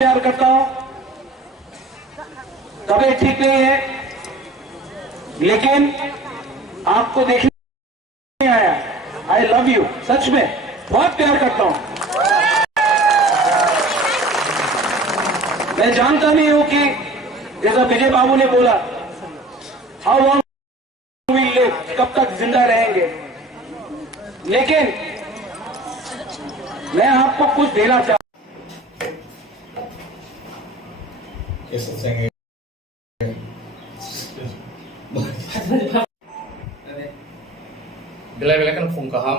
प्यार करता हूं, तबीयत ठीक नहीं है, लेकिन आपको देखने आया। आई लव यू, सच में बहुत प्यार करता हूं। मैं जानता नहीं हूं कि जैसा विजय बाबू ने बोला, हाउ लॉन्ग विल लिव, कब तक जिंदा रहेंगे, लेकिन मैं आपको कुछ देना चाहता हूं। Bila-bila kan fung kaham,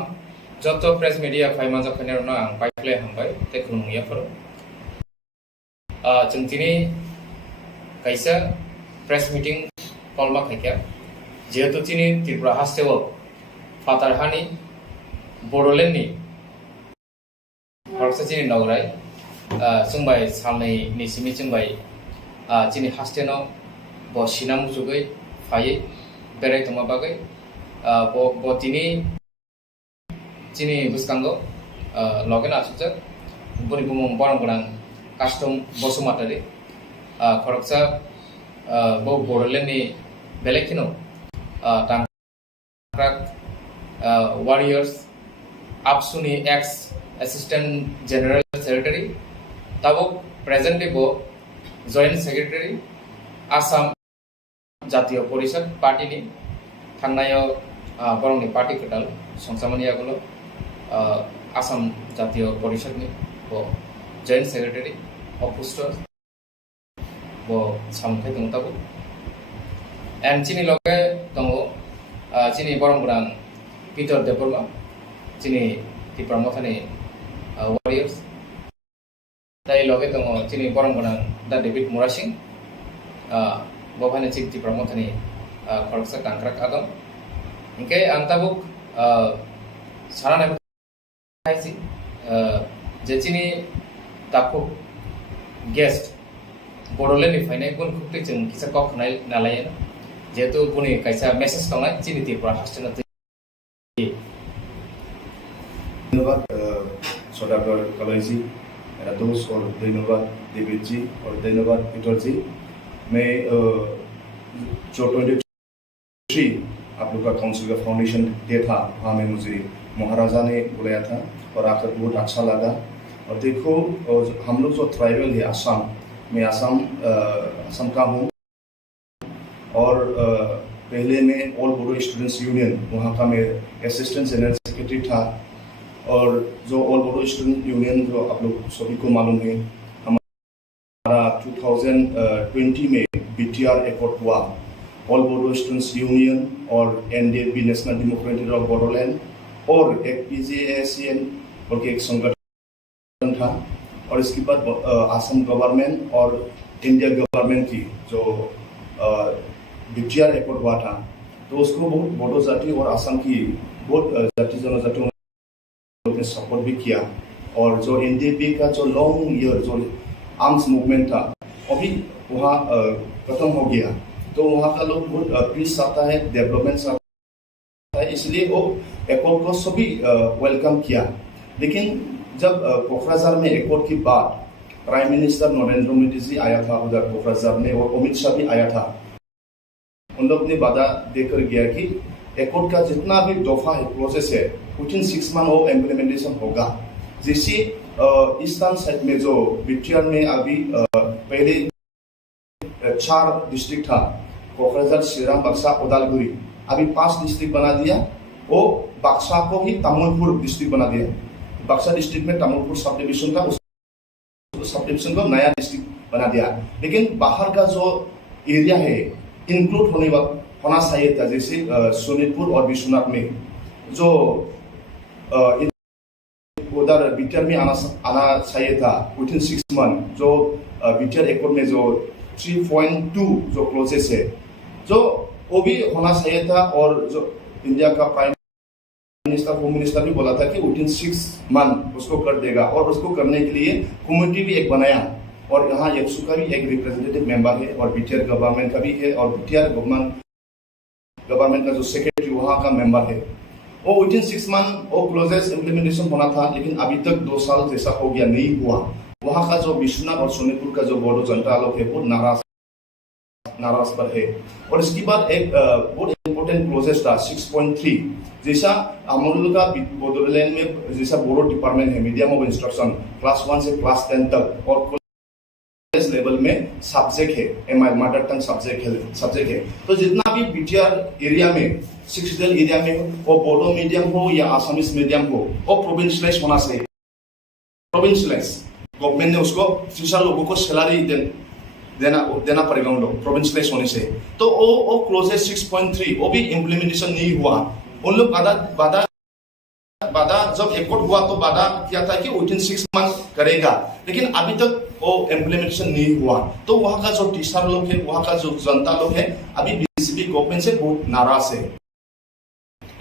joto press media fai manja khane rona ang pai play hambai te khung ya faro. Jengtini kaisa press meeting call ma khaikya. Jehetu tini Tripura hasteo Fatar Hani Bodoland ni Horsa tini nograi sungbai salnai ni simi sungbai tini hasteno bo sinam sugai fai berai toma bagai bo tini buskango login asukja buni bumong borong gorang custom bosumatari koroksa bo Bodoland ni belekino tangkrak warriors Apsuni ex assistant general secretary tabo presently bo joint secretary Assam Jatiyo Porishad party ni থাংনায়ও বরংনি party কেটাল সংসামানিয়াগুলো আসাম জাতীয় পরিষদনি ও joint secretary অপুষ্ট ও সামখাই দং তাবো এন্ড চিনি লগে দङ চিনি বরংগ্রাং পিটার দেববর্মা চিনি ত্রিপুরা মথানি ওয়ারিয়ার্স তাই লগে দङ চিনি বরংগ্রাং দা ডেভিড মোরাসিং বভানে চিনি Tripura মথানি koroksa tangkrak adam ingke ang tabuk sarana kaisi jechini tapu guest Bodoland ni fainai gun khukti jeng kisa kok nai nalayan jetu buni kaisa message tongai chini Tripura hastena धन्यवाद सौदागर कलई जी, मेरा दोस्त, और धन्यवाद देवेद जी, और धन्यवाद पीटर जी। मैं जो 23 आप लोग का काउंसिल का फाउंडेशन डे था, वहाँ में मुझे महाराजा ने बुलाया था और आकर बहुत अच्छा लगा। और देखो हम लोग जो ट्राइबल है असम, मैं असम का हूँ, और पहले मैं ऑल बोडो स्टूडेंट्स यूनियन वहाँ का मैं असिस्टेंट जनरल सेक्रेटरी था। और जो ऑल बोडो स्टूडेंट यूनियन जो आप लोग सभी को मालूम है, हमारा 2020 में BTR एकॉर्ड हुआ, ऑल बोडो स्टूडेंट्स यूनियन और NDFB national democratic of Bodoland और एक PJASN और एक संगठन था। और इसके बाद असम गवर्नमेंट और इंडिया गवर्नमेंट की जो BTR एकॉर्ड हुआ था, तो उसको बहुत बोडो जाति और असम की बहुत जाति जनजातियों ने सपोर्ट भी किया। और जो NDFB का जो लॉन्ग ईयर जो आर्म्स मूवमेंट था, अभी वहाँ खत्म हो गया, तो वहाँ का लोग बहुत पीस आता है, डेवलपमेंट आता है, इसलिए वो एकॉर्ड को सभी वेलकम किया। लेकिन जब कोकराझार में एकॉर्ड की बात, प्राइम मिनिस्टर नरेंद्र मोदी जी आया था उधर कोकराझार में, और अमित शाह भी आया था, उन लोग ने वादा देकर गया कि एकॉर्ड का जितना भी दफा है प्रोसेस है, विथिन 6 मंथ वो इम्प्लीमेंटेशन होगा। जैसे ईस्टर्न साइड में जो BTR में अभी पहले 4 डिस्ट्रिक्ट था, कोकराझार, चिरांग, बक्सा, उदालगुरी, अभी 5 डिस्ट्रिक्ट बना दिया। वो बक्सा को ही तामुलपुर डिस्ट्रिक्ट बना दिया। बक्सा डिस्ट्रिक्ट में तामुलपुर सब डिविजन था, उस सब डिविजन को नया डिस्ट्रिक्ट बना दिया। लेकिन बाहर का जो एरिया है इंक्लूड होना चाहिए था, जैसे सोनीतपुर और विश्वनाथ में जो उधर BTR में आना चाहिए था विथिन 6 मंथ। जो BTR एकॉर्ड में जो 3.2 जो क्लोजेस है, जो वो भी होना चाहिए था। और जो इंडिया का प्राइम मिनिस्टर, होम मिनिस्टर भी बोला था कि विथिन 6 मंथ उसको कर देगा, और उसको करने के लिए कमेटी भी एक बनाया। और यहाँ यक्षु का भी एक रिप्रेजेंटेटिव मेंबर है, और BTR गवर्नमेंट का भी है, और BTR गवर्नमेंट का जो सेक्रेटरी वहाँ का मेंबर है। वो विथिन 6 मंथ वो क्लोजेस इम्प्लीमेंटेशन होना था, लेकिन अभी तक 2 साल जैसा हो गया, नहीं हुआ। वहाँ का जो विश्वनाथ और सोनीपुर का जो बोडो जनता लोग है वो नाराज पर है। और इसके बाद एक बहुत इम्पोर्टेंट क्लोजेस था 6.3, जैसा हम लोग का बोडोलैंड में जैसा बोडो डिपार्टमेंट है मीडियम ऑफ इंस्ट्रक्शन क्लास 1 से क्लास 10 तक, और कॉलेज लेवल में सब्जेक्ट है एमआई मदर टंग सब्जेक्ट है। तो जितना भी बीटीआर एरिया में 6 एरिया में वो बोडो मीडियम हो या आसामीज मीडियम हो, वो प्रोविंशियलाइज होना चाहिए। प्रोविंशियलाइज गवर्नमेंट ने उसको टीचर लोगों को सैलरी देना पड़ेगा उन लोग प्रोविंशियलाइज होने से। तो वो क्लोजेस 6.3 वो भी इम्प्लीमेंटेशन नहीं हुआ। उन लोग बाधा जब एकॉर्ड हुआ तो बाधा किया था कि विदिन 6 मंथ करेगा, लेकिन अभी तक वो इम्प्लीमेंटेशन नहीं हुआ। तो वहाँ का जो टीचर लोग है, वहाँ का जो जनता लोग है, अभी बीसीपी गवर्नमेंट से बहुत नाराज है।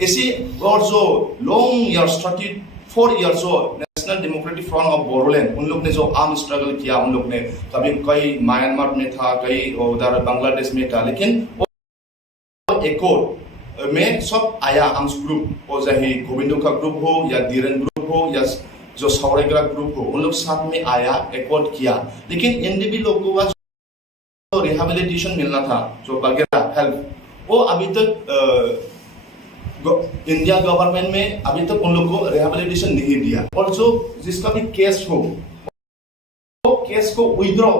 इसी और जो लॉन्ग ईयर्स 34 ईयर्स जो national democratic front of Bodoland, उन लोग ने जो आर्म स्ट्रगल किया, उन लोग ने कई म्यांमार में था, कई उधर बांग्लादेश में था, लेकिन वो एकॉर्ड में सब आया आर्म्स ग्रुप, और चाहे गोविंदो का ग्रुप हो या धीरेन ग्रुप हो या जो सौरेग्रा ग्रुप हो, उन लोग साथ में आया एकॉर्ड किया। लेकिन एनडीपी लोगों का जो रिहेबिलिटेशन मिलना था, जो वगैरह हेल्प, वो अभी तक इंडिया गवर्नमेंट में अभी तक उन लोगों को रिहेबिलिटेशन नहीं दिया। और जो जिसका भी केस हो, वो केस को विड्रॉ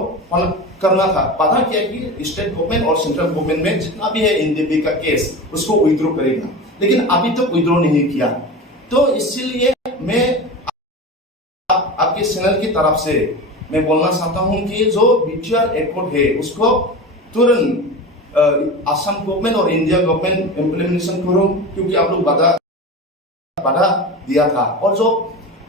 करना था। पता क्या कि स्टेट गवर्नमेंट और सेंट्रल गवर्नमेंट में जितना भी है एनडीपी का केस, उसको विड्रॉ करेगा, लेकिन अभी तक विड्रॉ नहीं किया। तो इसीलिए मैं आपके चैनल की तरफ से मैं बोलना चाहता हूं कि जो बीटीआर एकॉर्ड है उसको तुरंत असम गवर्नमेंट और इंडिया गवर्नमेंट इम्प्लीमेंटेशन करो, क्योंकि आप लोग बाधा दिया था। और जो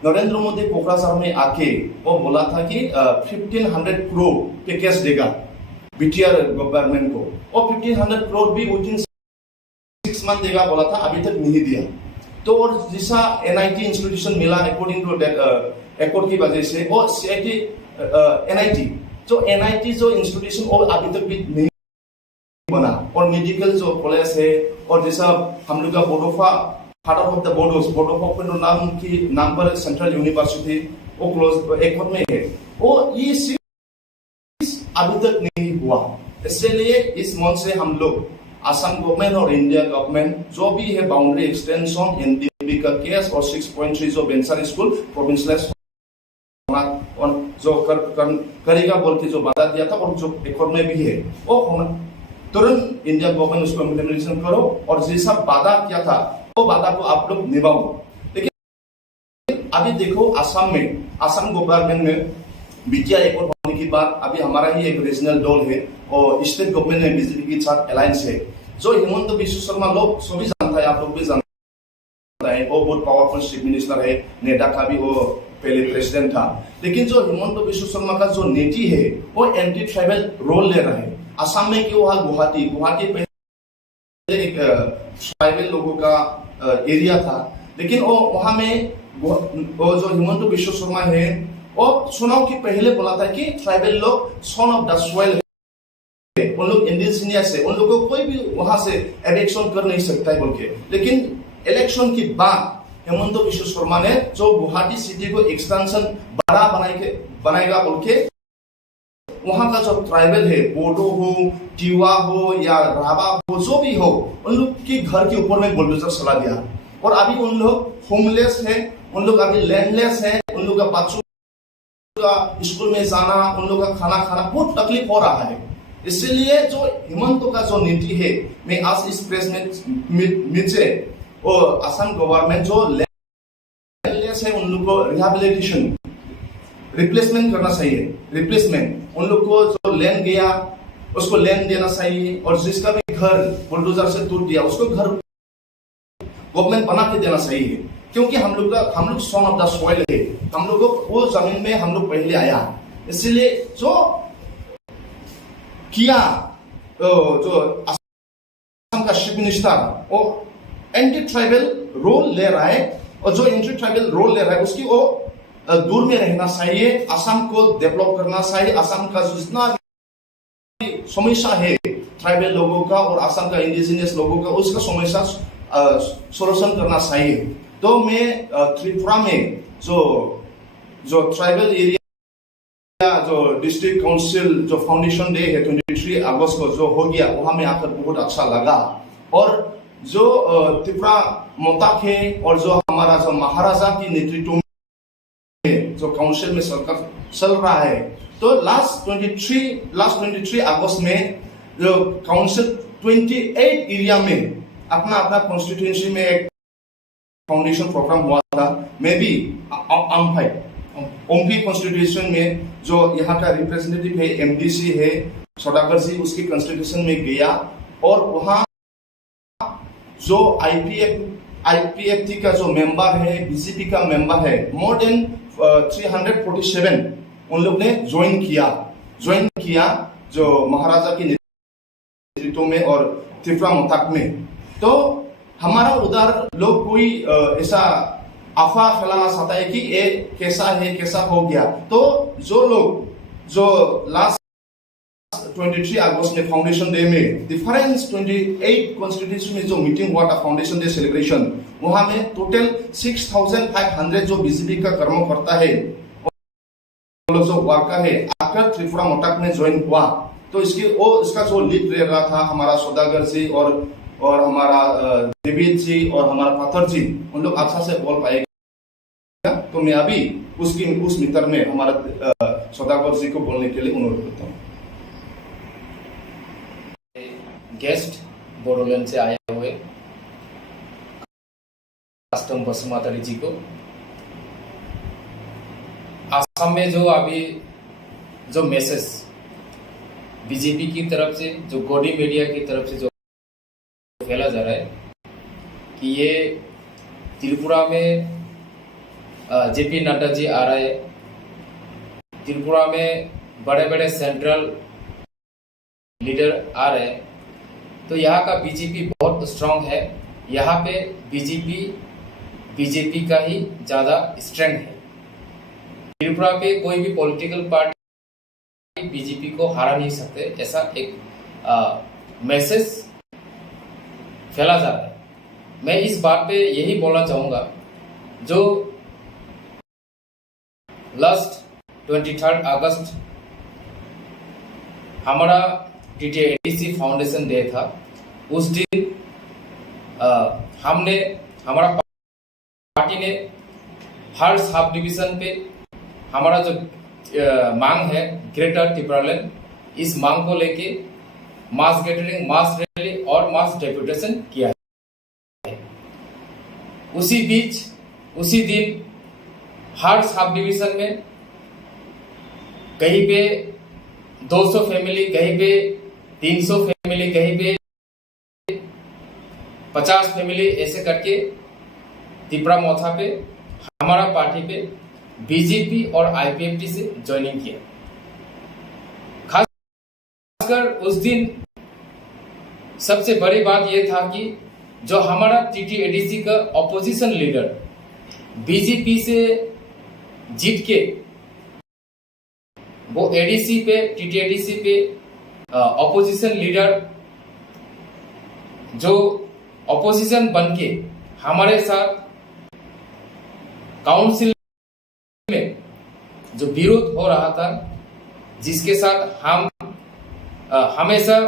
नरेंद्र मोदी कोकराझार में आके वो बोला था कि 1500 करोड़ पैकेज देगा बीटीआर गवर्नमेंट को, और 1500 करोड़ भी विदिन 6 मंथ देगा बोला था, अभी तक नहीं दिया। तो और जैसा एनआईटी इंस्टीट्यूशन मिला अकॉर्डिंग टू एकॉर्ड की वजह से, और सीआईटी एनआईटी जो इंस्टीट्यूशन और अभी तक भी नहीं बना, और मेडिकल जो कॉलेज है, और जैसा हम लोग का Bodofa father of the Bodofa नाम पर सेंट्रल यूनिवर्सिटी वो क्लोज एकॉर्ड में है, वो ये अभी तक नहीं हुआ। इसलिए इस मंच से हम लोग असम गवर्नमेंट और इंडिया गवर्नमेंट जो भी है बाउंड्री एक्सटेंशन एनडीपी का केस और 6.3 जो बेंसर स्कूल प्रोविंशियलाइज और जो करेगा बोल के जो बाधा दिया था, और जो एकॉर्ड में भी है, वो तुरंत इंडिया गवर्नमेंट उसको इम्प्लीमेंटेशन करो, और जैसा वादा किया था वो वादा को आप लोग निभाओ। लेकिन अभी देखो असम गवर्नमेंट में बीटीआर एकॉर्ड होने के बाद अभी हमारा ही एक रीजनल दल है, और स्टेट गवर्नमेंट में बीजेपी के साथ अलायंस है। जो हिमंत बिश्व शर्मा लोग सभी जानता है, आप लोग भी जानता है, वो बहुत पावरफुल चीफ मिनिस्टर है, नेता का भी वो पहले प्रेसिडेंट था। लेकिन जो हिमंत बिश्व शर्मा का जो नीति है वो एंटी ट्राइबल रोल ले रहा है। असम में क्यों वहाँ गुवाहाटी पहले एक ट्राइबल लोगों का एरिया था, लेकिन वो वहाँ में वो जो हिमंत बिश्व शर्मा है वो चुनाव के पहले बोला था कि ट्राइबल लोग सन ऑफ द सॉइल है, उन लोग इंडिजिनियस है, उन लोगों को कोई भी वहां से इलेक्शन कर नहीं सकता है बोल के। लेकिन इलेक्शन के बाद हिमंत बिश्व शर्मा ने जो गुवाहाटी सिटी को एक्सटेंशन बड़ा बनाएगा बोल के, वहां का जो ट्राइबल है, बोडो हो, टिवा हो या राभा हो, जो भी हो, उन लोग के घर के ऊपर में बुलडोजर चला दिया। और अभी उन लोग होमलेस है, उन लोग अभी लैंडलेस है, उन लोग का बच्चों का स्कूल में जाना, उन लोग का खाना खाना बहुत तकलीफ हो रहा है। इसलिए जो हिमंत का जो नीति है, मैं आज इस प्रेस में से और असम गवर्नमेंट जो लैंडलेस है उन लोग को रिहेबिलिटेशन रिप्लेसमेंट करना चाहिए। रिप्लेसमेंट उन लोग को जो लैंड गया उसको लैंड देना चाहिए, और जिसका भी घर बुलडोजर से टूट गया उसको घर गवर्नमेंट बना के देना चाहिए। क्योंकि हम लोग सन ऑफ द सॉइल है, हम लोग वो जमीन में हम लोग पहले आया। इसलिए जो किया जो असम का चीफ मिनिस्टर वो एंटी ट्राइबल रोल ले रहा है, और जो एंटी ट्राइबल रोल ले रहा है उसकी वो दूर में रहना चाहिए। असम को डेवलप करना चाहिए। असम का जितना समस्या है ट्राइबल लोगों का और असम का इंडिजिनियस लोगों का, उसका समस्या सोल्यूशन करना चाहिए। तो मैं त्रिपुरा में जो ट्राइबल एरिया जो डिस्ट्रिक्ट काउंसिल जो फाउंडेशन डे है 23 अगस्त को जो हो गया, वहां में आकर बहुत अच्छा लगा। और जो त्रिपुरा मोताक है और जो हमारा जो महाराजा की नेतृत्व में जो काउंसिल में सरकार चल रहा है, तो लास्ट 23 अगस्त में जो काउंसिल 28 एरिया में अपना अपना कॉन्स्टिट्यूएंसी में एक फाउंडेशन प्रोग्राम हुआ था। मैं भी ओम्फी कॉन्स्टिट्यूशन में जो यहाँ का रिप्रेजेंटेटिव है, एमडीसी है सौदागर जी, उसकी कॉन्स्टिट्यूशन में गया और वहाँ जो आईपीएफटी का जो मेंबर है, बीजेपी का मेंबर है, मोर देन 347 उन लोग ने ज्वाइन किया जो महाराजा की नेतृत्व में और त्रिपुरा मोताक में। तो हमारा उधर लोग कोई ऐसा अफवाह फैलाना चाहता है कि ये कैसा हो गया। तो जो लोग जो लास्ट 23 अगस्त में फाउंडेशन डे में डिफरेंस 28 कॉन्स्टिट्यूशन में जो मीटिंग हुआ था फाउंडेशन डे सेलिब्रेशन, वहां में टोटल 6500 जो बीजेपी का कर्मकर्ता है जो वर्कर है आकर त्रिपुरा मोताक में ज्वाइन हुआ। तो इसका जो लीड रह रहा था हमारा सौदागर जी और हमारा देवीत जी और हमारा पाथर जी, उन लोग अच्छा से बोल पाएगा। तो मैं अभी उस मीटर में हमारा सौदागर जी को बोलने के लिए अनुरोध करता हूँ। गेस्ट बोडोलैंड से आए हुए कस्टम बसुमातारी जी को, असम में जो अभी जो मैसेज बीजेपी की तरफ से, जो गोडी मीडिया की तरफ से जो फैला जा रहा है कि ये त्रिपुरा में जेपी नड्डा जी आ रहे हैं, त्रिपुरा में बड़े बड़े सेंट्रल लीडर आ रहे हैं, तो यहाँ का बीजेपी बहुत स्ट्रांग है। यहाँ पे बीजेपी का ही ज्यादा स्ट्रेंथ है। त्रिपुरा पे कोई भी पॉलिटिकल पार्टी बीजेपी को हरा नहीं सकते, ऐसा एक मैसेज फैला जा रहा है। मैं इस बात पे यही बोलना चाहूंगा, जो लास्ट 23 अगस्त हमारा टीटीएडीसी फाउंडेशन डे था, उस दिन हमारा पार्टी ने हर सब डिवीजन पे हमारा जो मांग है ग्रेटर त्रिपुरालैंड, इस मांग को लेके मास गैदरिंग, मास रैली और मास डेपुटेशन किया है। उसी दिन हर सब डिवीजन में कहीं पे 200 फैमिली, कहीं पे 300 फैमिली, कहीं पे 50 फैमिली, ऐसे करके त्रिपुरा मोथा पे हमारा पार्टी पे बीजेपी और आईपीएफटी से ज्वाइनिंग किया। खासकर उस दिन सबसे बड़ी बात यह था कि जो हमारा टीटीएडीसी का ऑपोजिशन लीडर बीजेपी से जीत के वो एडीसी पे, टीटीएडीसी पे ऑपोजिशन लीडर जो ऑपोजिशन बनके हमारे साथ काउंसिल में जो विरोध हो रहा था, जिसके साथ हम हमेशा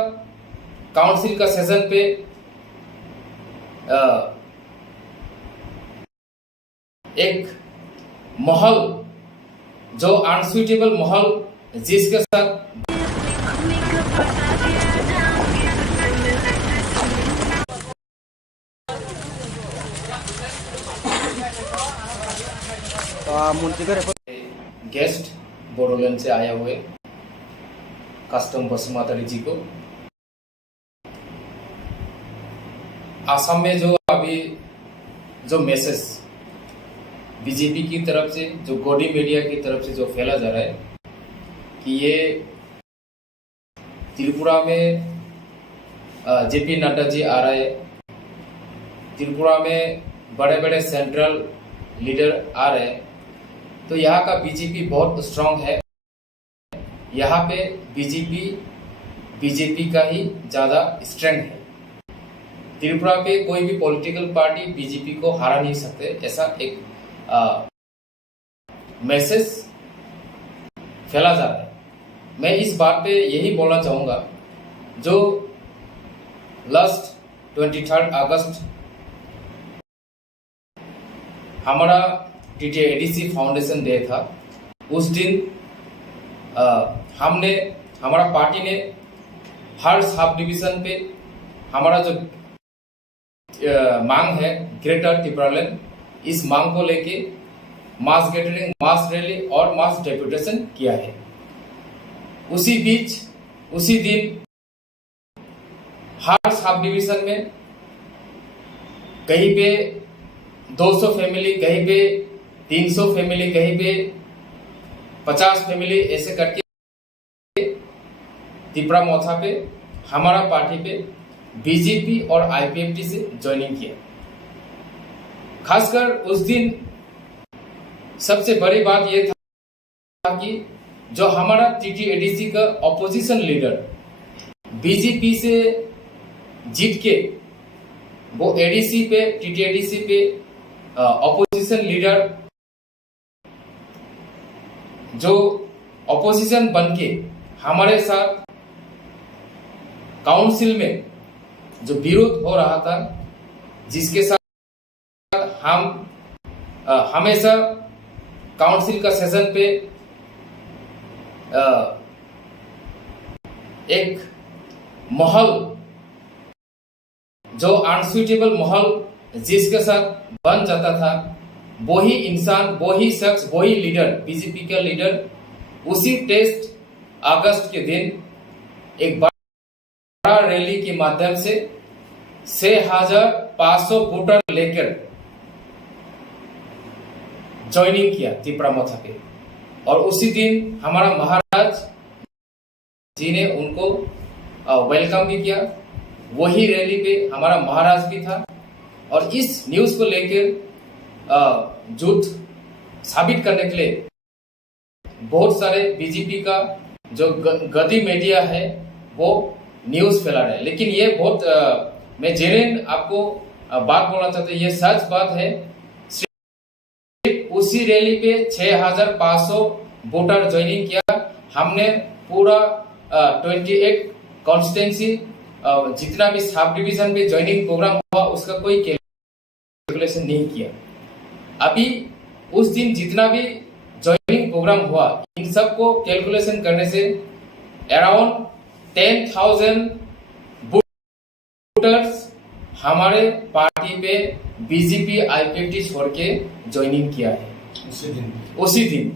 काउंसिल का सेशन पे एक माहौल, जो अनसुइटेबल माहौल, जिसके साथ गेस्ट बोडोलैंड से आए हुए कस्टम बसुमातारी जी को, असम में जो अभी जो मैसेज बीजेपी की तरफ से, जो गोडी मीडिया की तरफ से जो फैला जा रहा है कि ये त्रिपुरा में जेपी नड्डा जी आ रहे हैं, त्रिपुरा में बड़े बड़े सेंट्रल लीडर आ रहे हैं, तो यहाँ का बीजेपी बहुत स्ट्रांग है। यहाँ पे बीजेपी का ही ज्यादा स्ट्रेंथ है। त्रिपुरा पे कोई भी पॉलिटिकल पार्टी बीजेपी को हरा नहीं सकते, ऐसा एक मैसेज फैला जा रहा है। मैं इस बात पे यही बोलना चाहूँगा, जो लास्ट 23 अगस्त हमारा TTADC फाउंडेशन डे था, उस दिन हमारा पार्टी ने हर सब डिवीजन पे हमारा जो मांग है ग्रेटर त्रिपुरालैंड, इस मांग को लेके मास गैदरिंग, मास रैली और मास डेपुटेशन किया है। उसी बीच उसी दिन हर सब डिवीजन में कहीं पे 200 फैमिली, कहीं पे 300 फैमिली, कहीं पे 50 फैमिली, ऐसे करके त्रिपुरा मोर्चा पे हमारा पार्टी पे बीजेपी और IPFT से ज्वाइनिंग किया। खासकर उस दिन सबसे बड़ी बात यह था कि जो हमारा TTADC का ऑपोजिशन लीडर बीजेपी से जीत के वो ADC पे, TTADC पे ऑपोजिशन लीडर जो ऑपोजिशन बनके हमारे साथ काउंसिल में जो विरोध हो रहा था, जिसके साथ हम हमेशा काउंसिल का सेशन पे एक माहौल, जो अनसुइटेबल माहौल जिसके साथ बन जाता था, वही इंसान, वही शख्स, वही लीडर, बीजेपी का लीडर उसी 23 अगस्त के दिन एक बड़ा रैली के माध्यम से 6,500 वोटर लेकर ज्वाइनिंग किया त्रिपुरा मोर्चा पे। और उसी दिन हमारा महाराज जी ने उनको वेलकम भी किया। वही रैली पे हमारा महाराज भी था। और इस न्यूज को लेकर झूठ साबित करने के लिए बहुत सारे बीजेपी का जो गद्दी मीडिया है वो न्यूज फैला रहे हैं। लेकिन ये बहुत मैं जेन्युइन आपको बात बोलना चाहता हूँ, ये सच बात है। सिर्फ उसी रैली पे 6,500 वोटर ज्वाइनिंग किया। हमने पूरा 28 कॉन्स्टिट्यूंसी जितना भी सब डिवीजन पे ज्वाइनिंग प्रोग्राम हुआ उसका कोई कैलकुलेशन नहीं किया। अभी उस दिन जितना भी ज्वाइनिंग प्रोग्राम हुआ, इन सबको कैलकुलेशन करने से अराउंड 10,000 वोटर्स हमारे पार्टी पे बीजेपी IPFT छोड़ के ज्वाइनिंग किया है उसी दिन।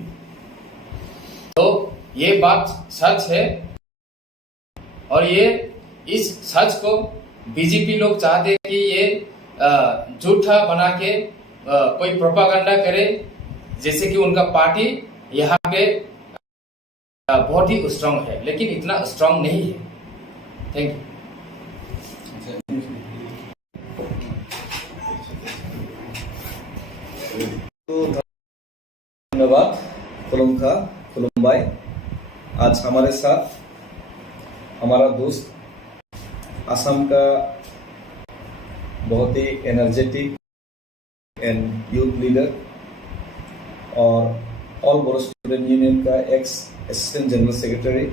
तो ये बात सच है। और ये इस सच को बीजेपी लोग चाहते हैं कि ये झूठा बना के कोई प्रोपागंडा करे, जैसे कि उनका पार्टी यहाँ पे बहुत ही स्ट्रांग है, लेकिन इतना स्ट्रांग नहीं है। Thank you. तो धन्यवाद खुलुमखा खुलुमबाई। आज हमारे साथ हमारा दोस्त असम का बहुत ही एनर्जेटिक एंड यूथ लीडर और ऑल बोरो स्टूडेंट यूनियन का एक्स असिस्टेंट जनरल सेक्रेटरी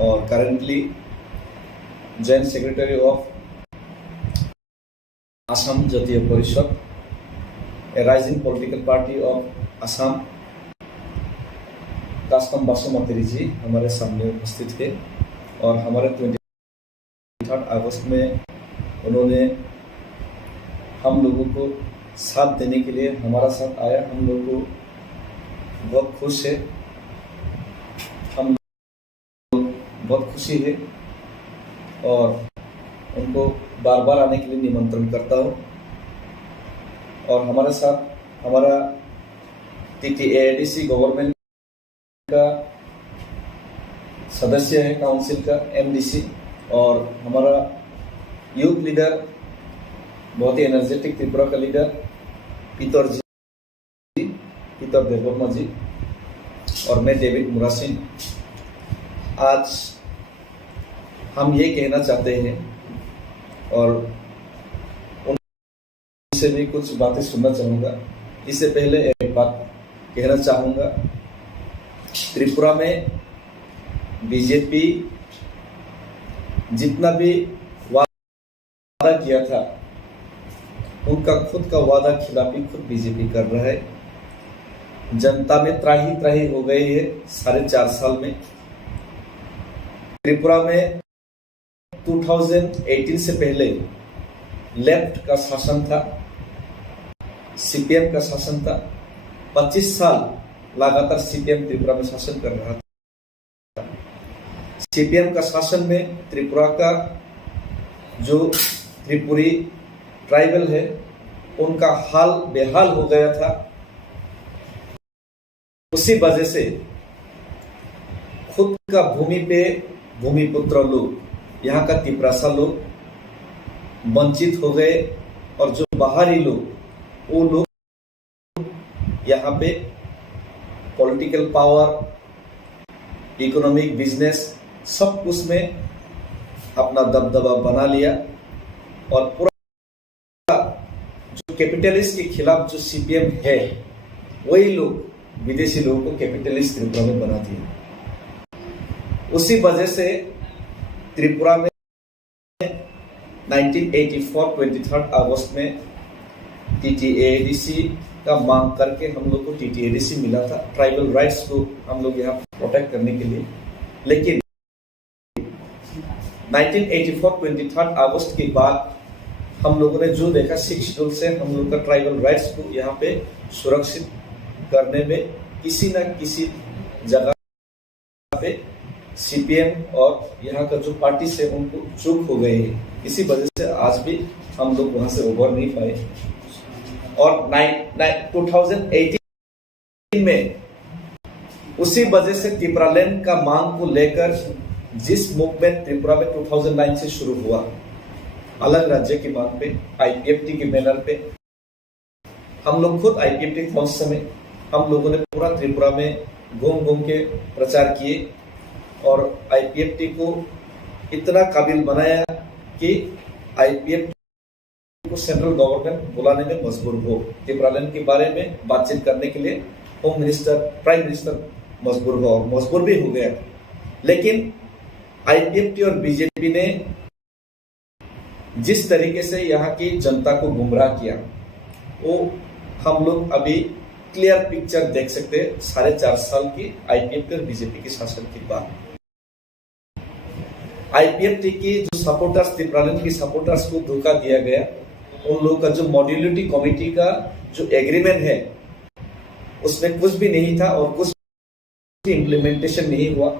और currently joint secretary of Assam Jatiya Parishad, a rising political party of Assam, Kastom Basumati ji हमारे सामने उपस्थित थे। और हमारे 23 अगस्त में उन्होंने हम लोगों को साथ देने के लिए हमारा साथ आया। हम लोग को बहुत खुश है, हम बहुत खुशी है और उनको बार बार आने के लिए निमंत्रण करता हूँ। और हमारे साथ हमारा TTADC गवर्नमेंट का सदस्य है, काउंसिल का MDC, और हमारा यूथ लीडर बहुत ही एनर्जेटिक त्रिपुरा का लीडर पीतर देववर्मा जी और मैं डेविड मुरासिन। आज हम ये कहना चाहते हैं और उनसे भी कुछ बातें सुनना चाहूँगा। इससे पहले एक बात कहना चाहूँगा, त्रिपुरा में बीजेपी जितना भी वादा किया था उनका खुद का वादा खिलाफी खुद बीजेपी कर रहा है। जनता में त्राही त्राही हो गई है 4.5 साल में। त्रिपुरा में 2018 से पहले लेफ्ट का शासन था, सीपीएम का शासन था। 25 साल लगातार सीपीएम त्रिपुरा में शासन कर रहा था। सीपीएम का शासन में त्रिपुरा का जो त्रिपुरी ट्राइबल है उनका हाल बेहाल हो गया था। उसी वजह से खुद का भूमि पे भूमिपुत्र लोग, यहाँ का तिपरासा लोग वंचित हो गए और जो बाहरी लोग वो लोग यहाँ पे पॉलिटिकल पावर, इकोनॉमिक, बिजनेस सब कुछ में अपना दबदबा बना लिया और पूरा जो कैपिटलिस्ट के खिलाफ जो सीपीएम है वही लोग विदेशी लोगों को कैपिटलिस्ट त्रिपुरा में बना दिया। उसी वजह से त्रिपुरा में 1984 23 अगस्त में टीटीएडीसी का मांग करके हम लोग को टीटीएडीसी मिला था, ट्राइबल राइट्स को हम लोग यहाँ प्रोटेक्ट करने के लिए। लेकिन 1984 23 अगस्त के बाद हम लोगों ने जो देखा, 6 शेड्यूल से हम लोग का ट्राइबल राइट्स को यहाँ पे सुरक्षित करने में किसी न किसी जगह पे सीपीएम और यहाँ का जो पार्टी से उनको चूक हो गई है। इसी वजह से आज भी हम लोग वहां से उभर नहीं पाए। और 2018 में उसी वजह से त्रिपुरालैंड का मांग को लेकर जिस मूवमेंट त्रिपुरा में 2009 से शुरू हुआ, अलग राज्य की मांग पे, आईपीएफटी के बैनर पे, हम लोग खुद आईपीएफटी था उस समय। हम लोगों ने पूरा त्रिपुरा में घूम घूम के प्रचार किए और आईपीएफटी को इतना काबिल बनाया कि आईपीएफटी को सेंट्रल गवर्नमेंट बुलाने में मजबूर हो। त्रिपुरालैंड के बारे में बातचीत करने के लिए होम मिनिस्टर, प्राइम मिनिस्टर मजबूर हो, और मजबूर भी हो गया। लेकिन आईपीएफटी और बीजेपी ने जिस तरीके से यहाँ की जनता को गुमराह किया वो हम लोग अभी क्लियर पिक्चर देख सकते हैं 4.5 साल की आईपीएफटी और बीजेपी के शासन के बाद। आईपीएफटी की जो सपोर्टर्स, त्रिपुरालैंड की सपोर्टर्स को धोखा दिया गया। उन लोगों का जो मॉड्यूलरिटी कमेटी का जो एग्रीमेंट है उसमें कुछ भी नहीं था और कुछ इम्प्लीमेंटेशन नहीं हुआ।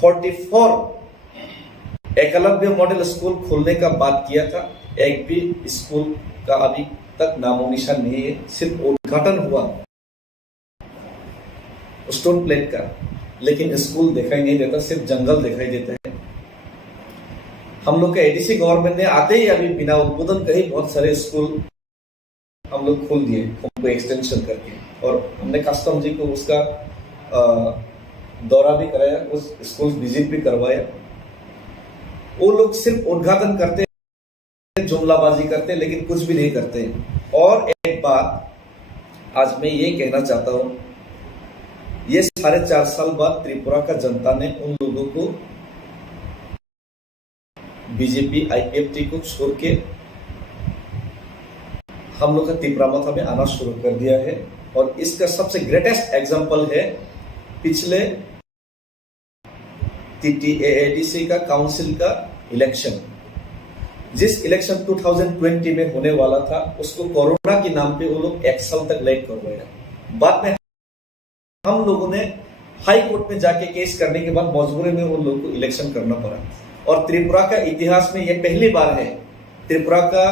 44 एकलव्य मॉडल स्कूल खोलने का बात किया था, एक भी स्कूल का अभी तक नामो निशान नहीं है। सिर्फ उद्घाटन हुआ स्टोन प्लेट का, लेकिन स्कूल दिखाई नहीं देता, सिर्फ जंगल दिखाई देता है। हम लोग के एडीसी गवर्नमेंट ने आते ही अभी बिना उद्बोधन के ही बहुत सारे स्कूल हम लोग खोल दिए, उनको एक्सटेंशन करके, और हमने कस्टम जी को उसका दौरा भी कराया, उस स्कूल विजिट भी करवाया। वो लोग सिर्फ उद्घाटन करते, जुमलाबाजी करते, लेकिन कुछ भी नहीं करते। और एक बात आज मैं ये कहना चाहता हूं, ये 4.5 साल बाद त्रिपुरा का जनता ने उन लोगों को बीजेपी आईपीएफटी को छोड़ के हम लोग का त्रिपुरा माथा में आना शुरू कर दिया है। और इसका सबसे ग्रेटेस्ट एग्जांपल है पिछले टीटीएडीसी का काउंसिल का इलेक्शन। जिस इलेक्शन 2020 में होने वाला था उसको कोरोना के नाम पे वो लोग 1 साल तक लेट करवाया। बाद में हम लोगों ने हाई कोर्ट में जाके केस करने के बाद मजबूरी में वो लोगों को इलेक्शन करना पड़ा। और त्रिपुरा का इतिहास में यह पहली बार है, त्रिपुरा का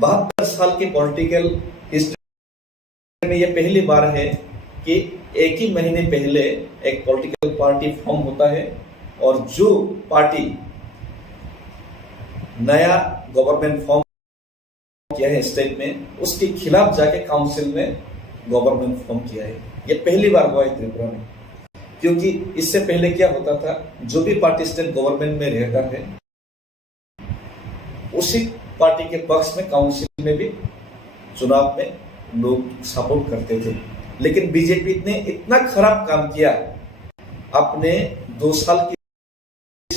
72 साल के पॉलिटिकल हिस्ट्री में यह पहली बार है कि एक ही महीने पहले एक पॉलिटिकल पार्टी फॉर्म होता है और जो पार्टी नया गवर्नमेंट फॉर्म किया है स्टेट में, उसके खिलाफ जाके काउंसिल में गवर्नमेंट फॉर्म किया है। यह पहली बार हुआ है त्रिपुरा में, क्योंकि इससे पहले क्या होता था, जो भी पार्टी स्टेट गवर्नमेंट में रहता है उसी पार्टी के पक्ष में काउंसिल में भी चुनाव में लोग सपोर्ट करते थे। लेकिन बीजेपी ने इतना खराब काम किया अपने 2 साल की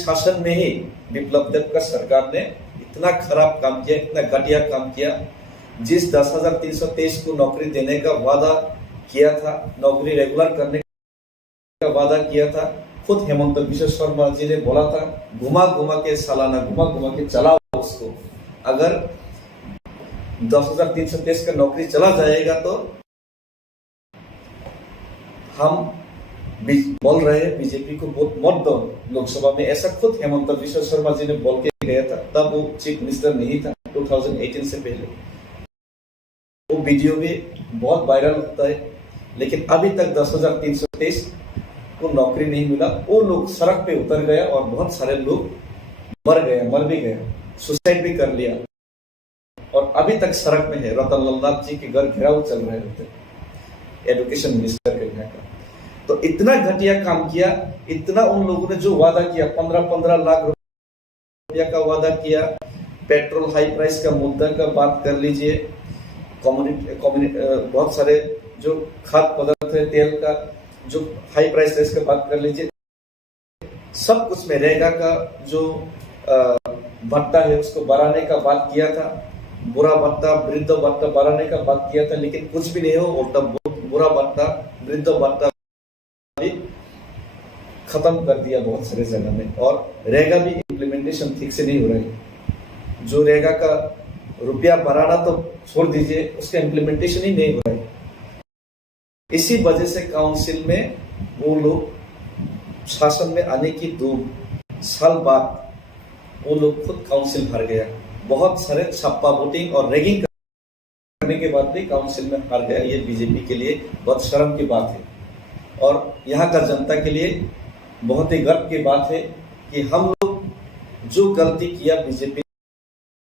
शासन में ही विप्लव देव का सरकार ने इतना खराब काम किया, इतना घटिया काम किया। जिस 10,323 को नौकरी देने का वादा किया था, नौकरी रेगुलर करने का वादा किया था, खुद हेमंत बिश्व शर्मा जी ने बोला था घुमा घुमा के सालाना घुमा घुमा के चलाओ उसको। अगर 10,323 का नौकरी चला जाएगा तो हम बोल रहे हैं बीजेपी को वोट दो लोकसभा में, ऐसा खुद हेमंत बिश्व शर्मा जी ने बोल के गया था। तब वो चीफ मिनिस्टर नहीं था 2018 से पहले। वो वीडियो भी बहुत वायरल होता है, लेकिन अभी तक 10,323 को नौकरी नहीं मिला। वो लोग सड़क पे उतर गया और बहुत सारे लोग मर भी गए, सुसाइड भी कर लिया और अभी तक सड़क में है। रतन लाल नाथ जी के घर घेराव चल रहे होते, एजुकेशन मिनिस्टर के घर का। तो इतना घटिया काम किया, इतना उन लोगों ने जो वादा किया, 15-15 लाख रुपया का वादा किया। पेट्रोल हाई प्राइस का मुद्दा का बात कर लीजिए, बहुत सारे जो खाद्य पदार्थ है, तेल का जो हाई प्राइस है इसका बात कर लीजिए। सब कुछ में रेगा का जो भत्ता है उसको बढ़ाने का बात किया था, बुरा भत्ता वृद्ध भत्ता बढ़ाने का बात किया था, लेकिन कुछ भी नहीं हो। उल्टा बुरा भत्ता वृद्ध भत्ता भी खत्म कर दिया बहुत सारे जगह में। और रेगा भी इम्प्लीमेंटेशन ठीक से नहीं हो रहा है। जो रेगा का रुपया बढ़ाना तो छोड़ दीजिए, उसका इम्प्लीमेंटेशन ही नहीं हो रहा है। इसी वजह से काउंसिल में वो लोग शासन में आने की 2 साल बाद वो लोग खुद काउंसिल हार गया। बहुत सारे छप्पा वोटिंग और रैगिंग करने के बाद भी काउंसिल में हार गया। ये बीजेपी के लिए बहुत शर्म की बात है और यहाँ का जनता के लिए बहुत ही गर्व की बात है कि हम लोग जो गलती किया बीजेपी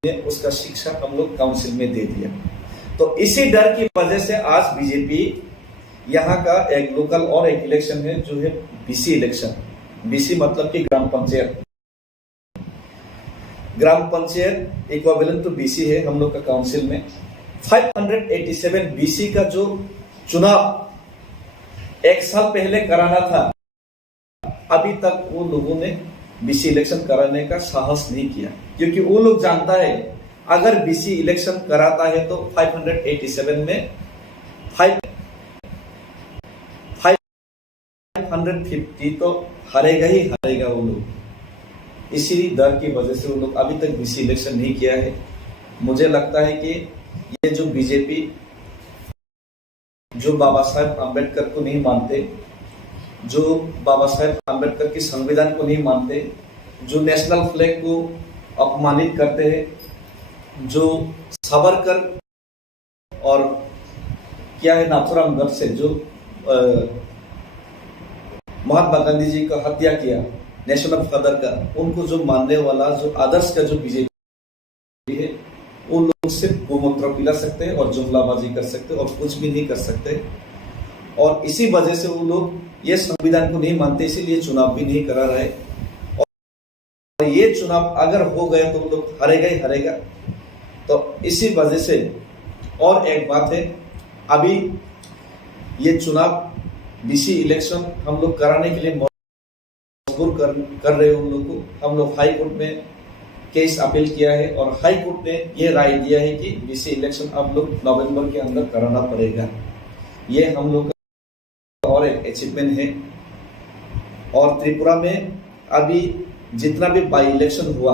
ने, उसका शिक्षा हम लोग काउंसिल में दे दिया। तो इसी डर की वजह से आज बीजेपी यहाँ का एक लोकल और एक इलेक्शन है जो है बीसी इलेक्शन। बीसी मतलब कि ग्राम पंचायत, इक्विवेलेंट टू बीसी है हम लोग का काउंसिल में। 587 बीसी का जो चुनाव 1 साल पहले कराना था, अभी तक वो लोगों ने बीसी इलेक्शन कराने का साहस नहीं किया, क्योंकि वो लोग जानता है अगर बीसी इलेक्शन कराता है तो 587 में 550 तो हारेगा ही हारेगा वो लोग। इसी डर की वजह से वो लोग अभी तक बीसी इलेक्शन नहीं किया है। मुझे लगता है कि ये जो बीजेपी जो बाबा साहेब आम्बेडकर को नहीं मानते, जो बाबा साहेब आम्बेडकर की संविधान को नहीं मानते, जो नेशनल फ्लैग को अपमानित करते हैं, जो सावरकर और क्या है नाथुराम गोडसे जो महात्मा गांधी जी का हत्या किया, नेशनल फादर का, उनको जो मानने वाला जो आदर्श का जो बीजेपी है, वो लोग सिर्फ गोमूत्र पिला सकते हैं और जुमलाबाजी कर सकते हैं और कुछ भी नहीं कर सकते। और इसी वजह से वो लोग ये संविधान को नहीं मानते, इसीलिए चुनाव भी नहीं करा रहे। और ये चुनाव अगर हो गया तो वो लोग हारेगा ही हारेगा। तो इसी वजह से और एक बात है, अभी ये चुनाव बीसी इलेक्शन हम लोग कराने के लिए मजबूर कर रहे हैं उन लोग को। हम लोग हाई कोर्ट में केस अपील किया है और हाई कोर्ट ने ये राय दिया है कि बीसी इलेक्शन अब लोग नवंबर के अंदर कराना पड़ेगा। ये हम लोग का और एक अचीवमेंट है। और त्रिपुरा में अभी जितना भी बाई इलेक्शन हुआ,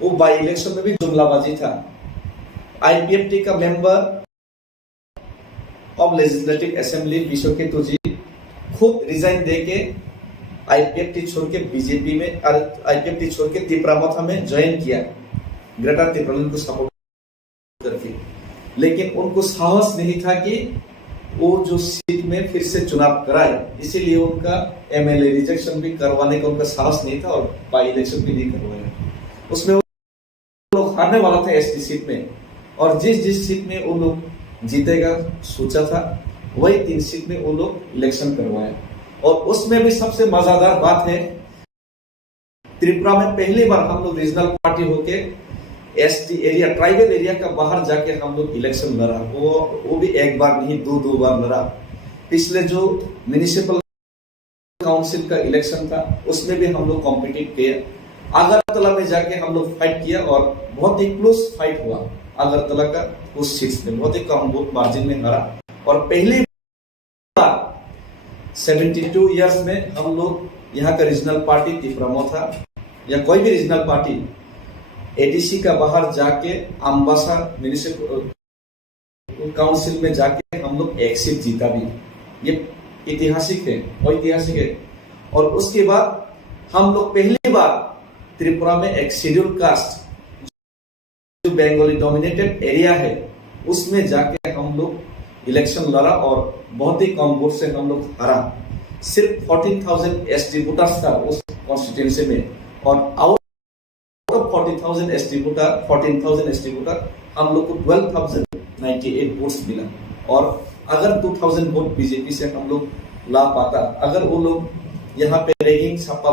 वो बाई इलेक्शन में भी जुमलाबाजी था। आईपीएफटी का member of legislative assembly Bishwaketu जी खुद रिजाइन देके आईपीएफटी छोड़ के बीजेपी में, आईपीएफटी छोड़ के तिपरामथा में ज्वाइन किया, ग्रेटर त्रिपुरा को सपोर्ट करके। लेकिन उनको साहस नहीं था कि वो जो सीट में फिर से चुनाव कराए, इसीलिए उनका एमएलए रिजेक्शन भी करवाने का उनका साहस नहीं था और बाई इलेक्शन भी नहीं करवाया। उसमें वो लोग हारने वाला था एसटी सीट में, और जिस सीट में वो लोग जीतेगा सोचा था, वही 3 सीट में वो लोग इलेक्शन करवाया। और उसमें भी सबसे मजेदार बात है, त्रिपुरा में पहली बार हम लोग रीजनल पार्टी होके एसटी एरिया, ट्राइबल एरिया का बाहर जाके हम लोग इलेक्शन लड़ा। वो भी एक बार नहीं, 2 बार लड़ा। पिछले जो म्युनिसिपल काउंसिल का इलेक्शन था, उसमें भी हम लोग कॉम्पिटिट किए। अगरतला में जाके हम लोग फाइट किया और बहुत ही क्लोज फाइट हुआ। अगरतला का उस सीट में बहुत ही कम वोट मार्जिन में हारा और पहली बार 72 इयर्स में हम लोग यहाँ का रीजनल पार्टी तिपरामो था या कोई भी रीजनल पार्टी एडीसी का बाहर जाके अम्बासा म्युनिसिपल काउंसिल में जाके हम लोग एक सीट जीता भी। ये ऐतिहासिक है, ऐतिहासिक है। और उसके बाद हम लोग पहली बार त्रिपुरा में एक शेड्यूल कास्ट जो बंगाली डोमिनेटेड एरिया है उसमें जाके हम लोग इलेक्शन लड़ा और बहुत ही कम वोट से हम लोग हारा। सिर्फ 14,000 एसटी वोटर्स था उस कॉन्स्टिट्यूएंसी में और out of 40,000 ST voter 14,000 ST voter हम लोग को 12,098 वोट्स मिला। और अगर 2,000 वोट बीजेपी से हम लोग ला पाता, अगर वो लोग यहाँ पे रैगिंग छापा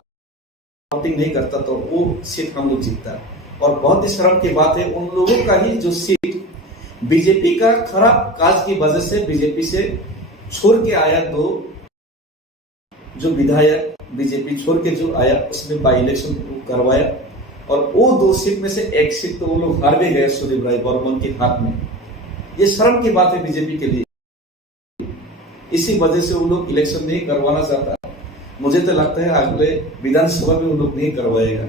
वोटिंग नहीं करता तो वो सीट हम लोग जीतता। और बहुत ही शर्म की बात है, उन लोगों का ही जो सीट बीजेपी का खराब काज की वजह से बीजेपी से छोड़ के आया, दो जो विधायक बीजेपी छोड़ के जो आया उसमें बाई इलेक्शन करवाया और वो 2 सीट में से एक सीट तो वो लोग हार भी गए सुदीप राय बर्मन के हाथ में। ये शर्म की बात है बीजेपी के लिए। इसी वजह से वो लोग इलेक्शन नहीं करवाना चाहता। मुझे तो लगता है अगले विधानसभा में वो लोग नहीं करवाएगा।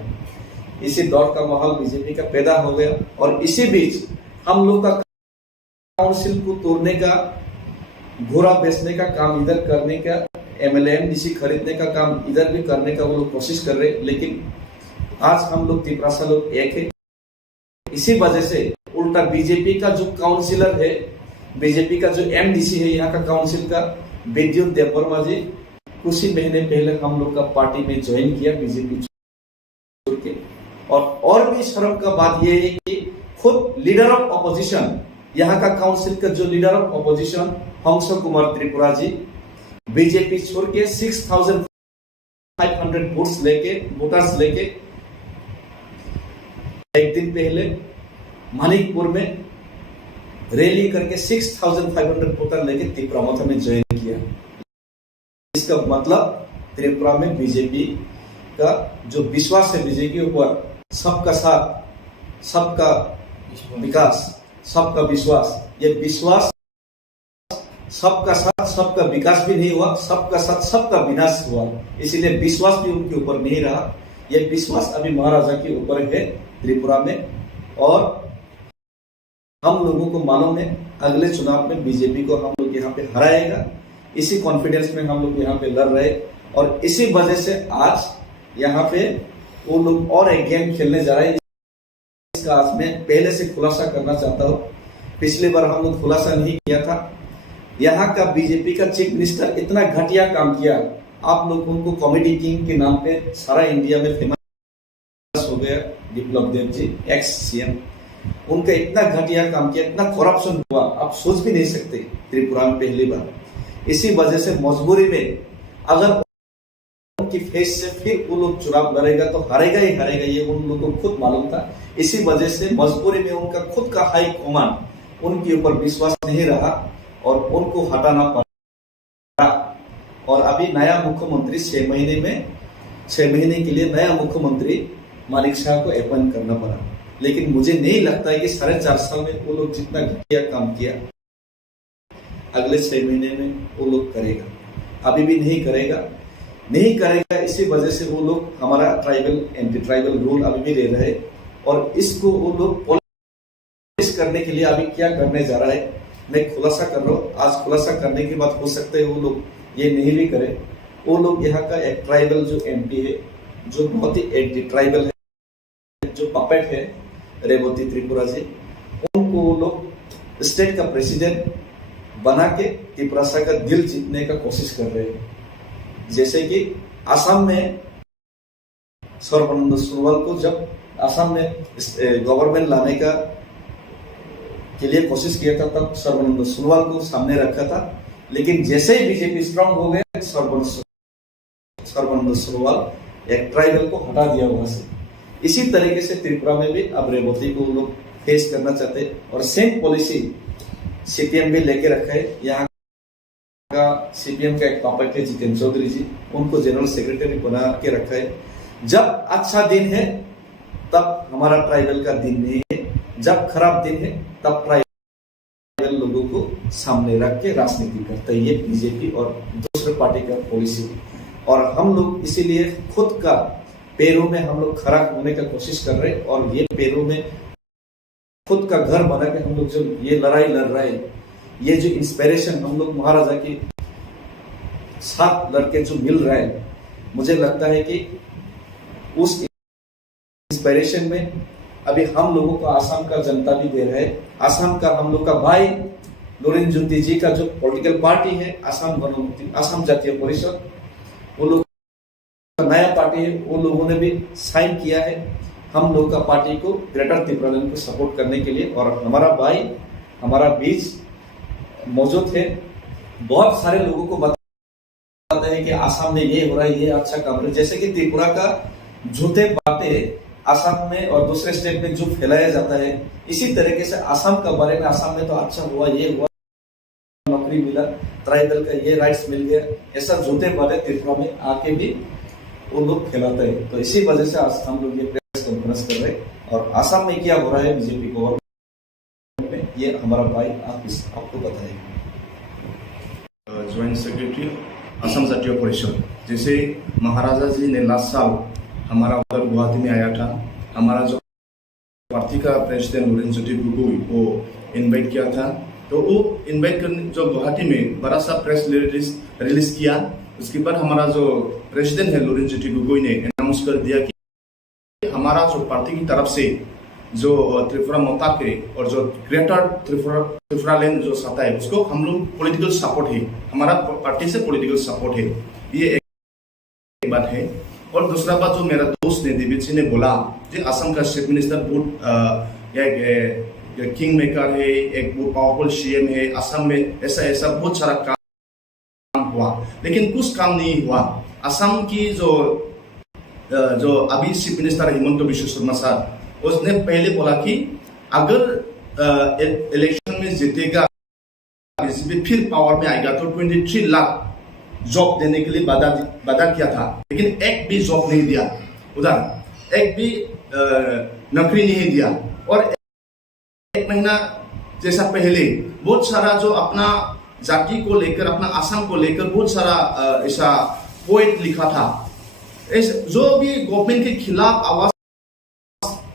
इसी दौर का माहौल बीजेपी का पैदा हो गया और इसी बीच हम लोग का काउंसिल को तोड़ने का, घोड़ा बेचने का काम इधर करने का, एमएलएमडीसी खरीदने का काम इधर भी करने का वो लोग कोशिश कर रहे। लेकिन आज हम लोग तिपरासा लोग एक है। इसी वजह से उल्टा बीजेपी का जो काउंसिलर है, बीजेपी का जो एमडीसी है यहाँ का काउंसिल का विद्युत देववर्मा जी, कुछ ही महीने पहले हम लोग का पार्टी में ज्वाइन किया बीजेपी छोड़ के। और भी शर्म का बात यह है कि खुद लीडर ऑफ ऑपोजिशन, यहाँ का काउंसिल का जो लीडर ऑफ ऑपोजिशन हंस कुमार त्रिपुरा जी बीजेपी छोड़ के 6,500 वोटर्स लेके एक दिन पहले मणिपुर में रैली करके 6,500 वोटर लेके त्रिपुरा में ज्वाइन किया। इसका मतलब त्रिपुरा में बीजेपी का जो विश्वास है, बीजेपी के ऊपर सबका साथ, सबका विकास, सबका विश्वास, ये विश्वास सबका साथ सबका विकास भी नहीं हुआ, सबका साथ सबका विनाश हुआ। इसीलिए विश्वास भी उनके ऊपर नहीं रहा। यह विश्वास अभी महाराजा के ऊपर है त्रिपुरा में। और हम लोगों को मालूम है अगले चुनाव में बीजेपी को हम लोग यहाँ पे हराएगा। इसी कॉन्फिडेंस में हम लोग यहाँ पे लड़ रहे और इसी वजह से आज यहाँ पे वो लोग और एक गेम खेलने जा रहे हैं। इसका आज मैं पहले से खुलासा करना चाहता हूँ। पिछली बार हम लोग खुलासा नहीं किया था। यहाँ का बीजेपी का चीफ मिनिस्टर इतना घटिया काम किया, आप लोग उनको कॉमेडी किंग के नाम पे सारा इंडिया में फेमस हो गया। विप्लव देव जी एक्स सीएम, उनका इतना घटिया काम किया, इतना करप्शन हुआ, आप सोच भी नहीं सकते त्रिपुरा में पहली बार। इसी वजह से मजबूरी में अगर उनकी फेस से फिर वो लोग चुनाव लड़ेगा तो हारेगा ही हारेगा, ये उन लोगों को खुद मालूम था। इसी वजह से मजबूरी में उनका खुद का हाई कमान उनके ऊपर विश्वास नहीं रहा और उनको हटाना पड़ा। और अभी नया मुख्यमंत्री 6 महीने के लिए नया मुख्यमंत्री मालिक शाह को अपॉइंट करना पड़ा। लेकिन मुझे नहीं लगता है कि 4.5 साल में वो लोग जितना घटिया काम किया अगले 6 महीने में वो लोग करेगा। अभी भी नहीं करेगा। इसी वजह से वो लोग हमारा ट्राइबल एंटी ट्राइबल रूल अभी भी ले रहे और इसको वो लोग पॉलिश करने के लिए अभी क्या करने जा रहा है मैं खुलासा कर रहा हूँ। आज खुलासा करने के बाद हो सकता है वो लोग ये नहीं भी करे। वो लोग यहाँ का एक ट्राइबल जो एमपी है जो बहुत ही एंटी ट्राइबल है, जो पपेट है रेवती त्रिपुरा जी, उनको वो लोग स्टेट का प्रेसिडेंट बना के त्रिपुरा का दिल जीतने का कोशिश कर रहे हैं। जैसे कि असम में सर्बानंद सोनोवाल को जब असम में गवर्नमेंट लाने का के लिए कोशिश किया था तब सर्बानंद सोनोवाल को सामने रखा था। लेकिन जैसे ही बीजेपी स्ट्रांग हो गया सर्बानंद सोनोवाल एक ट्राइबल को हटा दिया वहां से। इसी तरीके से त्रिपुरा में भी अब रेवती को लोग फेस करना चाहते और सेम पॉलिसी सीपीएम भी लेके रखा है। यहाँ का सीपीएम का एक पापा थे जितेंद्र चौधरी जी, उनको जनरल सेक्रेटरी बना के रखा है। जब अच्छा दिन है तब हमारा ट्राइबल का दिन नहीं है, जब खराब दिन है तब ट्राइबल लोगों को सामने रख के राजनीति करता है। ये बीजेपी और दूसरे पार्टी का पॉलिसी। और हम लोग इसीलिए खुद का पैरों में हम लोग खड़ा होने का कोशिश कर रहे हैं, और ये पैरों में खुद का घर बना के हम लोग जो ये लड़ाई लड़ रहे हैं, ये जो इंस्पिरेशन हम लोग महाराजा के साथ लड़के जो मिल रहे हैं, मुझे लगता है कि उस इंस्पिरेशन में अभी हम लोगों को आसाम का जनता भी दे रहा है। आसाम का हम लोग का भाई लोरेन जुंती जी का जो पॉलिटिकल पार्टी है आसाम गणमुक्ति आसाम जातीय परिषद, वो लोग नया पार्टी है, वो लोगों ने भी साइन किया है हम लोग का पार्टी को ग्रेटर त्रिपुरालैंड को सपोर्ट करने के लिए। और हमारा भाई हमारा बीच मौजूद है, बहुत सारे लोगों को बताता है कि आसाम में ये हो रहा है, ये अच्छा काम है। जैसे कि त्रिपुरा का झूठे बातें आसाम में और दूसरे स्टेट में जो फैलाया जाता है, इसी तरीके से आसाम का बारे में आसाम में तो अच्छा हुआ, ये हुआ, नौकरी मिला, ट्राइबल का ये राइट्स मिल गया, ऐसा झूठे बातें त्रिपुरा में आके भी वो लोग फैलाते हैं। तो इसी वजह से आज हम लोग ये प्रेस कॉन्फ्रेंस कर रहे हैं। और आसाम में क्या हो रहा है बीजेपी गवर्नमेंट में, ये हमारा भाई आपको बताएंगे। ज्वाइंट सेक्रेटरी असम जातीय परिषद, जैसे महाराजा जी ने लास्ट साल हमारा उधर गुवाहाटी में आया था, हमारा जो पार्टी का प्रेसिडेंट लोरेन ज्योति गोगोई वो इनवाइट किया था, तो वो इनवाइट करने जो गुवाहाटी में बड़ा सा प्रेस रिलीज किया। उसके बाद हमारा जो प्रेसिडेंट है लोरेन ज्योति गोगोई ने अनाउंस कर दिया कि हमारा जो पार्टी की तरफ से जो त्रिपुरा मोता के और जो ग्रेटर त्रिपुरालैंड जो सत्ता है उसको हम लोग पॉलिटिकल सपोर्ट है, हमारा पार्टी से पॉलिटिकल सपोर्ट है, ये एक बात है। और दूसरा बात जो मेरा दोस्त ने देवी जी ने बोला कि असम का चीफ मिनिस्टर बहुत एक किंग मेकर है, एक बहुत पावरफुल सीएम है, असम में ऐसा बहुत सारा काम हुआ, लेकिन कुछ काम नहीं हुआ। असम की जो अभी chief minister Himanta Biswa Sharma sir, उसने पहले बोला कि अगर इलेक्शन में जीतेगा बीजेपी फिर पावर में आएगा तो 23 लाख जॉब देने के लिए वादा किया था, लेकिन एक भी जॉब नहीं दिया, उधर एक भी नौकरी नहीं दिया। और एक महीना जैसा पहले बहुत सारा जो अपना जाति को लेकर अपना असम को लेकर बहुत सारा ऐसा पोएट लिखा था, जो भी गवर्नमेंट के खिलाफ आवाज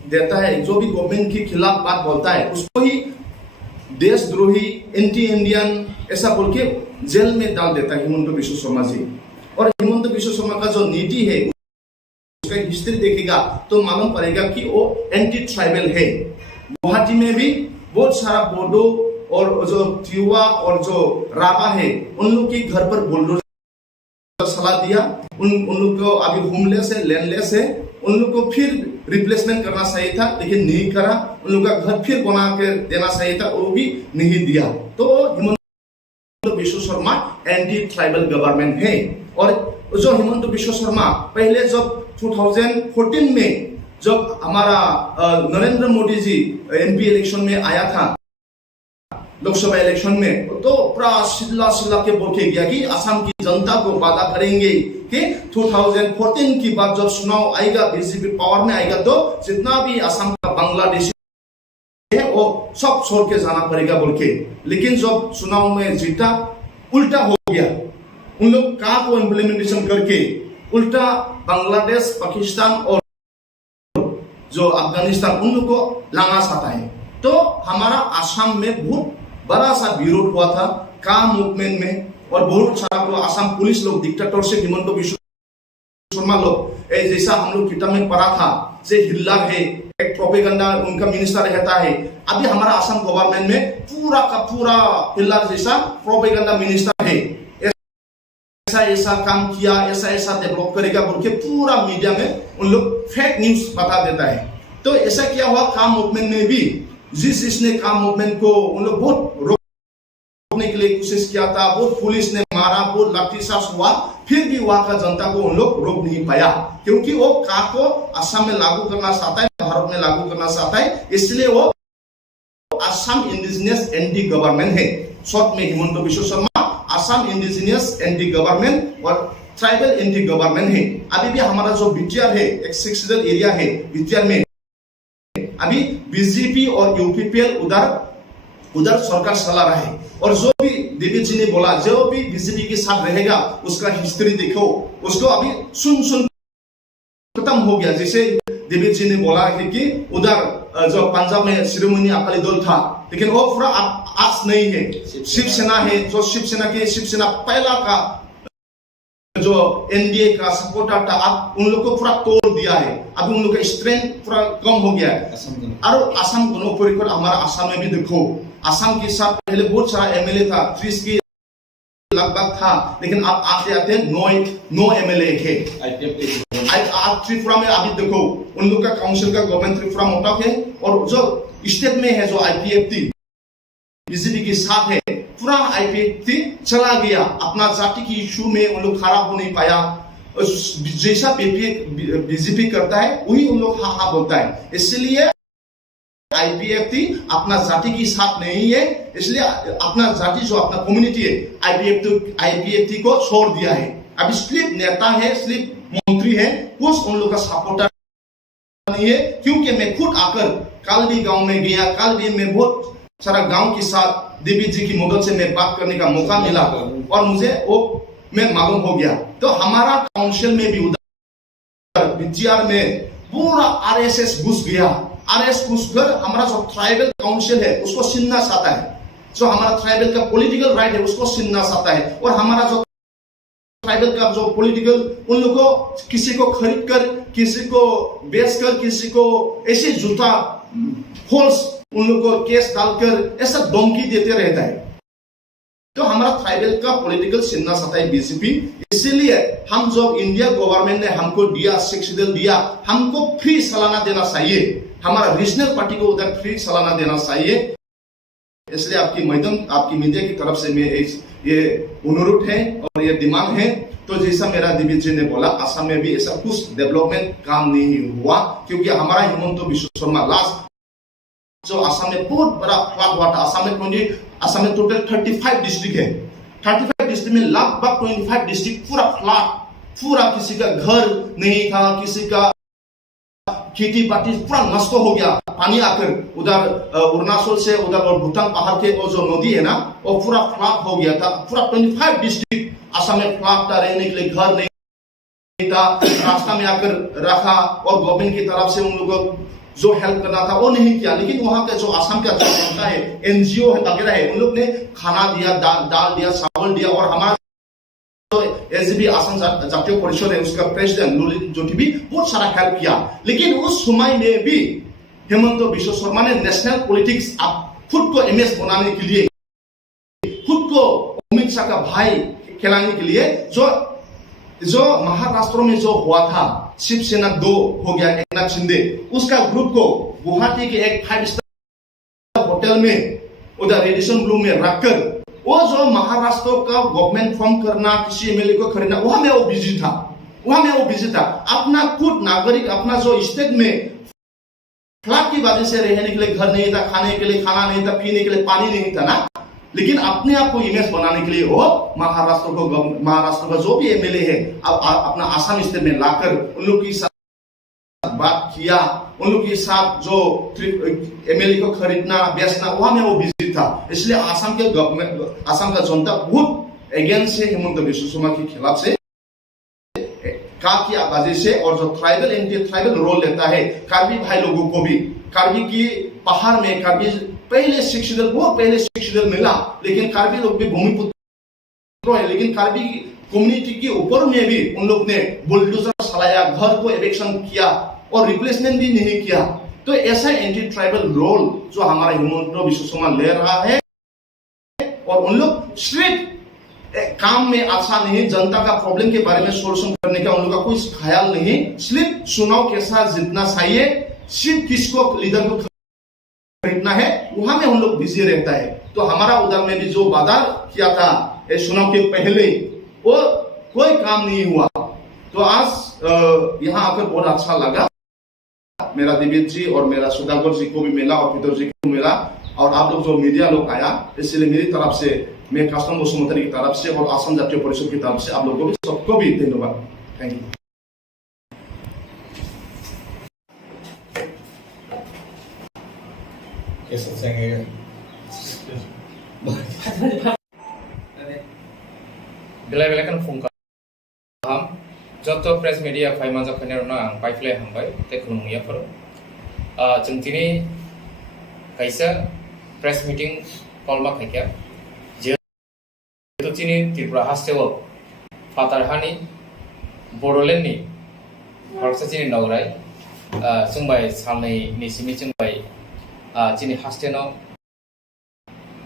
देता है, जो भी गवर्नमेंट के खिलाफ बात बोलता है, उसको ही देशद्रोही, एंटी इंडियन ऐसा बोल के जेल में डाल देता है हिमंत बिश्व शर्मा जी। और हिमंत बिश्व शर्मा का जो नीति है उसका हिस्ट्री देखेगा तो मालूम पड़ेगा कि वो एंटी ट्राइबल है। गुवाहाटी में भी बहुत सारा बोडो और जो तिवा और जो राभा है उन लोग के घर पर बुलडोजर सलाह दिया, उन लोग को अभी होमलेस है, लैंडलेस है, उन लोग को फिर रिप्लेसमेंट करना चाहिए था, लेकिन नहीं करा। उन लोग का घर फिर बना के देना चाहिए था, वो भी नहीं दिया। तो Himanta Biswa Sharma anti tribal government है। और जो हिमंत बिश्व शर्मा पहले जब 2014 में जब हमारा नरेंद्र मोदी जी एमपी इलेक्शन में आया था, लोकसभा इलेक्शन में, तो पूरा सिला के बोल के गया कि असम की जनता को वादा करेंगे कि 2014 की बाद जब चुनाव आएगा, बीजेपी पावर में आएगा, तो जितना भी असम का बांग्लादेशी है वो सब छोड़ के जाना पड़ेगा बोल के। लेकिन जब चुनाव में जीता उल्टा हो गया, उन लोग का को इम्प्लीमेंटेशन करके उल्टा बांग्लादेश, पाकिस्तान और जो अफगानिस्तान उन लोग को लाना चाहता है। तो हमारा आसाम में बहुत बड़ा सा विरोध हुआ था का मूवमेंट में, और बहुत सारा लोग आसाम पुलिस लोग डिक्टेटरशिप हिमंत बिश्व शर्मा लोग जैसा हम लोग किताब में पढ़ा था, जे हिल्लार है, एक प्रोपेगेंडा उनका मिनिस्टर रहता है। अभी हमारा आसाम गवर्नमेंट में पूरा का पूरा हिल्लार जैसा प्रोपेगेंडा मिनिस्टर है, ऐसा काम किया, ऐसा डेवलप करेगा बोल के पूरा मीडिया में उन लोग फेक न्यूज बता देता है। तो ऐसा क्या हुआ काम मूवमेंट में भी, जिसने काम मूवमेंट को उन लोग बहुत रोकने के लिए कोशिश किया था, बहुत पुलिस ने मारा, बहुत लाठीचार्ज हुआ, फिर भी वहां का जनता को उन लोग रोक नहीं पाया, क्योंकि वो का को असम में लागू करना चाहता है, भारत में लागू करना चाहता है, इसलिए वो असम इंडिजिनियस एंटी गवर्नमेंट है। शॉर्ट में Himanta Biswa Sharma Assam indigenous anti government और ट्राइबल एंटी गवर्नमेंट है। अभी भी हमारा जो बीटीआर है, एक सेक्शनल एरिया है बीटीआर में, अभी बीजेपी और यूपीपीएल उधर सरकार चला रहा है। और जो भी देवी जी ने बोला, जो भी बीजेपी के साथ रहेगा उसका हिस्ट्री देखो, उसको अभी सुन खत्म हो गया। जैसे देवी जी ने बोला है कि उधर जो पंजाब में शिरोमणि अकाली दल था, लेकिन वो पूरा आज नहीं है, शिवसेना है। जो शिवसेना पहला का जो एनडीए का सपोर्टर था, अब उन लोग को पूरा तोड़ दिया है। अभी उन लोग का स्ट्रेंथ पूरा कम हो गया है। और असम गण परिषद हमारा असम में भी देखो, असम के साथ पहले बहुत सारा एमएलए था, 30 की लगभग था, लेकिन अब आते आते 9 एमएलए है। त्रिपुरा में अभी देखो उन लोग का काउंसिल का गवर्नमेंट त्रिपुरा मोटा है, और जो स्टेट में है जो आईपीएफटी बीजेपी के साथ है, पूरा आईपीएफटी चला गया। अपना जाति की इशू में उन लोग खड़ा हो नहीं पाया। जैसा बीजेपी करता है वही उन लोग हाँ बोलता है। इसलिए आईपीएफटी अपना जाति के साथ नहीं है, इसलिए अपना जाति जो अपना कम्युनिटी है आईपीएफटी को छोड़ दिया है। अभी सिर्फ नेता है, सिर्फ मंत्री है, कुछ उन लोग का सपोर्टर नहीं है। क्योंकि मैं खुद आकर कालबी गांव में गया, कालबी में बहुत सारा गांव के साथ देवी जी की मदद से मैं बात करने का मौका मिला, और मुझे वो मैं मालूम हो गया। तो हमारा काउंसिल में भी उधर बीटीआर में पूरा आरएसएस घुस गया। आरएस घुसकर हमारा जो ट्राइबल काउंसिल है उसको छीनना चाहता है, जो हमारा ट्राइबल का पॉलिटिकल राइट है उसको छीनना चाहता है। और हमारा जो ट्राइबल का जो पॉलिटिकल, उन लोगों को किसी को खरीद कर, किसी को बेच कर, किसी को ऐसे जूता फोर्स उन लोगों को केस डालकर ऐसा धमकी देते रहता है। तो हमारा ट्राइबल का पॉलिटिकल छीनना चाहता है बीजेपी। इसीलिए हम जो इंडिया गवर्नमेंट ने हमको दिया, शिक्षित दिया, हमको फ्री सालाना देना चाहिए। हमारा रीजनल पार्टी को उधर फ्री सालाना देना चाहिए। इसलिए आपकी मीडिया की तरफ से मैं ये अनुरोध है और ये डिमांड है। तो जैसा मेरा देवी जी ने बोला, असम में भी ऐसा कुछ डेवलपमेंट काम नहीं हुआ, क्योंकि हमारा हिमंत बिश्व शर्मा लास्ट जो असम में बहुत बड़ा फ्लड हुआ था। असम में टोटल 35 डिस्ट्रिक्ट है। 35 डिस्ट्रिक्ट में लगभग 25 डिस्ट्रिक्ट पूरा फ्लड, पूरा किसी का घर नहीं था, किसी का खेती बाड़ी पूरा नष्ट हो गया। पानी आकर उधर अरुणाचल से उधर और भूटान पहाड़ के वो जो नदी है ना, वो पूरा फ्लड हो गया था। पूरा 25 डिस्ट्रिक्ट असम में फ्लड था, रहने के लिए घर नहीं था, रास्ता में आकर रखा, और गवर्नमेंट की तरफ से उन लोगों को जो हेल्प करना था वो नहीं किया। लेकिन वहां का जो असम का जो जनता है, एनजीओ है वगैरह है, उन लोग ने खाना दिया, दाल दिया, चावल दिया। और हमारा जो एसजीपी असम जातीय परिषद है उसका प्रेसिडेंट ललित ज्योति भी बहुत सारा हेल्प किया। लेकिन उस समय में भी हिमंत बिश्व शर्मा ने नेशनल पॉलिटिक्स खुद को इमेज बनाने के लिए, खुद को अमित शाह का भाई खिलाने के लिए, जो महाराष्ट्र में जो हुआ था, शिवसेना 2 हो गया, एक नाथ शिंदे, उसका ग्रुप को गुवाहाटी के एक 5 स्टार होटल में उधर रेडिसन ब्लू में रखकर वो जो महाराष्ट्र का गवर्नमेंट फॉर्म करना, किसी एमएलए को खरीदना, वहां में वो बिजी था। अपना खुद नागरिक, अपना जो स्टेट में फ्लड की वजह से रहने के लिए घर नहीं था, खाने के लिए खाना नहीं था, पीने के लिए पानी नहीं था ना, लेकिन अपने आप को इमेज बनाने के लिए वो महाराष्ट्र का जो भी एमएलए है अब अपना आसाम स्टेट में लाकर उन लोग के साथ बात किया। उन लोग के साथ जो एमएलए को खरीदना, बेचना, वहां में वो बिजी था। इसलिए आसाम का जनता बहुत अगेंस्ट है हिमंत बिश्व शर्मा के खिलाफ से की वजह से। और जो ट्राइबल एंटी ट्राइबल रोल लेता है, कार्बी भाई लोगों को भी, कार्बी की पहाड़ में कार्बी बहुत पहले शिक्षित मिला, लेकिन कार्बी लोग भी भूमिपुत्र है। लेकिन कार्बी कम्युनिटी के ऊपर में भी उन लोग ने बुलडोजर चलाया, घर को एविक्शन किया और रिप्लेसमेंट भी नहीं किया। तो ऐसा एंटी ट्राइबल रोल जो हमारा हिमंत बिश्व शर्मा ले रहा है, और उन लोग सिर्फ काम में अच्छा नहीं, जनता का प्रॉब्लम के बारे में सोल्यूशन करने का उन लोग का कोई ख्याल नहीं, सिर्फ चुनाव के साथ जीतना चाहिए, सिर्फ किसको लीडर को खरीदना है, वहां में उन लोग बिजी रहता है। तो हमारा उधर में भी जो वादा किया था चुनाव के पहले, वो कोई काम नहीं हुआ। तो आज यहाँ आकर बहुत अच्छा लगा। मेरा दिव्य जी और मेरा सुधाकर जी को भी मिला और पीटर जी को मिला, और आप लोग जो मीडिया लोग आया, इसलिए मेरी तरफ से मैं कास्टम बसुमतारी की तरफ से और आसाम जातीय परिषद की तरफ से आप लोगों को भी सबको भी धन्यवाद। Thank you. बेला kan fungka ham joto press media fai manjak khane rona ang paifle hambai te khunung ya pharo chung tini kaisa press meeting call ma khaikya je to tini Tripura hasteo fatar hani Bodoland ni harsa tini naurai chungbai salnai ni simi chungbai tini hasteno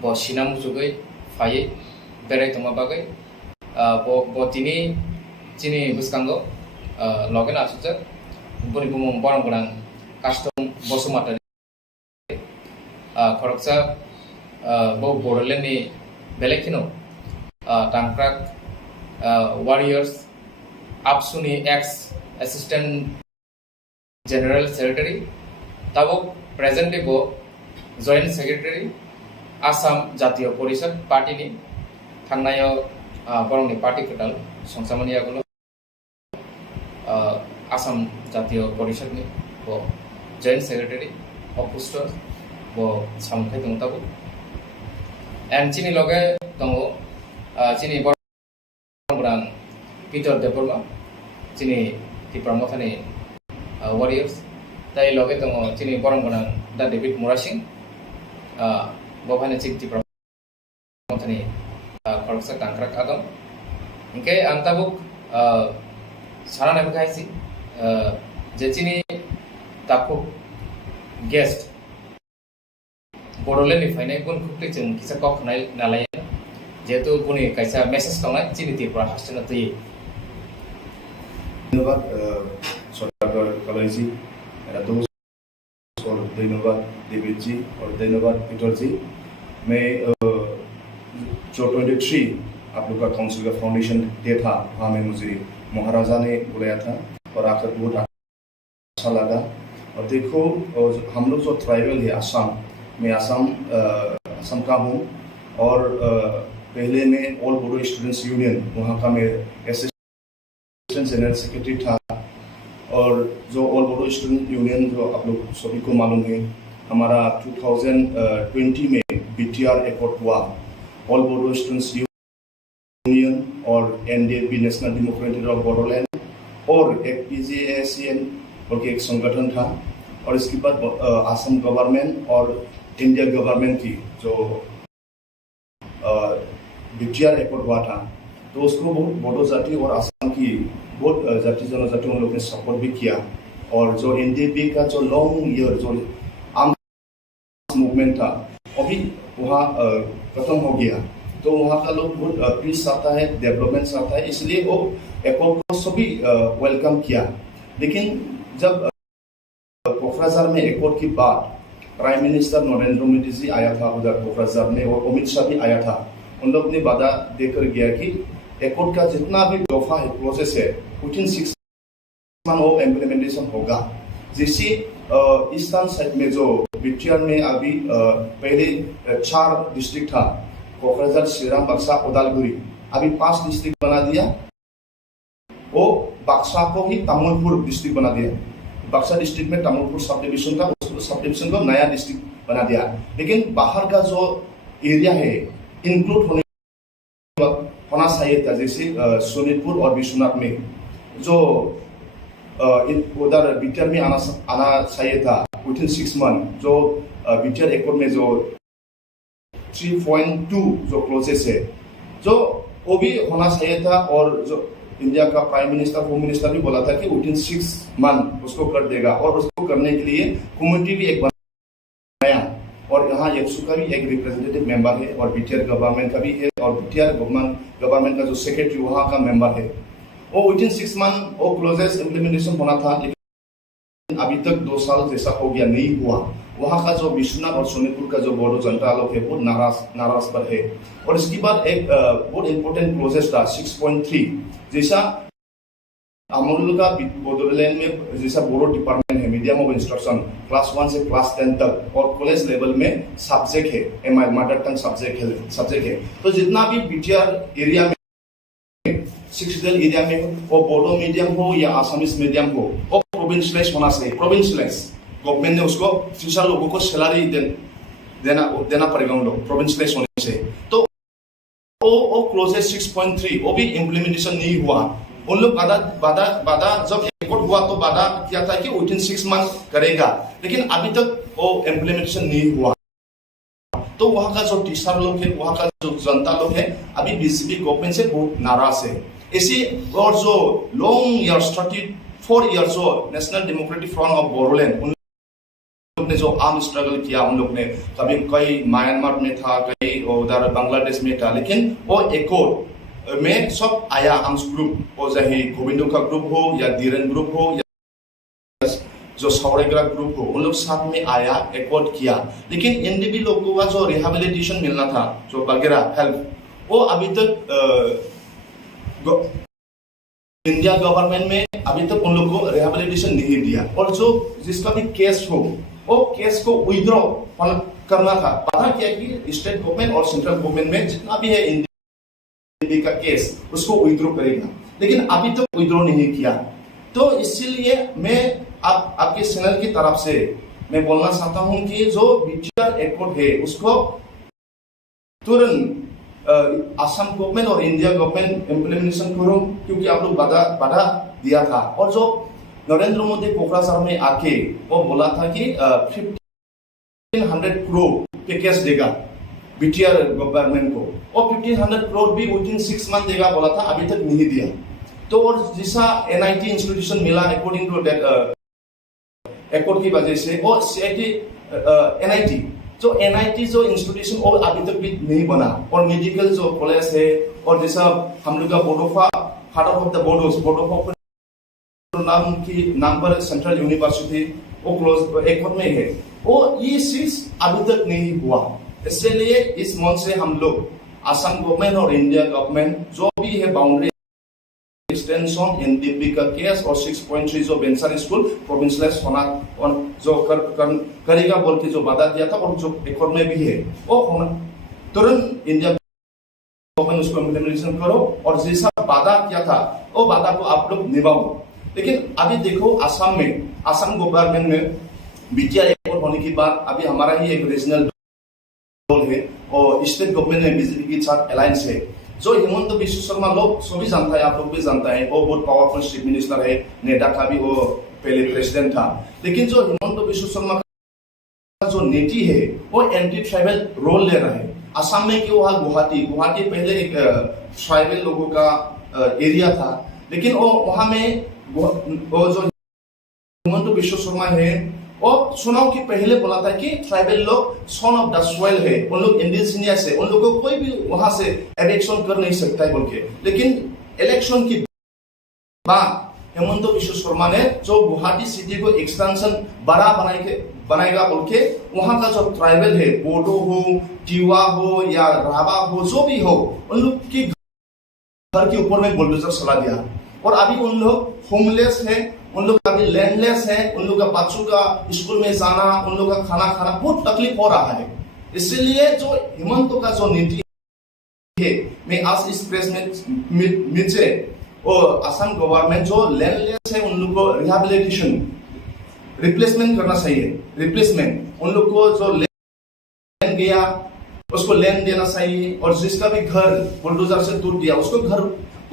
bo sinam jugai fai berai toma bagai bo tini chini buskango login asuja boni bumong borang borang custom bosumatari khoroksa bo Bodoland ni belekino tangkrak warriors apsuni ex assistant general secretary tabo presently bo joint secretary Assam Jatiyo Porishad party ni thangnayo borong ni party ketal songsamani agulo Assam Jatiyo Porishad ni bo joint secretary opustor bo samkhai dong tabo and chini loge tongo chini borong borang Peter Deborma chini Tripura mothani warriors tai loge tongo chini borong borang da David Murasing bawahnya cik di promosi ini korupsi tangkrak adam, ingke antabuk saran apa kaya sih, jadi ini takut guest Bodoland ini final pun kukli ceng kisah kau kenal nalayan, jadi tu pun ini kaisa message tonglah cini Tripura hasil nanti. धन्यवाद सरकार कलाई जी, दोस्त और धन्यवाद देवेद जी और धन्यवाद Peter जी। मैं जो 23 आप लोग का काउंसिल का फाउंडेशन डे था वहाँ में मुझे महाराजा ने बुलाया था और आकर बहुत अच्छा लगा। और देखो हम लोग जो ट्राइबल है आसाम, मैं आसाम का हूँ और पहले मैं ऑल बोडो स्टूडेंट्स यूनियन वहाँ का मैं असिस्टेंट जनरल सेक्रेटरी था। और जो ऑल बोडो स्टूडेंट यूनियन जो आप लोग सभी को मालूम है, हमारा 2020 में BTR एकॉर्ड हुआ, ऑल बोडो स्टूडेंट्स यूनियन और NDP national democratic of Bodoland और एक PJASN और एक संगठन था। और इसके बाद आसाम गवर्नमेंट और इंडिया गवर्नमेंट की जो BTR एकॉर्ड हुआ था, तो उसको बहुत बोडो जाति और आसाम की बहुत जाति जनजातियों लोगों ने सपोर्ट भी किया। और जो NDP का जो लॉन्ग ईयर जो आर्म्स मूवमेंट था अभी वहाँ खत्म हो गया, तो वहाँ का लोग बहुत पीस आता है, डेवलपमेंट आता है, इसलिए वो एकॉर्ड को सभी वेलकम किया। लेकिन जब कोकराझार में एकॉर्ड की बात प्राइम मिनिस्टर नरेंद्र मोदी जी आया था उधर कोकराझार में और अमित शाह भी आया था, उन लोग ने वादा देकर गया कि एकॉर्ड का जितना भी दफा है प्रोसेस है विथिन 6 मंथ वो इम्प्लीमेंटेशन होगा। जैसे ईस्टर्न साइड में जो BTR में अभी पहले 4 डिस्ट्रिक्ट था, कोकराझार, चिरांग, बक्सा, उदालगुरी, अभी 5 डिस्ट्रिक्ट बना दिया। वो बक्सा को ही तामुलपुर डिस्ट्रिक्ट बना दिया। बक्सा डिस्ट्रिक्ट में तामुलपुर सब डिविजन था, उसको सब डिविजन को नया डिस्ट्रिक्ट बना दिया। लेकिन बाहर का जो एरिया है इंक्लूड होना चाहिए था, जैसे सोनीतपुर और विश्वनाथ में जो उधर BTR में आना चाहिए था विथिन 6 मंथ। जो BTR एकॉर्ड में जो 3.2 जो क्लोजेस है जो वो भी होना चाहिए था। और जो इंडिया का प्राइम मिनिस्टर, होम मिनिस्टर भी बोला था कि विथिन 6 मंथ उसको कर देगा। और उसको करने के लिए कमेटी भी एक बनाया और यहाँ येप्सू का भी एक रिप्रेजेंटेटिव मेंबर है और BTR गवर्नमेंट का भी है और BTR गवर्नमेंट का जो सेक्रेटरी वहाँ का मेंबर है। वो विथिन 6 मंथ वो क्लोजेस इम्प्लीमेंटेशन होना था, लेकिन अभी तक 2 साल जैसा हो गया, नहीं हुआ। वहाँ का जो विश्वनाथ और सोनीतपुर का जो बोडो जनता लोग है वो नाराज पर है। और इसके बाद एक बहुत इंपॉर्टेंट क्लोजेस था 6.3, जैसा हम लोग का बोडोलैंड में जैसा बोडो डिपार्टमेंट है, मीडियम ऑफ इंस्ट्रक्शन क्लास 1 से क्लास 10 तक, और कॉलेज लेवल में सब्जेक्ट है एमआई मदर टंग सब्जेक्ट है। तो जितना भी बीटीआर एरिया में 6 एरिया में वो बोडो मीडियम हो या आसामीज मीडियम हो, वो प्रोविंशियलाइज होना चाहिए। प्रोविंशियलाइज गवर्नमेंट ने उसको टीचर लोगों को सैलरी देना पड़ेगा उन लोग प्रोविंशियलाइज होने से। तो वो क्लोजेज 6.3 वो भी इम्प्लीमेंटेशन नहीं हुआ। उन लोग बाधा जब एकॉर्ड हुआ तो बाधा क्या था कि विदिन 6 मंथ करेगा, लेकिन अभी तक वो इम्प्लीमेंटेशन नहीं हुआ। तो वहाँ का जो टीचर लोग है, वहाँ का जो जनता लोग है, अभी बीजेपी गवर्नमेंट से बहुत नाराज है। इसी और जो लॉन्ग ईयर्स 34 ईयर्स जो national democratic front of Bodoland उन लोग ने जो आर्म स्ट्रगल किया, उन लोग ने कभी कई म्यांमार में था, कई उधर बांग्लादेश में था, लेकिन वो एकॉर्ड में सब आया आर्म्स ग्रुप, वो चाहे गोविंदो का ग्रुप हो या धीरेन ग्रुप हो या जो सावरेग्रा ग्रुप हो, उन लोग साथ में आया, एकॉर्ड किया। लेकिन एनडीपी लोगों का जो रिहेबिलिटेशन मिलना था, जो वगैरह हेल्प, वो अभी तक इंडिया गवर्नमेंट में अभी तक उन लोग को रिहेबिलिटेशन नहीं दिया। और जो जिसका भी केस हो, वो केस को विड्रॉ करना था। पता क्या कि स्टेट गवर्नमेंट और सेंट्रल गवर्नमेंट में जितना भी है इंडिया का केस उसको विड्रॉ करेगा, लेकिन अभी तक विड्रॉ नहीं किया। तो इसीलिए मैं आपके चैनल की तरफ से मैं बोलना चाहता हूं कि जो बीटीआर एकॉर्ड है उसको तुरंत असम गवर्नमेंट और इंडिया गवर्नमेंट इम्प्लीमेंटेशन करो, क्योंकि आप लोग बाधा दिया था। और जो नरेंद्र मोदी कोकराझार में आके वो बोला था कि 1500 करोड़ पैकेज देगा बीटीआर गवर्नमेंट को, और 1500 करोड़ भी विदिन 6 मंथ देगा बोला था, अभी तक नहीं दिया। तो और जैसा एनआईटी इंस्टीट्यूशन मिला अकॉर्डिंग टू दैट एकॉर्ड की वजह से, और सीआईटी एनआईटी जो इंस्टीट्यूशन और अभी तक भी नहीं बना, और मेडिकल जो कॉलेज है, और जैसा हम लोग का Bodofa father of the Bodofa नाम पर सेंट्रल यूनिवर्सिटी वो क्लोज एकॉर्ड में है, वो ये चीज अभी तक नहीं हुआ। इसलिए इस मंच से हम लोग असम गवर्नमेंट और इंडिया गवर्नमेंट जो भी है बाउंड्री एक्सटेंशन एनडीपी का केस और 6.3 जो बेंसर स्कूल प्रोविंशियलाइज होना और जो करेगा बोल के जो वादा दिया था, और जो एकॉर्ड में भी है वो होना, तुरंत इंडिया गवर्नमेंट उसको इम्प्लीमेंटेशन करो, और जैसा वादा किया था वो वादा को आप लोग निभाओ। लेकिन अभी देखो असम में, असम गवर्नमेंट में बीटीआर एकॉर्ड होने के बाद अभी हमारा ही एक रीजनल रोल है, और स्टेट गवर्नमेंट में बीजेपी के साथ अलायंस है। जो हिमंत बिश्व शर्मा लोग सभी जानता है, आप लोग भी जानता है, वो बहुत पावरफुल चीफ मिनिस्टर है, नेता का भी वो पहले प्रेसिडेंट था। लेकिन जो हिमंत बिश्व शर्मा का जो नीति है वो एंटी ट्राइबल रोल ले रहा है। असम में क्यों वहाँ गुवाहाटी पहले एक ट्राइबल लोगों का एरिया था, लेकिन वो वहाँ में वो जो हिमंत बिश्व शर्मा है वो चुनाव के पहले बोला था कि ट्राइबल लोग सन ऑफ द सॉइल है, उन लोग इंडिजिनियस है, उन लोगों को कोई भी वहां से इलेक्शन कर नहीं सकता है बोल के। लेकिन इलेक्शन की बाद हिमंत बिश्व शर्मा ने जो गुवाहाटी सिटी को एक्सटेंशन बड़ा बनाएगा बोल के, वहां का जो ट्राइबल है, बोडो हो, टिवा हो या राभा हो, जो भी हो, उन लोग की घर के ऊपर में बुलडोजर चला दिया, और अभी उन लोग होमलेस है, उन लोग अभी लैंडलेस है, उन लोग का बच्चों का स्कूल में जाना, उन लोग का खाना खाना बहुत तकलीफ हो रहा है। इसलिए जो हिमंत का जो नीति है, मैं आज इस प्रेस में नीचे और असम गवर्नमेंट जो लैंडलेस है उन लोग को रिहेबिलिटेशन रिप्लेसमेंट करना चाहिए। रिप्लेसमेंट उन लोग को जो लैंड गया उसको लैंड देना चाहिए, और जिसका भी घर बुलडोजर से टूट दिया उसको घर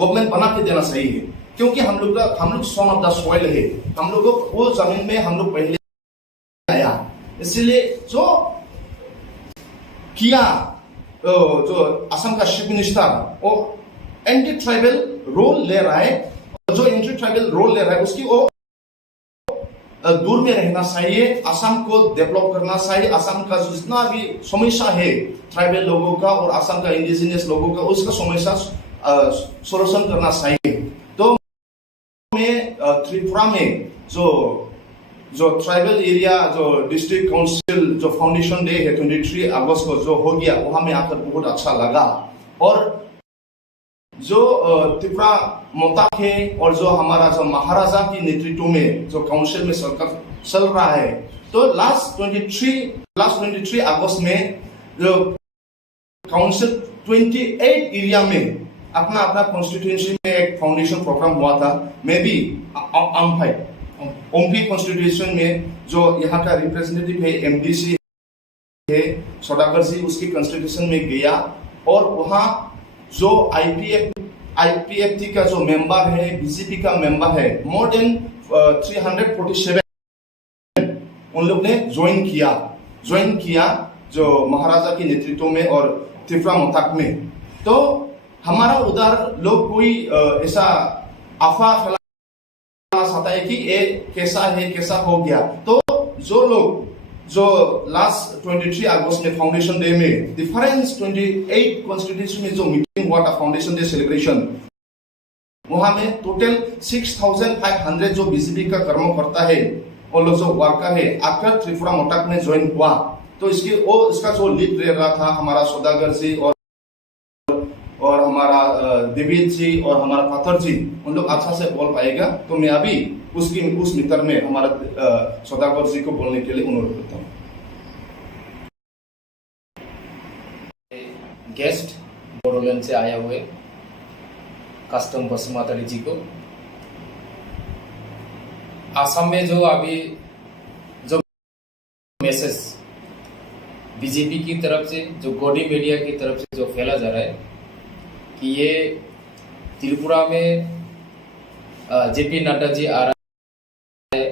गवर्नमेंट बना के देना चाहिए, क्योंकि हम लोग सन ऑफ द सॉइल है, हम लोग वो जमीन में हम लोग पहले आया। इसलिए जो किया जो असम का चीफ मिनिस्टर वो एंटी ट्राइबल रोल ले रहा है, और जो एंटी ट्राइबल रोल ले रहा है उसकी वो दूर में रहना चाहिए, असम को डेवलप करना चाहिए। असम का जितना भी समस्या है ट्राइबल लोगों का और असम का इंडिजिनियस लोगों का, उसका समस्या सोल्यूशन करना चाहिए। तो में त्रिपुरा में जो ट्राइबल एरिया जो डिस्ट्रिक्ट काउंसिल जो फाउंडेशन डे है 23 अगस्त को जो हो गया, वहां में आकर बहुत अच्छा लगा। और जो त्रिपुरा मोताक है और जो हमारा जो महाराजा की नेतृत्व में जो काउंसिल में सरकार चल रहा है, तो लास्ट 23 अगस्त में जो काउंसिल 28 एरिया में अपना कॉन्स्टिट्यूएंसी में एक फाउंडेशन प्रोग्राम हुआ था। मैं भी ओम्फी कॉन्स्टिट्यूशन में जो यहाँ का रिप्रेजेंटेटिव है, एमडीसी है सौदागर जी, उसकी कॉन्स्टिट्यूशन में गया और वहाँ जो आईपीएफटी का जो मेंबर है, बीजेपी का मेंबर है, मोर देन 347 उन लोग ने ज्वाइन किया जो महाराजा के नेतृत्व में और त्रिपुरा मोताक में। तो हमारा उधर लोग कोई ऐसा अफवाह फैला सकता है कि ये कैसा हो गया। तो जो लोग जो लास्ट 23 अगस्त में फाउंडेशन डे में डिफरेंस 28 कॉन्स्टिट्यूशन में जो मीटिंग हुआ था, फाउंडेशन डे सेलिब्रेशन, वहां में टोटल 6500 जो बीजेपी का कर्मकर्ता है और लोग जो वर्कर है आकर त्रिपुरा मोताक में ज्वाइन हुआ। तो इसका जो लीड रह रहा था हमारा सौदागर जी और हमारा देवीत जी और हमारा पाथर जी, उन लोग अच्छा से बोल पाएगा। तो मैं अभी उस मीटर में हमारा सौदागर जी को बोलने के लिए अनुरोध करता हूँ। गेस्ट बोडोलैंड से आए हुए कस्टम बसुमातारी जी को, असम में जो अभी जो मैसेज बीजेपी की तरफ से, जो गोडी मीडिया की तरफ से जो फैला जा रहा है कि ये त्रिपुरा में जेपी नड्डा जी आ रहा है,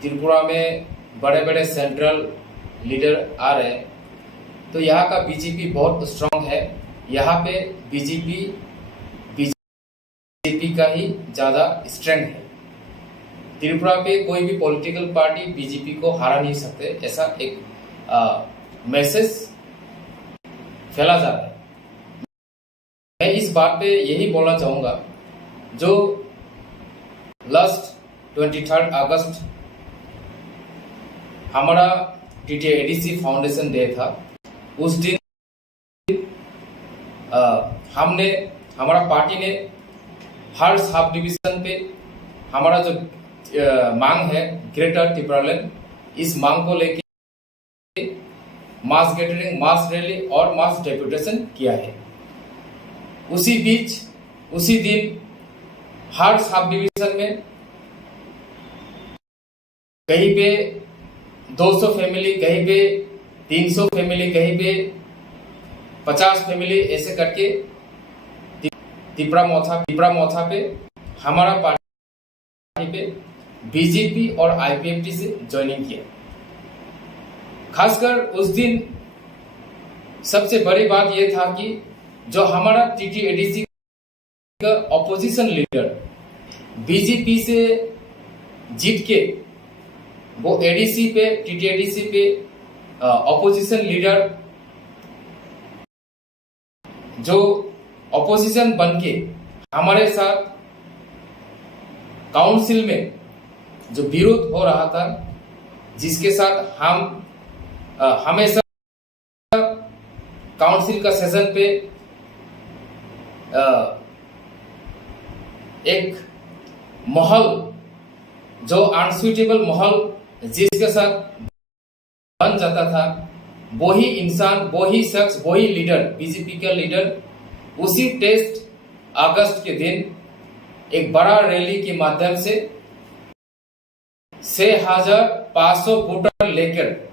त्रिपुरा में बड़े बड़े सेंट्रल लीडर आ रहे हैं, तो यहाँ का बीजेपी बहुत स्ट्रांग है। यहाँ पे बीजेपी का ही ज्यादा स्ट्रेंथ है। त्रिपुरा पे कोई भी पॉलिटिकल पार्टी बीजेपी को हरा नहीं सकते, ऐसा एक मैसेज फैला जा रहा है। मैं इस बात पे यही बोलना चाहूंगा, जो लास्ट 23 अगस्त हमारा टीटीएडीसी फाउंडेशन डे था, उस दिन हमारा पार्टी ने हर सब डिवीजन पे हमारा जो मांग है ग्रेटर त्रिपुरालैंड, इस मांग को लेके मास गैदरिंग, मास रैली और मास डेपुटेशन किया है। उसी दिन हर सब डिवीजन में कहीं पे 200 फैमिली, कहीं पे 300 फैमिली, कहीं पे 50 फैमिली, ऐसे करके त्रिपुरा मोथा पे हमारा पार्टी पे बीजेपी और आईपीएफटी से ज्वाइनिंग किया। खासकर उस दिन सबसे बड़ी बात यह था कि जो हमारा टीटीएडीसी का ऑपोजिशन लीडर बीजेपी से जीत के वो एडीसी पे, टीटीएडीसी पे ऑपोजिशन लीडर जो ऑपोजिशन बन के हमारे साथ काउंसिल में जो विरोध हो रहा था, जिसके साथ हम हमेशा काउंसिल का सेशन पे एक माहौल, जो अनसुइटेबल माहौल जिसके साथ बन जाता था, वही इंसान, वही शख्स, वही लीडर, बीजेपी का लीडर उसी 23 अगस्त के दिन एक बड़ा रैली के माध्यम से 6500 वोटर लेकर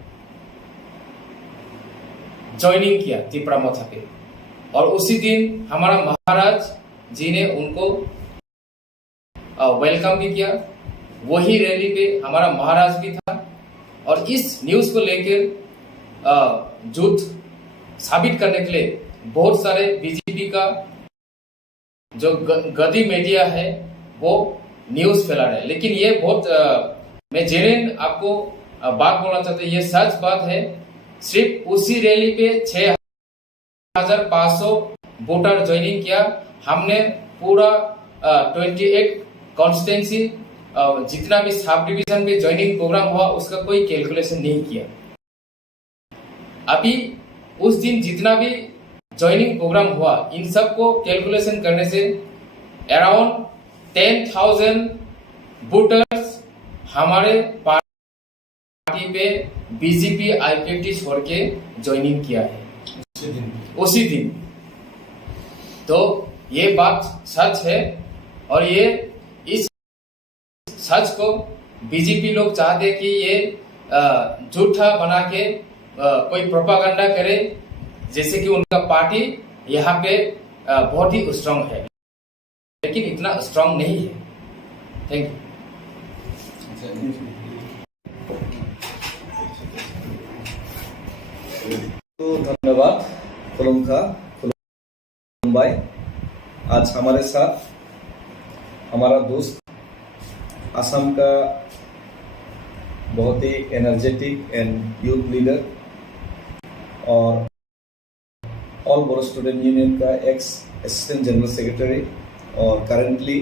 ज्वाइनिंग किया त्रिपुरा मोथा पे। और उसी दिन हमारा महाराज जी ने उनको वेलकम भी किया। वही रैली पे हमारा महाराज भी था और इस न्यूज को लेकर झूठ साबित करने के लिए बहुत सारे बीजेपी का जो गदी मीडिया है वो न्यूज फैला रहे हैं। लेकिन ये बहुत मैं जेन्युइन आपको बात बोलना चाहता हूँ, ये सच बात है। सिर्फ उसी रैली पे 6500 वोटर ज्वाइनिंग किया। हमने पूरा 28 कॉन्स्टिट्यूंसी जितना भी सब डिवीजन पे ज्वाइनिंग प्रोग्राम हुआ उसका कोई कैलकुलेशन नहीं किया। अभी उस दिन जितना भी ज्वाइनिंग प्रोग्राम हुआ, इन सब को कैलकुलेशन करने से अराउंड 10,000 वोटर्स हमारे पार्टी पे बीजेपी आईपीएफटी छोड़ के ज्वाइनिंग किया है उसी दिन। तो ये बात सच है और ये इस सच को बीजेपी लोग चाहते कि ये झूठा बना के कोई प्रोपागंडा करे, जैसे कि उनका पार्टी यहाँ पे बहुत ही स्ट्रांग है, लेकिन इतना स्ट्रांग नहीं है। Thank you. तो धन्यवाद खुलुमखा भाई। आज हमारे साथ हमारा दोस्त असम का बहुत ही एनर्जेटिक एंड यूथ लीडर और ऑल बोरो स्टूडेंट यूनियन का एक्स असिस्टेंट जनरल सेक्रेटरी और currently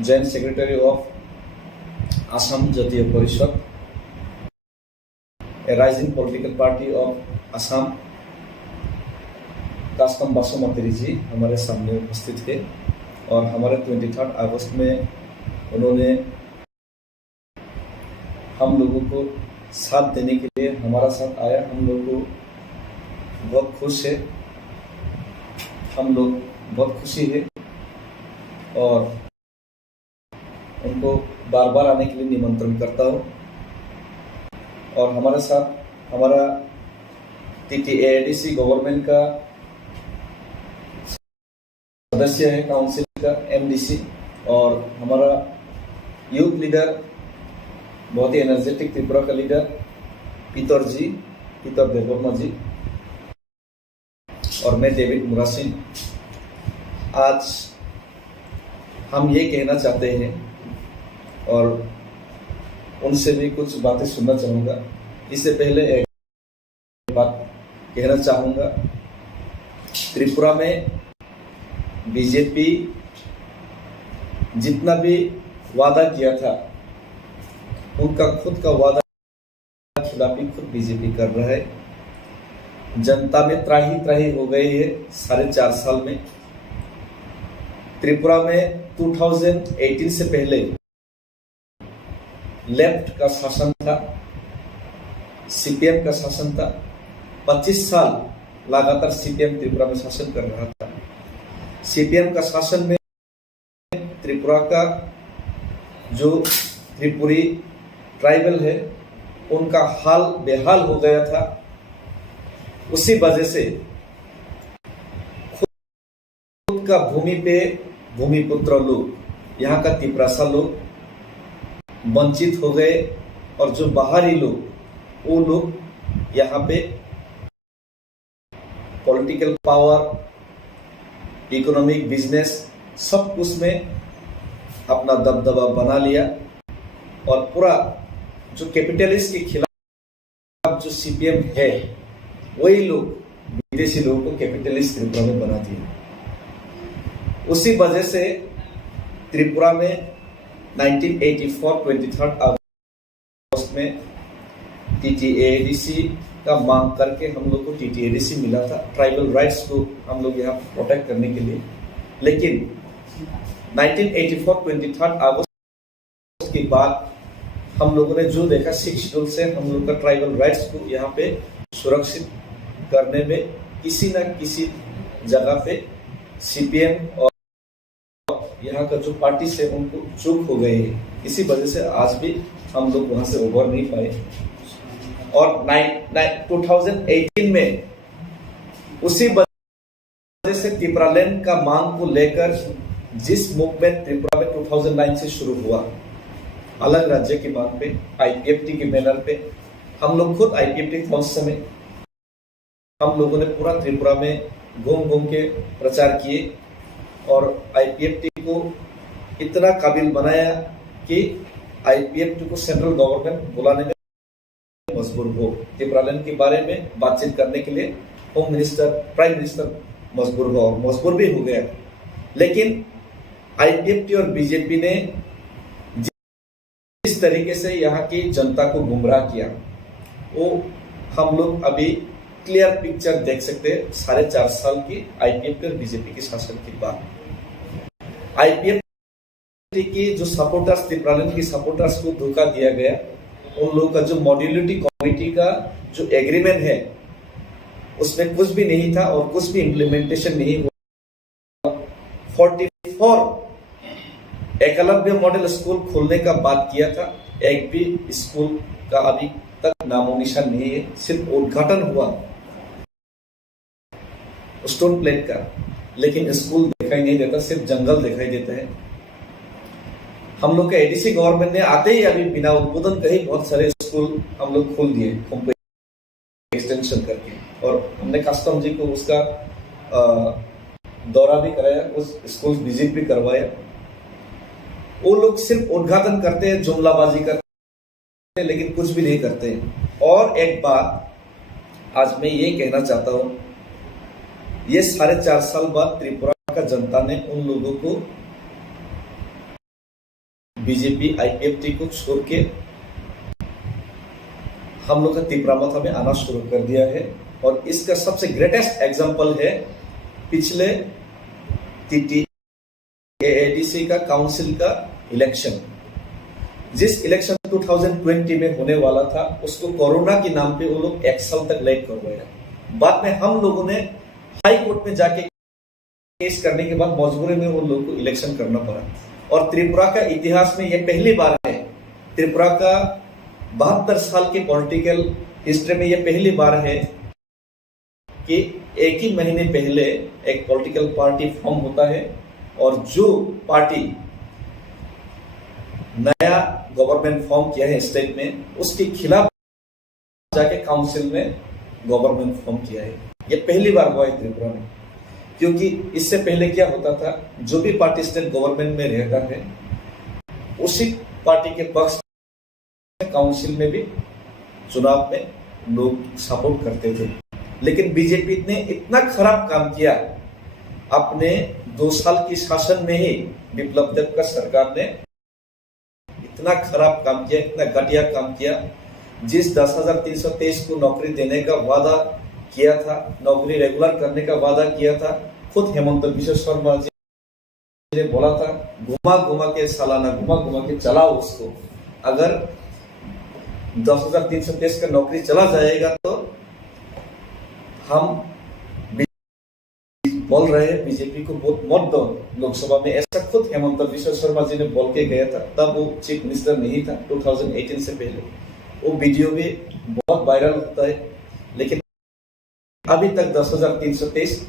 joint secretary of Assam Jatiya Parishad, a rising political party of Assam, Kaskam Basumati ji हमारे सामने उपस्थित थे और हमारे 23 अगस्त में उन्होंने हम लोगों को साथ देने के लिए हमारा साथ आया। हम लोग को बहुत खुश है, हम लोग बहुत खुशी है और उनको बार बार आने के लिए निमंत्रण करता हूँ। और हमारे साथ हमारा TTADC गवर्नमेंट का सदस्य है, काउंसिल का MDC, और हमारा यूथ लीडर बहुत ही एनर्जेटिक त्रिपुरा का लीडर पीतर देववर्मा जी और मैं डेविड मुरासिन। आज हम ये कहना चाहते हैं और उनसे भी कुछ बातें सुनना चाहूँगा। इससे पहले एक बात कहना चाहूँगा, त्रिपुरा में बीजेपी जितना भी वादा किया था उनका खुद का वादा खिलाफी खुद बीजेपी कर रहा है। जनता में त्राही हो गई है 4.5 साल में। त्रिपुरा में 2018 से पहले लेफ्ट का शासन था, CPM का शासन था। 25 साल लगातार CPM त्रिपुरा में शासन कर रहा था। CPM का शासन में त्रिपुरा का जो त्रिपुरी ट्राइबल है उनका हाल बेहाल हो गया था। उसी वजह से खुद का भूमि पे भूमिपुत्र लोग, यहाँ का तिपरासा लोग वंचित हो गए और जो बाहरी लोग वो लोग यहाँ पे पॉलिटिकल पावर, इकोनॉमिक, बिजनेस सब कुछ में अपना दबदबा बना लिया और पूरा जो कैपिटलिस्ट के खिलाफ जो CPM है वही लोग विदेशी लोगों को कैपिटलिस्ट त्रिपुरा में बना दिए। उसी वजह से त्रिपुरा में 1984 23 अगस्त में TTADC का मांग करके हम लोग को TTADC मिला था, ट्राइबल राइट्स को हम लोग यहाँ प्रोटेक्ट करने के लिए। लेकिन 1984 23 अगस्त के बाद हम लोगों ने जो देखा, 6 शेड्यूल से हम लोग का ट्राइबल राइट्स को यहाँ पे सुरक्षित करने में किसी न किसी जगह पे CPM और यहाँ का जो पार्टी से उनको चूक हो गई है। इसी वजह से आज भी हम लोग वहां से उभर नहीं पाए। और 2018 में उसी वजह से त्रिपुरालैंड का मांग को लेकर जिस मूवमेंट त्रिपुरा में 2009 से शुरू हुआ, अलग राज्य की मांग पे, IPFT के बैनर पे, हम लोग खुद IPFT था उस समय। हम लोगों ने पूरा त्रिपुरा में घूम के प्रचार किए और IPFT को इतना काबिल बनाया कि IPFT को सेंट्रल गवर्नमेंट बुलाने में मजबूर हो। त्रिपुरालैंड के बारे में बातचीत करने के लिए होम मिनिस्टर, प्राइम मिनिस्टर मजबूर हो, और मजबूर भी हो गया। लेकिन IPFT और बीजेपी ने जिस तरीके से यहाँ की जनता को गुमराह किया, वो हम लोग अभी क्लियर पिक्चर देख सकते हैं 4.5 साल की आईपीएफ और बीजेपी के शासन के बाद। आईपीएफ की जो सपोर्टर्स थे, प्रधान की सपोर्टर्स को धोखा दिया गया। उन लोगों का जो मॉड्यूलरिटी कमिटी का जो एग्रीमेंट है उसमें कुछ भी नहीं था और कुछ भी इम्प्लीमेंटेशन नहीं हुआ। 44 एकलव्य मॉडल स्कूल खोलने का बात किया था, एक भी स्कूल का अभी तक नामो निशान नहीं है। सिर्फ उद्घाटन हुआ स्टोन प्लेट का, लेकिन स्कूल दिखाई नहीं देता, सिर्फ जंगल दिखाई देता है। हम लोग का एडीसी गवर्नमेंट ने आते ही अभी बिना उद्बोधन के ही बहुत सारे स्कूल हम लोग खोल दिए एक्सटेंशन करके, और हमने कस्टम जी को उसका दौरा भी कराया, उस स्कूल विजिट भी करवाया। वो लोग सिर्फ उद्घाटन करते हैं, जुमलाबाजी करते हैं, लेकिन कुछ भी नहीं करते हैं। और एक बात आज मैं ये कहना चाहता हूं, ये 4.5 साल बाद त्रिपुरा का जनता ने उन लोगों को बीजेपी आईपीएफटी को छोड़ के हम लोग का तिपरामथा में आना शुरू कर दिया है। और इसका सबसे ग्रेटेस्ट एग्जांपल है पिछले एडीसी का काउंसिल का इलेक्शन। जिस इलेक्शन 2020 में होने वाला था उसको कोरोना के नाम पे वो लोग 1 साल तक लेट करवाया। बाद में हम लोगों ने हाई कोर्ट में जाके केस करने के बाद मजबूरी में उन लोगों को इलेक्शन करना पड़ा। और त्रिपुरा का इतिहास में यह पहली बार है, त्रिपुरा का 72 साल के पॉलिटिकल हिस्ट्री में यह पहली बार है कि एक ही महीने पहले एक पॉलिटिकल पार्टी फॉर्म होता है और जो पार्टी नया गवर्नमेंट फॉर्म किया है स्टेट में, उसके खिलाफ जाके काउंसिल में गवर्नमेंट फॉर्म किया है। यह पहली बार हुआ है त्रिपुरा में, क्योंकि इससे पहले क्या होता था, जो भी पार्टी स्टेट गवर्नमेंट में रहता है उसी पार्टी के पक्ष काउंसिल में भी चुनाव में लोग सपोर्ट करते थे। लेकिन बीजेपी ने इतना खराब काम किया, अपने 2 साल की शासन में ही विप्लव देव का सरकार ने इतना खराब काम किया, इतना घटिया काम किया। जिस 10,323 को नौकरी देने का वादा किया था, नौकरी रेगुलर करने का वादा किया था, खुद हेमंत बिश्व शर्मा जी ने बोला था घुमा घुमा के सालाना घुमा घुमा के चलाओ उसको। अगर 10,323 का नौकरी चला जाएगा तो हम बोल रहे हैं बीजेपी को वोट मत दो लोकसभा में, ऐसा खुद हेमंत बिश्व शर्मा जी ने बोल के गया था। तब वो चीफ मिनिस्टर नहीं था 2018 से पहले। वो वीडियो भी बहुत वायरल होता है, लेकिन अभी तक 10,323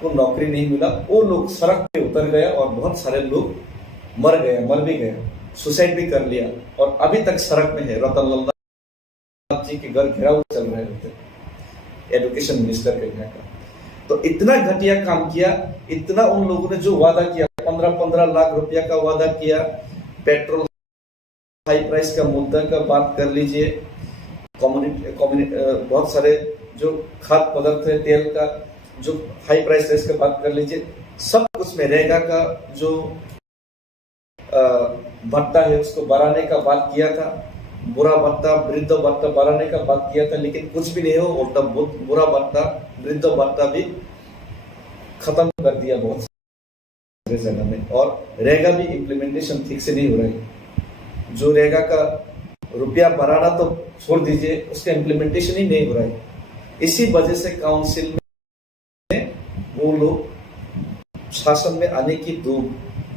को नौकरी नहीं मिला। वो लोग सड़क पे उतर गया और बहुत सारे लोग मर भी गए, सुसाइड भी कर लिया और अभी तक सड़क में है। रतन लाल नाथ जी के घर घेराव चल रहे होते, एजुकेशन मिनिस्टर के घर का। तो इतना घटिया काम किया, इतना उन लोगों ने जो वादा किया, 15-15 लाख रुपया का वादा किया। पेट्रोल हाई प्राइस का मुद्दा का बात कर लीजिए, बहुत सारे जो खाद्य पदार्थ है, तेल का जो हाई प्राइस है इसका बात कर लीजिए। सब कुछ में रेगा का जो भत्ता है उसको बढ़ाने का बात किया था, बुरा भत्ता वृद्ध भत्ता बढ़ाने का बात किया था, लेकिन कुछ भी नहीं हो, उल्टा बुरा भत्ता वृद्ध भत्ता भी खत्म कर दिया बहुत सारे जगह में। और रेगा भी इम्प्लीमेंटेशन ठीक से नहीं हो रही। जो रेगा का रुपया बढ़ाना तो छोड़ दीजिए, उसका इम्प्लीमेंटेशन ही नहीं हो रहा है। इसी वजह से काउंसिल में वो लोग शासन में आने की 2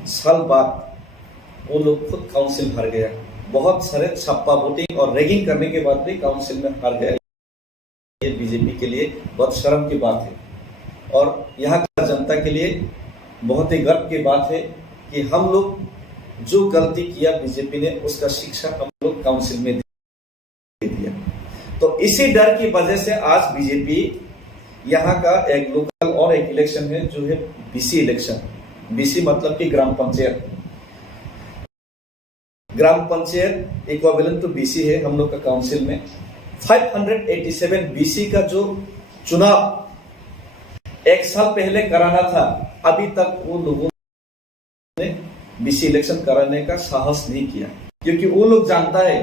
साल बाद वो लोग खुद काउंसिल हार गया। बहुत सारे छप्पा वोटिंग और रैगिंग करने के बाद भी काउंसिल में हार गया। ये बीजेपी के लिए बहुत शर्म की बात है और यहाँ का जनता के लिए बहुत ही गर्व की बात है कि हम लोग जो गलती किया बीजेपी ने उसका शिक्षा हम लोग काउंसिल में दे दिया। तो इसी डर की वजह से आज बीजेपी यहाँ का एक लोकल और एक इलेक्शन है जो है बीसी इलेक्शन। बीसी मतलब कि ग्राम पंचायत इक्विवेलेंट टू बीसी है हम लोग का काउंसिल में। 587 बीसी का जो चुनाव 1 साल पहले कराना था, अभी तक वो लोगों ने बीसी इलेक्शन कराने का साहस नहीं किया, क्योंकि वो लोग जानता है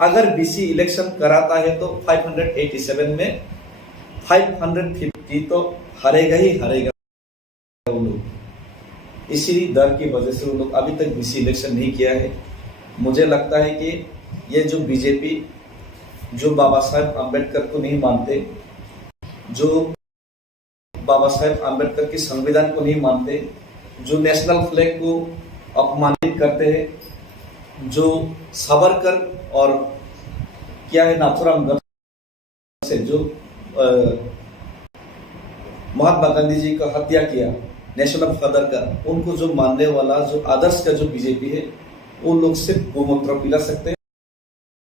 अगर बीसी इलेक्शन कराता है तो 587 में 550 तो हारेगा ही हारेगा वो लोग। इसी डर की वजह से वो लोग अभी तक बीसी इलेक्शन नहीं किया है। मुझे लगता है कि ये जो बीजेपी जो बाबा साहेब आम्बेडकर को नहीं मानते, जो बाबा साहेब आम्बेडकर के संविधान को नहीं मानते, जो नेशनल फ्लैग को अपमानित करते हैं, जो सावरकर और क्या है नाथुराम से जो महात्मा गांधी जी का हत्या किया नेशनल फादर का, उनको जो मानने वाला जो आदर्श का जो बीजेपी है, वो लोग सिर्फ गोमूत्र पिला सकते हैं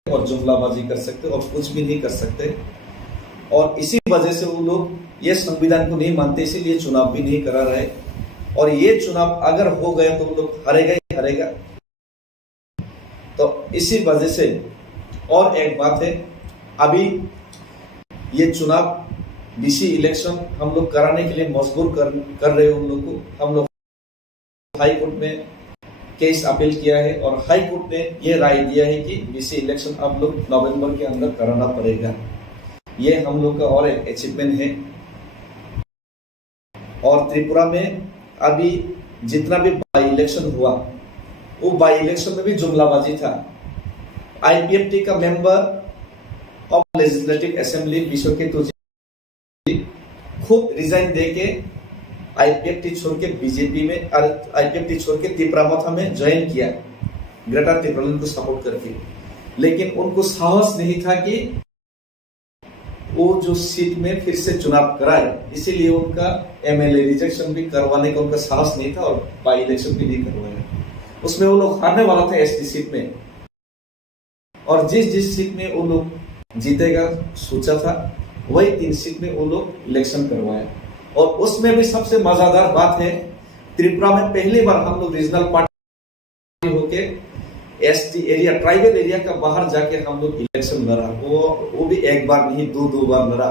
और जुमलाबाजी कर सकते हैं और कुछ भी नहीं कर सकते। और इसी वजह से वो लोग ये संविधान को नहीं मानते, इसीलिए चुनाव भी नहीं करा रहे। और ये चुनाव अगर हो गया तो वो लोग हारेगा ही हारेगा। तो इसी वजह से और एक बात है, अभी ये चुनाव बीसी इलेक्शन हम लोग कराने के लिए मजबूर कर रहे हैं उन लोग को। हम लोग हाई कोर्ट में केस अपील किया है और हाई कोर्ट ने ये राय दिया है कि बीसी इलेक्शन अब लोग नवंबर के अंदर कराना पड़ेगा। ये हम लोग का और एक अचीवमेंट है। और त्रिपुरा में अभी जितना भी बाई इलेक्शन हुआ, वो बाई इलेक्शन में भी जुमलाबाजी था। आईपीएफटी का member of legislative assembly Bishwaketu जी खुद रिजाइन देके आईपीएफटी छोड़ के बीजेपी में, आईपीएफटी छोड़ के तिपरामथा में ज्वाइन किया ग्रेटर तिपरालैंड को सपोर्ट करके। लेकिन उनको साहस नहीं था कि वो जो सीट में फिर से चुनाव कराए, इसीलिए उनका एमएलए रिजेक्शन भी करवाने का उनका साहस नहीं था और बाई इलेक्शन भी नहीं करवाया। उसमें वो लोग हारने वाला था एसटी सीट में, और जिस सीट में वो लोग जीतेगा सोचा था, वही 3 सीट में वो लोग इलेक्शन करवाया। और उसमें भी सबसे मजेदार बात है, त्रिपुरा में पहली बार हम लोग रीजनल पार्टी होके एसटी एरिया, ट्राइबल एरिया का बाहर जाके हम लोग इलेक्शन लड़ा। वो भी एक बार नहीं, 2 बार लड़ा।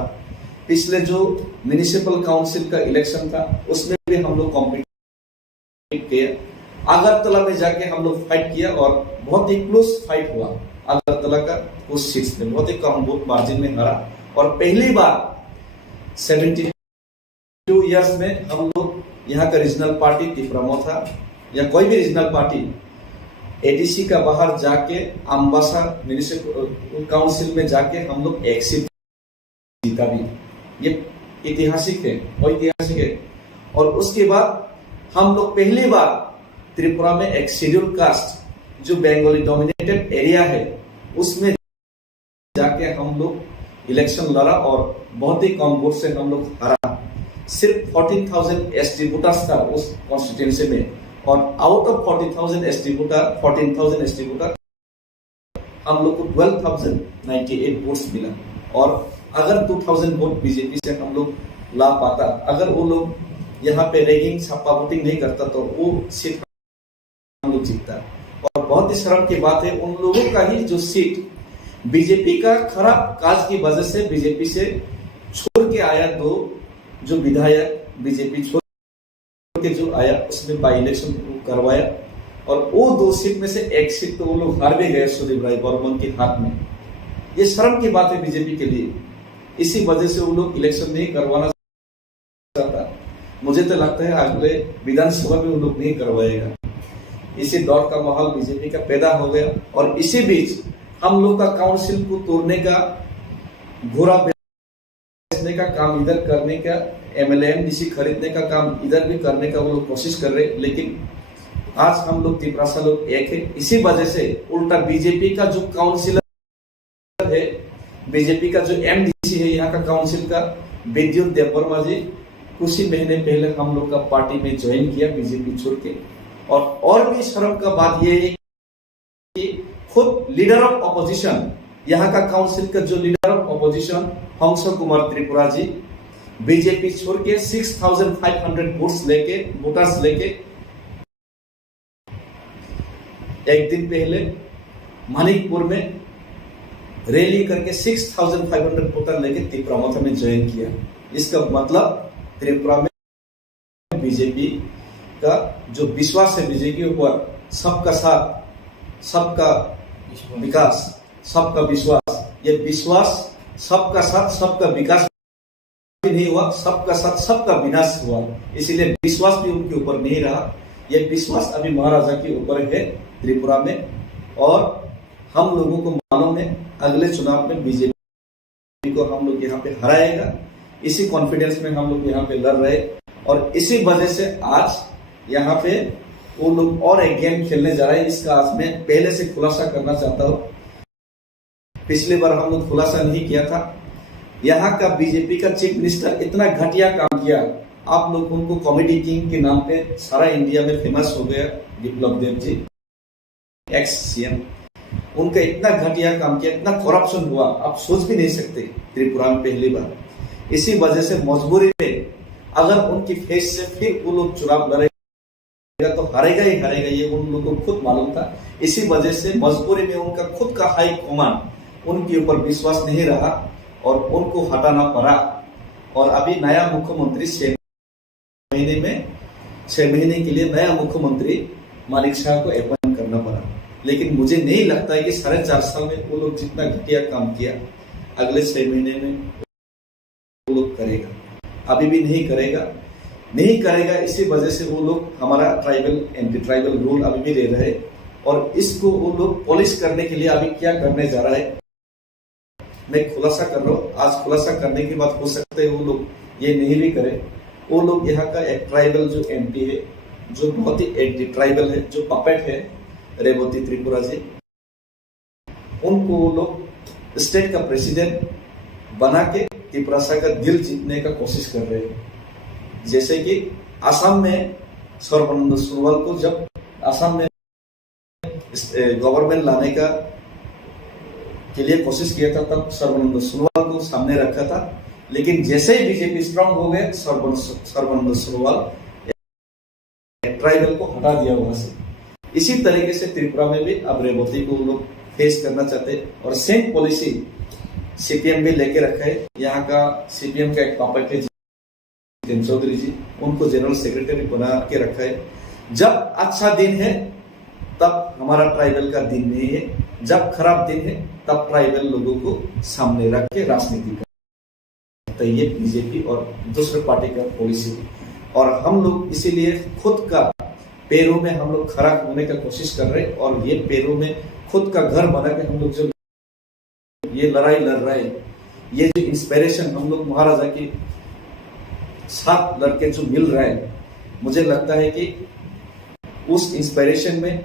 पिछले जो म्युनिसिपल काउंसिल का इलेक्शन था उसमें भी हम लोग कॉम्पिट किया। अगरतला में जाके हम लोग फाइट किया और बहुत ही क्लोज फाइट हुआ। अगरतला का उस सीट में बहुत ही कम वोट मार्जिन में हारा। और पहली बार 72 इयर्स में हम लोग यहाँ का रीजनल पार्टी तिपरामथा या कोई भी रीजनल पार्टी एडीसी का बाहर जाके अम्बासा म्युनिसिपल काउंसिल में जाके हम लोग एक सीट जीता भी। ये ऐतिहासिक है, ऐतिहासिक है। और उसके बाद हम लोग पहली बार त्रिपुरा में एक शेड्यूल कास्ट जो बंगाली डोमिनेटेड एरिया है उसमें जाके हम लोग इलेक्शन लड़ा और बहुत ही कम वोट से हम लोग हारा। सिर्फ 14,000 एसटी वोटर्स था उस कॉन्स्टिट्यूएंसी में, और आउट ऑफ 14,000 एसटी वोटर हम लोग को 12,098 वोट्स मिला। और अगर 2,000 वोट बीजेपी से हम लोग ला पाता, अगर वो लोग यहाँ पे रैगिंग छापा वोटिंग नहीं करता तो वो सीट हम लोग जीतता। और बहुत ही शर्म की बात है, उन लोगों का ही जो सीट बीजेपी का खराब काज की वजह से बीजेपी से छोड़ के आया, 2 जो विधायक बीजेपी छोड़ के जो आया उसमें बाई इलेक्शन करवाया। और वो 2 सीट में से एक सीट तो वो लोग हार भी गए सुदीप राय बर्मन के हाथ में। ये शर्म की बात है बीजेपी के लिए। इसी वजह से वो लोग इलेक्शन नहीं करवाना चाहता। मुझे तो लगता है अगले विधानसभा में वो लोग नहीं करवाएगा। इसी दौर का माहौल बीजेपी का पैदा हो गया। और इसी बीच हम लोग का काउंसिल को तोड़ने का, घोड़ा बेचने का काम इधर करने का, एमएलएमडीसी खरीदने का काम इधर भी करने का वो लोग कोशिश कर रहे। लेकिन आज हम लोग तिपरासा लोग एक है। इसी वजह से उल्टा बीजेपी का जो काउंसिलर है, बीजेपी का जो एमडीसी है यहाँ का काउंसिल का, विद्युत देववर्मा जी, कुछ ही महीने पहले हम लोग का पार्टी में ज्वाइन किया बीजेपी छोड़ के। और भी शर्म का बात यह है कि खुद लीडर ऑफ ऑपोजिशन, यहाँ का काउंसिल का जो लीडर ऑफ ऑपोजिशन हंस कुमार त्रिपुरा जी, बीजेपी छोड़ के 6,500 वोटर्स लेके एक दिन पहले मणिपुर में रैली करके 6,500 वोटर लेके त्रिपुरा में ज्वाइन किया। इसका मतलब त्रिपुरा में बीजेपी का जो विश्वास है, बीजेपी के ऊपर सबका साथ, सबका विकास, सबका विश्वास, ये विश्वास सबका साथ सबका विकास नहीं हुआ, सबका साथ सबका विनाश हुआ। इसीलिए विश्वास भी उनके ऊपर नहीं रहा। यह विश्वास अभी महाराजा के ऊपर है त्रिपुरा में। और हम लोगों को मालूम है अगले चुनाव में बीजेपी को हम लोग यहाँ पे हराएगा। इसी कॉन्फिडेंस में हम लोग यहाँ पे लड़ रहे, और इसी वजह से आज यहाँ पे वो लोग और एक गेम खेलने जा रहे हैं। इसका आज मैं पहले से खुलासा करना चाहता हूँ। पिछली बार हम लोग खुलासा नहीं किया था। यहाँ का बीजेपी का चीफ मिनिस्टर इतना घटिया काम किया, आप लोग उनको कॉमेडी किंग के नाम पे सारा इंडिया में फेमस हो गया। विप्लव देव जी एक्स सीएम, उनका इतना घटिया काम किया, इतना करप्शन हुआ, आप सोच भी नहीं सकते त्रिपुरा में पहली बार। इसी वजह से मजबूरी में अगर उनकी फेस से फिर वो लोग चुनाव लड़ेगा तो हारेगा ही हारेगा, ये उन लोगों को खुद मालूम था। इसी वजह से मजबूरी में उनका खुद का हाई कमांड उनके ऊपर विश्वास नहीं रहा और उनको हटाना पड़ा। और अभी नया मुख्यमंत्री 6 महीने के लिए नया मुख्यमंत्री मानिक शाह को अपॉइंट करना पड़ा। लेकिन मुझे नहीं लगता है कि 4.5 साल में वो लोग जितना घटिया काम किया अगले 6 महीने में वो लोग करेगा। अभी भी नहीं करेगा। इसी वजह से वो लोग हमारा ट्राइबल एंटी ट्राइबल रूल अभी भी ले रहे हैं, और इसको वो लोग पॉलिश करने के लिए अभी क्या करने जा रहा है मैं खुलासा कर रहा हूँ। आज खुलासा करने के बाद हो सकता है वो लोग ये नहीं भी करे। वो लोग यहाँ का एक ट्राइबल जो एमपी है, जो बहुत ही एंटी ट्राइबल है, जो पपेट है रेवती त्रिपुरा जी, उनको वो लोग स्टेट का प्रेसिडेंट बना के त्रिपुरा का दिल जीतने का कोशिश कर रहे हैं। जैसे कि असम में सर्बानंद सोनोवाल को जब असम में गवर्नमेंट लाने का के लिए कोशिश किया था, तब सर्बानंद सोनोवाल को सामने रखा था। लेकिन जैसे ही बीजेपी स्ट्रांग हो गए, सर्बानंद सोनोवाल ट्राइबल को हटा दिया वहां से। इसी तरीके से त्रिपुरा में भी अब रेवती को लोग फेस करना चाहते हैं, और सेम पॉलिसी सीपीएम भी लेके रखा है। यहाँ का सीपीएम का एक पापा थे जितेंद्र चौधरी जी, उनको जनरल सेक्रेटरी बना के रखा है। जब अच्छा दिन है तब हमारा ट्राइबल का दिन नहीं है, जब खराब दिन है तब ट्राइबल लोगों को सामने रख के राजनीति करता है। ये बीजेपी और दूसरे पार्टी का पॉलिसी। और हम लोग इसीलिए खुद का पैरों में हम लोग खड़ा होने का कोशिश कर रहे हैं, और ये पैरों में खुद का घर बना के हम लोग जो ये लड़ाई लड़ रहे हैं, ये जो इंस्पिरेशन हम लोग महाराजा के साथ लड़के जो मिल रहा है, मुझे लगता है कि उस इंस्पिरेशन में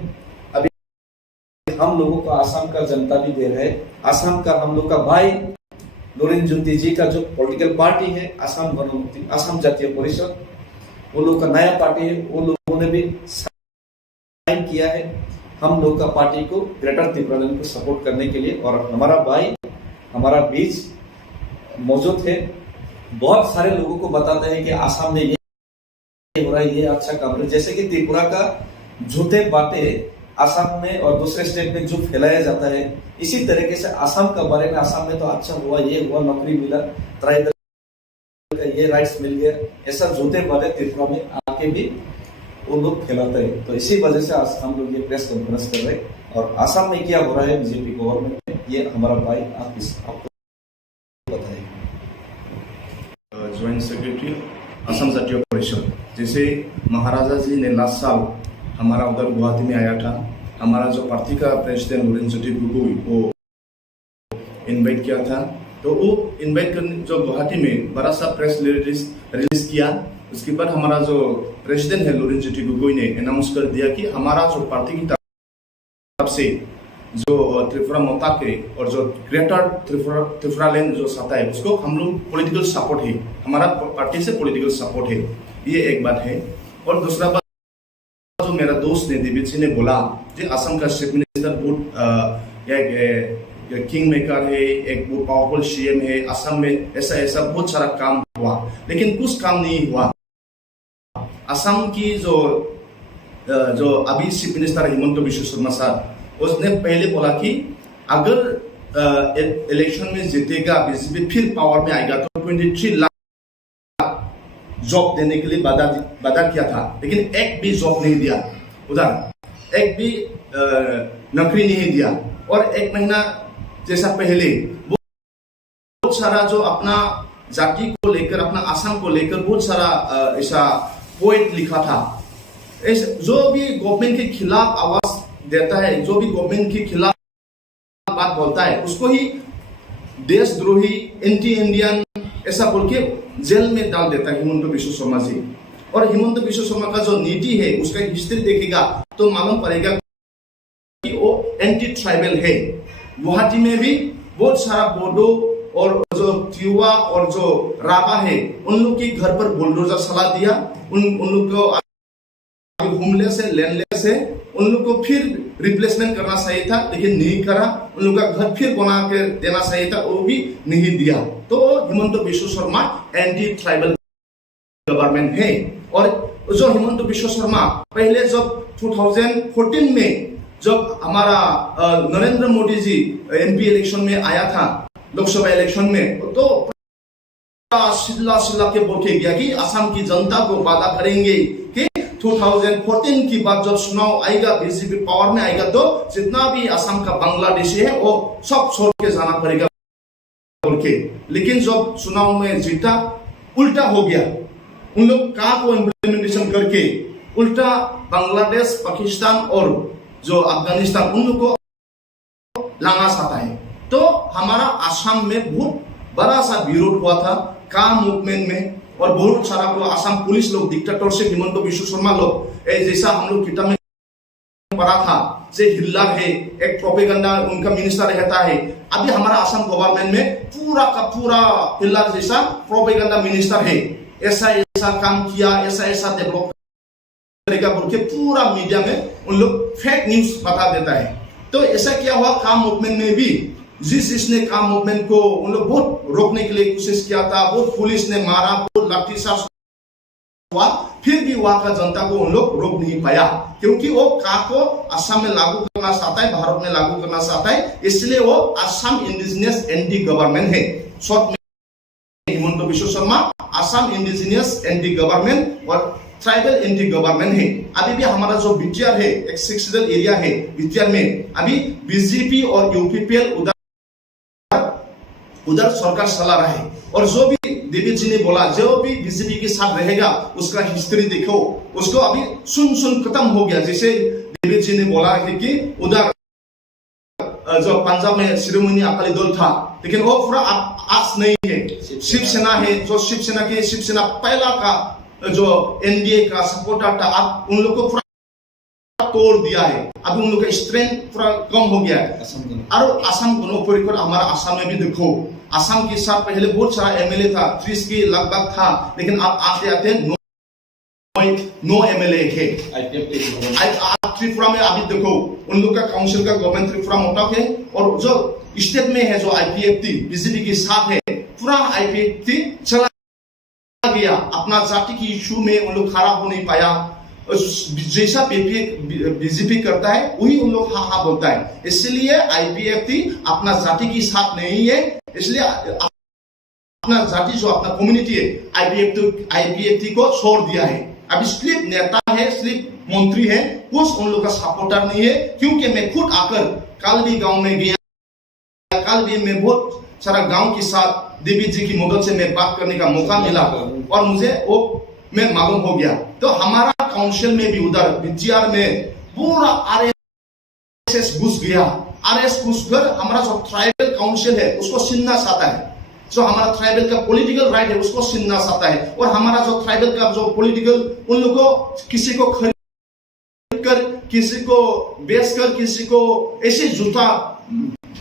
अभी हम लोगों को आसाम का जनता भी दे रहा है। आसाम का हम लोग का भाई लोरेन जुंती जी का जो पॉलिटिकल पार्टी है आसाम जातीय परिषद, वो लोग का नया पार्टी है, वो लोगों ने भी साइन किया है हम लोग का पार्टी को ग्रेटर त्रिपुरा को सपोर्ट करने के लिए। और हमारा भाई हमारा बीच मौजूद है। बहुत सारे लोगों को बताते हैं कि आसाम में ये हो रहा है, ये अच्छा काम है। जैसे कि त्रिपुरा का झूठे बातें आसाम में और दूसरे स्टेट में जो फैलाया जाता है, इसी तरीके से आसाम का बारे में आसाम में तो अच्छा हुआ, ये हुआ, नौकरी मिला, ट्राइबल का ये राइट्स मिल गया, ऐसा झूठे बातें त्रिपुरा में आके भी वो लोग फैलाते हैं। तो इसी वजह से आज हम लोग ये प्रेस कॉन्फ्रेंस कर रहे हैं। और आसाम में क्या हो रहा है बीजेपी गवर्नमेंट में, ये हमारा भाई आपको बताएंगे। ज्वाइंट सेक्रेटरी असम जातीय परिषद, जैसे महाराजा जी ने लास्ट साल हमारा उधर गुवाहाटी में आया था, हमारा जो पार्टी का प्रेसिडेंट लोरेन ज्योति गोगोई वो इनवाइट किया था। तो वो इनवाइट करने जो गुवाहाटी में बड़ा सा प्रेस रिलीज किया, उसके बाद हमारा जो प्रेसिडेंट है लोरेन ज्योति गोगोई ने अनाउंस कर दिया कि हमारा जो पार्टी की तरफ से जो त्रिपुरा मोता के और जो ग्रेटर त्रिपुरा लैंड जो सत्ता है उसको हम लोग पॉलिटिकल सपोर्ट है, हमारा पार्टी से पॉलिटिकल सपोर्ट है, ये एक बात है। और दूसरा बात जो मेरा दोस्त ने देवी जी ने बोला कि असम का चीफ मिनिस्टर बहुत एक किंग मेकर है, एक बहुत पावरफुल सीएम है, असम में ऐसा बहुत सारा काम हुआ, लेकिन कुछ काम नहीं हुआ। असम की जो अभी chief minister Himanta Biswa Sharma sir, उसने पहले बोला कि अगर इलेक्शन में जीतेगा बीजेपी फिर पावर में आएगा तो 23 लाख जॉब देने के लिए वादा किया था, लेकिन एक भी जॉब नहीं दिया, उधर एक भी नौकरी नहीं दिया। और एक महीना जैसा पहले बहुत सारा जो अपना जाति को लेकर, अपना आसाम को लेकर बहुत सारा ऐसा पोएट लिखा था। जो भी गवर्नमेंट के खिलाफ आवाज देता है, जो भी गवर्नमेंट के खिलाफ बात बोलता है, उसको ही देशद्रोही, एंटी इंडियन ऐसा बोल के जेल में डाल देता है हिमंत बिश्व शर्मा जी। और हिमंत बिश्व शर्मा का जो नीति है, उसका हिस्ट्री देखेगा तो मालूम पड़ेगा कि वो एंटी ट्राइबल है। गुवाहाटी में भी बहुत सारा बोडो और जो तिवा और जो राबा है, उन लोग के घर पर बुलडोजर चला दिया। उन लोग को होमलेस है, लैंडलेस है, उन लोग को फिर रिप्लेसमेंट करना चाहिए था, लेकिन नहीं करा। उन लोग का घर फिर बना के देना चाहिए था, वो भी नहीं दिया। तो Himanta Biswa Sharma anti tribal government है। और जो हिमंत बिश्व शर्मा पहले जब 2014 में जब हमारा नरेंद्र मोदी जी एमपी इलेक्शन में आया था, लोकसभा इलेक्शन में, तो सिल्ला के बोल के गया कि असम की जनता को वादा करेंगे कि 2014 की बाद जब चुनाव आएगा, बीजेपी पावर में आएगा, तो जितना भी असम का बांग्लादेशी है वो सब छोड़ के जाना पड़ेगा बोल के। लेकिन जब चुनाव में जीता, उल्टा हो गया। उन लोग का को इम्प्लीमेंटेशन करके उल्टा बांग्लादेश, पाकिस्तान और जो अफगानिस्तान, उन लोग को लाना चाहता है। तो हमारा असम में बहुत बड़ा सा विरोध हुआ था का मूवमेंट में, और बहुत सारा को असम पुलिस लोग, डिक्टेटरशिप हिमंत बिश्व शर्मा लोग, जैसा हम लोग किताब में पढ़ा था, जे हिल्लार है, एक प्रोपेगेंडा उनका मिनिस्टर रहता है। अभी हमारा असम गवर्नमेंट में पूरा का पूरा हिल्लार जैसा प्रोपेगेंडा मिनिस्टर है। ऐसा ऐसा काम किया, ऐसा ऐसा डेवलप करेगा बोल के पूरा मीडिया में उन लोग फेक न्यूज बता देता है। तो ऐसा क्या हुआ काम मूवमेंट में भी, जिसने काम मूवमेंट को उन लोग बहुत रोकने के लिए कोशिश किया था, बहुत पुलिस ने मारा, बहुत लाठीचार्ज हुआ, फिर भी वहां का जनता को उन लोग रोक नहीं पाया, क्योंकि वो का को असम में लागू करना चाहता है, भारत में लागू करना चाहता है। इसलिए वो असम इंडिजिनियस एंटी गवर्नमेंट है। शॉर्ट में Himanta Biswa Sharma Assam indigenous anti government और ट्राइबल एंटी गवर्नमेंट है। अभी भी हमारा जो बीटीआर है, एक सेक्शनल एरिया है बीटीआर में, अभी बीजेपी और यूपीपीएल उधर सरकार चला रहा है। और जो भी देवी जी ने बोला, जो भी बीजेपी के साथ रहेगा उसका हिस्ट्री देखो, उसको अभी सुन खत्म हो गया। जैसे देवी जी ने बोला है कि उधर जो पंजाब में शिरोमणि अकाली दल था, लेकिन वो पूरा आज नहीं है, शिवसेना है। जो शिवसेना पहला का जो एनडीए का सपोर्टर था, अब उन लोग को पूरा तोड़ दिया है। अभी उन लोग का स्ट्रेंथ पूरा कम हो गया है। और असम गणपरिकर हमारा असम में भी देखो, असम के साथ पहले बहुत सारा एमएलए था, 30 के लगभग था, लेकिन अब आते आते 9 एमएलए है। त्रिपुरा में अभी देखो उन लोग का काउंसिल का गवर्नमेंट त्रिपुरा मोटा है, और जो स्टेट में है जो आईपीएफटी बीजेपी के साथ है, पूरा आईपीएफटी चला गया। अपना जाति की इशू में उन लोग खड़ा हो नहीं पाया। जैसा बीजेपी करता है वही उन लोग हाँ बोलता है। इसलिए आईपीएफटी अपना जाति के साथ नहीं है, इसलिए अपना जाति जो अपना कम्युनिटी है आईपीएफटी को छोड़ दिया है। अभी सिर्फ नेता है, सिर्फ मंत्री है, कुछ उन लोग का सपोर्टर नहीं है। क्योंकि मैं खुद आकर कालबी गांव में गया, कालबी में बहुत सारा गांव के साथ देवी जी की मदद से मैं बात करने का मौका मिला, और मुझे वो में मालूम हो गया। तो हमारा काउंसिल में भी उधर बीटीआर में पूरा आरएसएस घुस गया। आरएसएस घुसकर हमारा जो ट्राइबल काउंसिल है उसको छीनना चाहता है, जो हमारा ट्राइबल का पॉलिटिकल राइट है उसको छीनना चाहता है। और हमारा जो ट्राइबल का जो पॉलिटिकल, उन लोगों को किसी को खरीद कर, किसी को बेच कर, किसी को ऐसे जूता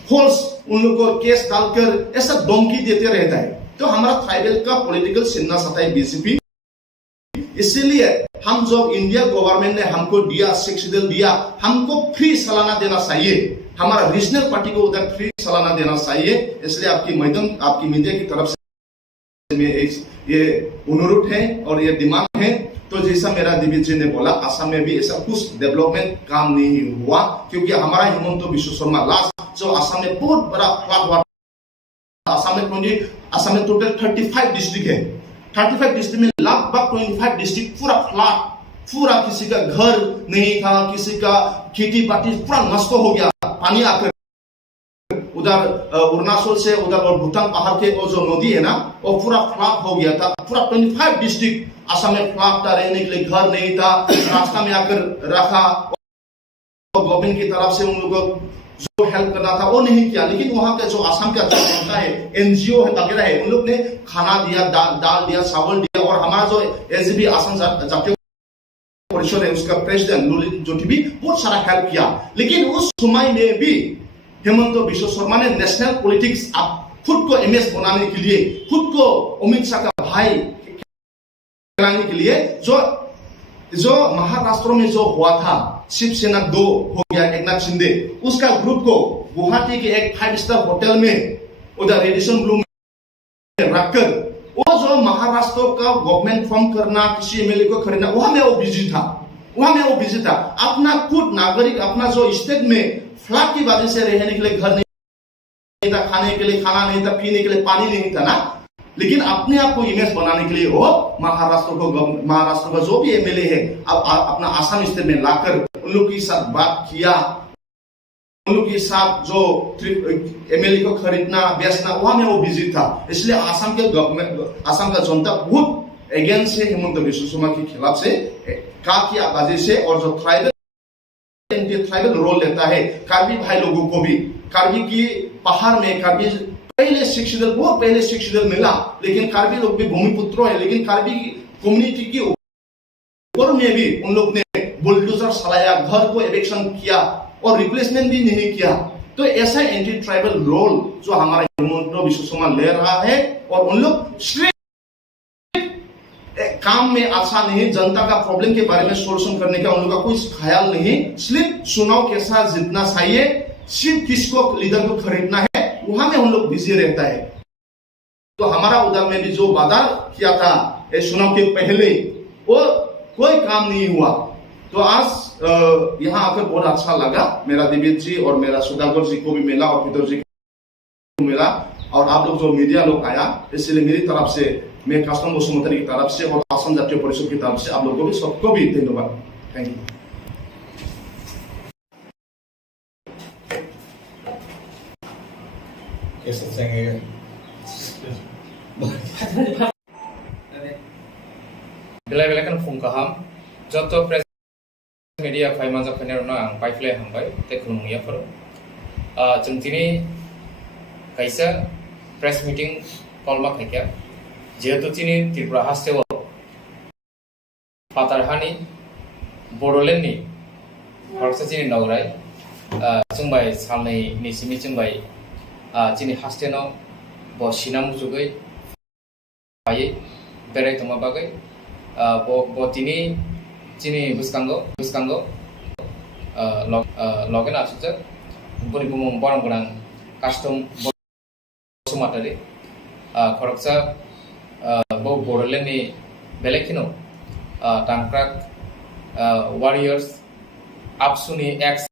फोर्स उन लोगों को केस डालकर ऐसा धमकी देते रहता है। तो हमारा ट्राइबल का पॉलिटिकल छीनना चाहता है बीजेपी। इसीलिए हम जो इंडिया गवर्नमेंट ने हमको दिया, सेक्शनल दिया, हमको फ्री सालाना देना चाहिए। हमारा रीजनल पार्टी को उधर फ्री सालाना देना चाहिए। इसलिए आपकी मीडिया की तरफ से ये अनुरोध है और ये डिमांड है। तो जैसा मेरा देवी जी ने बोला, असम में भी ऐसा कुछ डेवलपमेंट काम नहीं हुआ, क्योंकि हमारा हिमंत बिश्व शर्मा लास्ट जो असम में बहुत बड़ा फ्लड हुआ। असम में टोटल 35 डिस्ट्रिक्ट है। 35 डिस्ट्रिक्ट में लगभग 25 डिस्ट्रिक्ट पूरा फ्लड, पूरा किसी का घर नहीं था, किसी का खेती बाड़ी पूरा नष्ट हो गया पानी आकर। उधर अरुणाचल से उधर और भूटान पहाड़ के वो जो नदी है ना, वो पूरा फ्लड हो गया था। पूरा 25 डिस्ट्रिक्ट असम में फ्लड था, रहने के लिए घर नहीं था, रास्ता में आकर रखा। गवर्नमेंट की तरफ से उन लोगों को जो हेल्प करना था वो नहीं किया। लेकिन वहां का जो असम का जनता है, एनजीओ है वगैरह है, उन लोग ने खाना दिया, दाल दिया, चावल दिया। और हमारा जो एसजीबी असम जातीय परिषद है, उसका प्रेसिडेंट ललित ज्योति भी बहुत सारा हेल्प किया। लेकिन उस समय में भी हेमंत बिश्व शर्मा ने नेशनल पॉलिटिक्स खुद को इमेज बनाने के लिए, खुद को अमित शाह का भाई कराने के लिए, जो महाराष्ट्र में जो हुआ था शिवसेना 2 हो गया, एकनाथ शिंदे, उसका ग्रुप को गुवाहाटी के एक 5 स्टार होटल में उधर रेडिसन ब्लू में रखकर वो जो महाराष्ट्र का गवर्नमेंट फॉर्म करना, किसी एमएलए को खरीदना, वहां में वो बिजी था। अपना खुद नागरिक, अपना जो स्टेट में फ्लड की वजह से रहने के लिए घर नहीं था, खाने के लिए खाना नहीं था, पीने के लिए पानी नहीं था ना। लेकिन अपने आप को इमेज बनाने के लिए वो महाराष्ट्र का जो भी एमएलए है अब अपना आसाम स्टेट में लाकर उन लोग के साथ बात किया। उन लोग के साथ जो एमएलए को खरीदना, बेचना, वहां में वो बिजी था। इसलिए आसाम का जनता बहुत अगेंस्ट है हेमंत बिश्व शर्मा के खिलाफ से की आवाज़ से। और जो ट्राइबल रोल लेता है कार्बी भाई लोगों को भी, कार्बी की पहाड़ में कार्बी बहुत पहले शिक्षित मिला, लेकिन कार्बी लोग भी भूमिपुत्र है। लेकिन कार्बी कम्युनिटी की ऊपर में भी उन लोग ने बुलडोजर चलाया, घर को एविक्शन किया और रिप्लेसमेंट भी नहीं किया। तो ऐसा एंटी ट्राइबल रोल जो हमारा हेमंत बिश्व शर्मा ले रहा है, और उन लोग सिर्फ काम में अच्छा नहीं, जनता का प्रॉब्लम के बारे में सोल्यूशन करने का उन लोग का कोई ख्याल नहीं। सिर्फ चुनाव के साथ जीतना चाहिए, सिर्फ किसको लीडर को खरीदना है, वहां में हम लोग बिजी रहता है। तो हमारा उधर में भी जो वादा किया था चुनाव के पहले, वो कोई काम नहीं हुआ। तो आज यहाँ आकर बहुत अच्छा लगा। मेरा दिव्य जी और मेरा सुधाकर जी को भी मिला और पीटर जी को मिला, और आप लोग जो मीडिया लोग आया, इसलिए मेरी तरफ से, मैं कास्टम बसुमतारी की तरफ से और असम जातीय परिषद की तरफ से आप लोगों को भी सबको भी धन्यवाद। Thank you. बेला kan fung kaham joto press media fai manja khane rona ang pai fle hambai te khung ya faro chung tini kaisa press meeting call ma khaikya jehetu tini tripura hastewo patarhani bodoland ni harsa tini nograi chungbai salnai ni simi chungbai tini hasteno bo sinam jugai pai berai toma bagai bo tini chini buskango login asuje buni bumong borang borang custom sumatari khoroksa bo bodoland ni belekino tangkrak warriors apsuni ex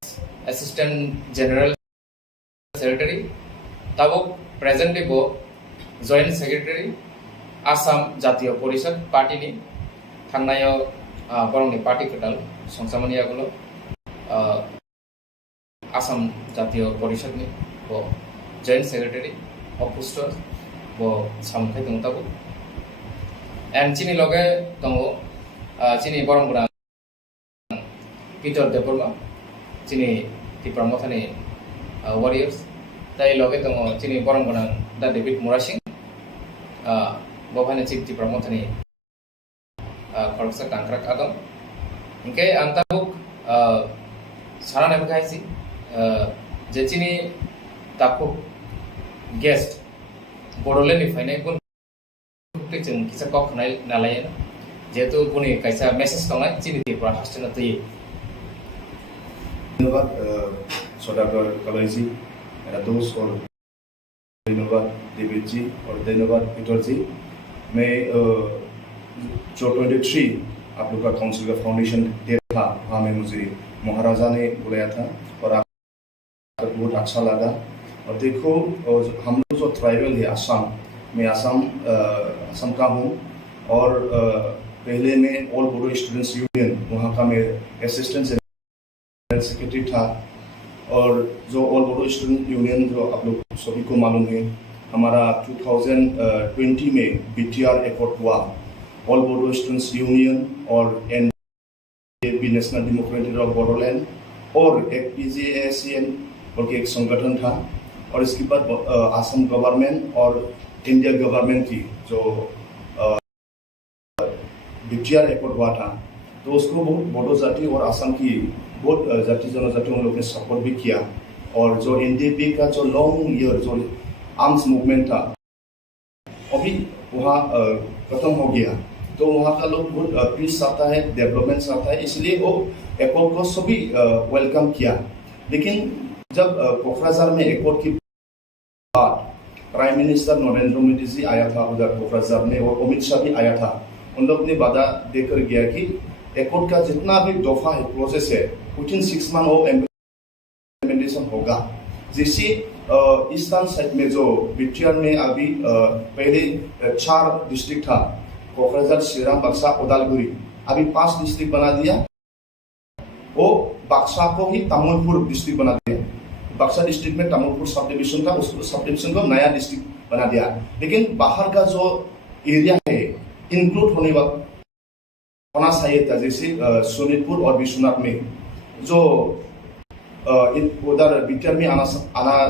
assistant general secretary tabo presently bo joint secretary asam jatiyo porishod party ni थांनायाव बरंनि party कटाल संसामानियागुलो आसाम जातीय परिषदनि बो joint secretary अपुस्ट बो सामखाय दंताबो and चिनि लगे दंगो चिनि बरंगुरा Peter Debbarma चिनि तिप्रमथानि warriors ताई लगे दंगो चिनि बरंगुरा दा David मोरासिंग बहाने चिनि तिप्रमथानि खरकसा टांकराक आदम इनके अंताबुक सारा ने बखाइसी जेचिनी ताको गेस्ट बोडोलेंड फाइनाय गुन जों किसा कखनाय नालाय जेहेतु बुनि कायसा मेसेज दंनाय चिनि दिपुरा हास्टेना तै धन्यवाद सदागर कलैजी मेरा दोस्त, और धन्यवाद देवेद जी और धन्यवाद पीटर जी। मैं जो 23 आप लोग का काउंसिल का फाउंडेशन डे था, वहाँ में मुझे महाराजा ने बुलाया था और बहुत अच्छा लगा। और देखो हम लोग जो ट्राइबल है असम, मैं असम का हूँ, और पहले मैं ऑल बोडो स्टूडेंट्स यूनियन वहाँ का मैं असिस्टेंट जनरल सेक्रेटरी था। और जो ऑल बोडो स्टूडेंट यूनियन जो आप लोग सभी को मालूम है, हमारा 2020 में बीटीआर एकॉर्ड हुआ। ऑल बोडो स्टूडेंट्स यूनियन और NDP national democratic of Bodoland और एक पीजीएसीएन और एक संगठन था, और इसके बाद असम गवर्नमेंट और इंडिया गवर्नमेंट की जो बीटीआर एकॉर्ड हुआ था, तो उसको बहुत बोडो जाति और असम की बहुत जाति जनजाति उन लोगों ने सपोर्ट भी किया। और जो एनडीपी का जो लॉन्ग ईयर जो आर्म्स मूवमेंट था, अभी वहाँ खत्म हो गया। तो वहाँ का लोग बहुत पीस चाहता है, डेवलपमेंट चाहता है, इसलिए वो एकॉर्ड को सभी वेलकम किया। लेकिन जब कोकराझार में एकॉर्ड की बात, प्राइम मिनिस्टर नरेंद्र मोदी जी आया था उधर कोकराझार में, और अमित शाह भी आया था। उन लोग ने वादा देकर गया कि एकॉर्ड का जितना भी दफा है, प्रोसेस है, विथिन 6 मंथ वो इम्प्लीमेंटेशन होगा। जैसे ईस्टर्न साइड में जो बीटीआर में अभी पहले 4 डिस्ट्रिक्ट था, कोकराझार, चिरांग, बक्सा, उदालगुरी, अभी 5 डिस्ट्रिक्ट बना दिया। वो बक्सा को ही तामुलपुर डिस्ट्रिक्ट बना दिया। बक्सा डिस्ट्रिक्ट में तामुलपुर सब डिविजन था, उस सब डिविजन को नया डिस्ट्रिक्ट बना दिया। लेकिन बाहर का जो एरिया है इंक्लूड होना चाहिए था, जैसे सोनीतपुर और विश्वनाथ में जो उधर बीटीआर में आना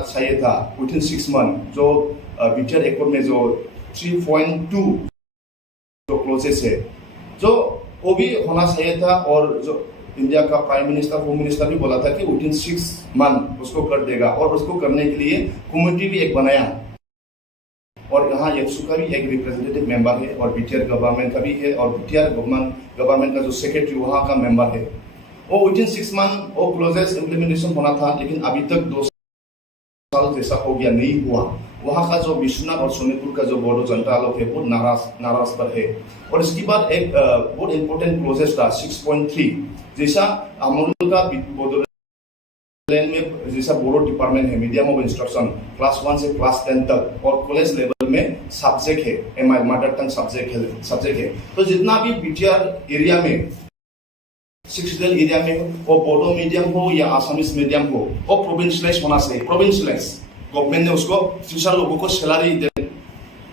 चाहिए था विथिन 6 मंथ। जो बीटीआर एकॉर्ड में जो 3.2 जो क्लोजेस है, जो वो भी होना चाहिए था। और जो इंडिया का प्राइम मिनिस्टर, होम मिनिस्टर भी बोला था कि विथिन 6 मंथ उसको कर देगा, और उसको करने के लिए कमेटी भी एक बनाया। और यहाँ यक्सु का भी एक रिप्रेजेंटेटिव मेंबर है, और बीटीआर गवर्नमेंट का भी है, और बीटीआर गवर्नमेंट का जो सेक्रेटरी वहाँ का मेंबर है। वो विथिन 6 मंथ वो क्लोजेस इम्प्लीमेंटेशन होना था, लेकिन अभी तक 2 साल जैसा हो गया, नहीं हुआ। वहाँ का जो विश्वनाथ और सोनीतपुर का जो बोडो जनता लोग है वो नाराज पर है। और इसके बाद एक बहुत इंपॉर्टेंट क्लोजेस था 6.3, जैसा हम लोग का बोडो में जैसा बोडो डिपार्टमेंट है, मीडियम ऑफ इंस्ट्रक्शन क्लास 1 से क्लास 10 तक, और कॉलेज लेवल में सब्जेक्ट है, एमआई मदर टंग सब्जेक्ट है। तो जितना भी बीटीआर एरिया में 6 एरिया में वो बोडो मीडियम हो या आसामीज मीडियम हो, वो प्रोविंशियलाइज होना चाहिए। प्रोविंशियलाइज गवर्नमेंट ने उसको टीचर लोगों को सैलरी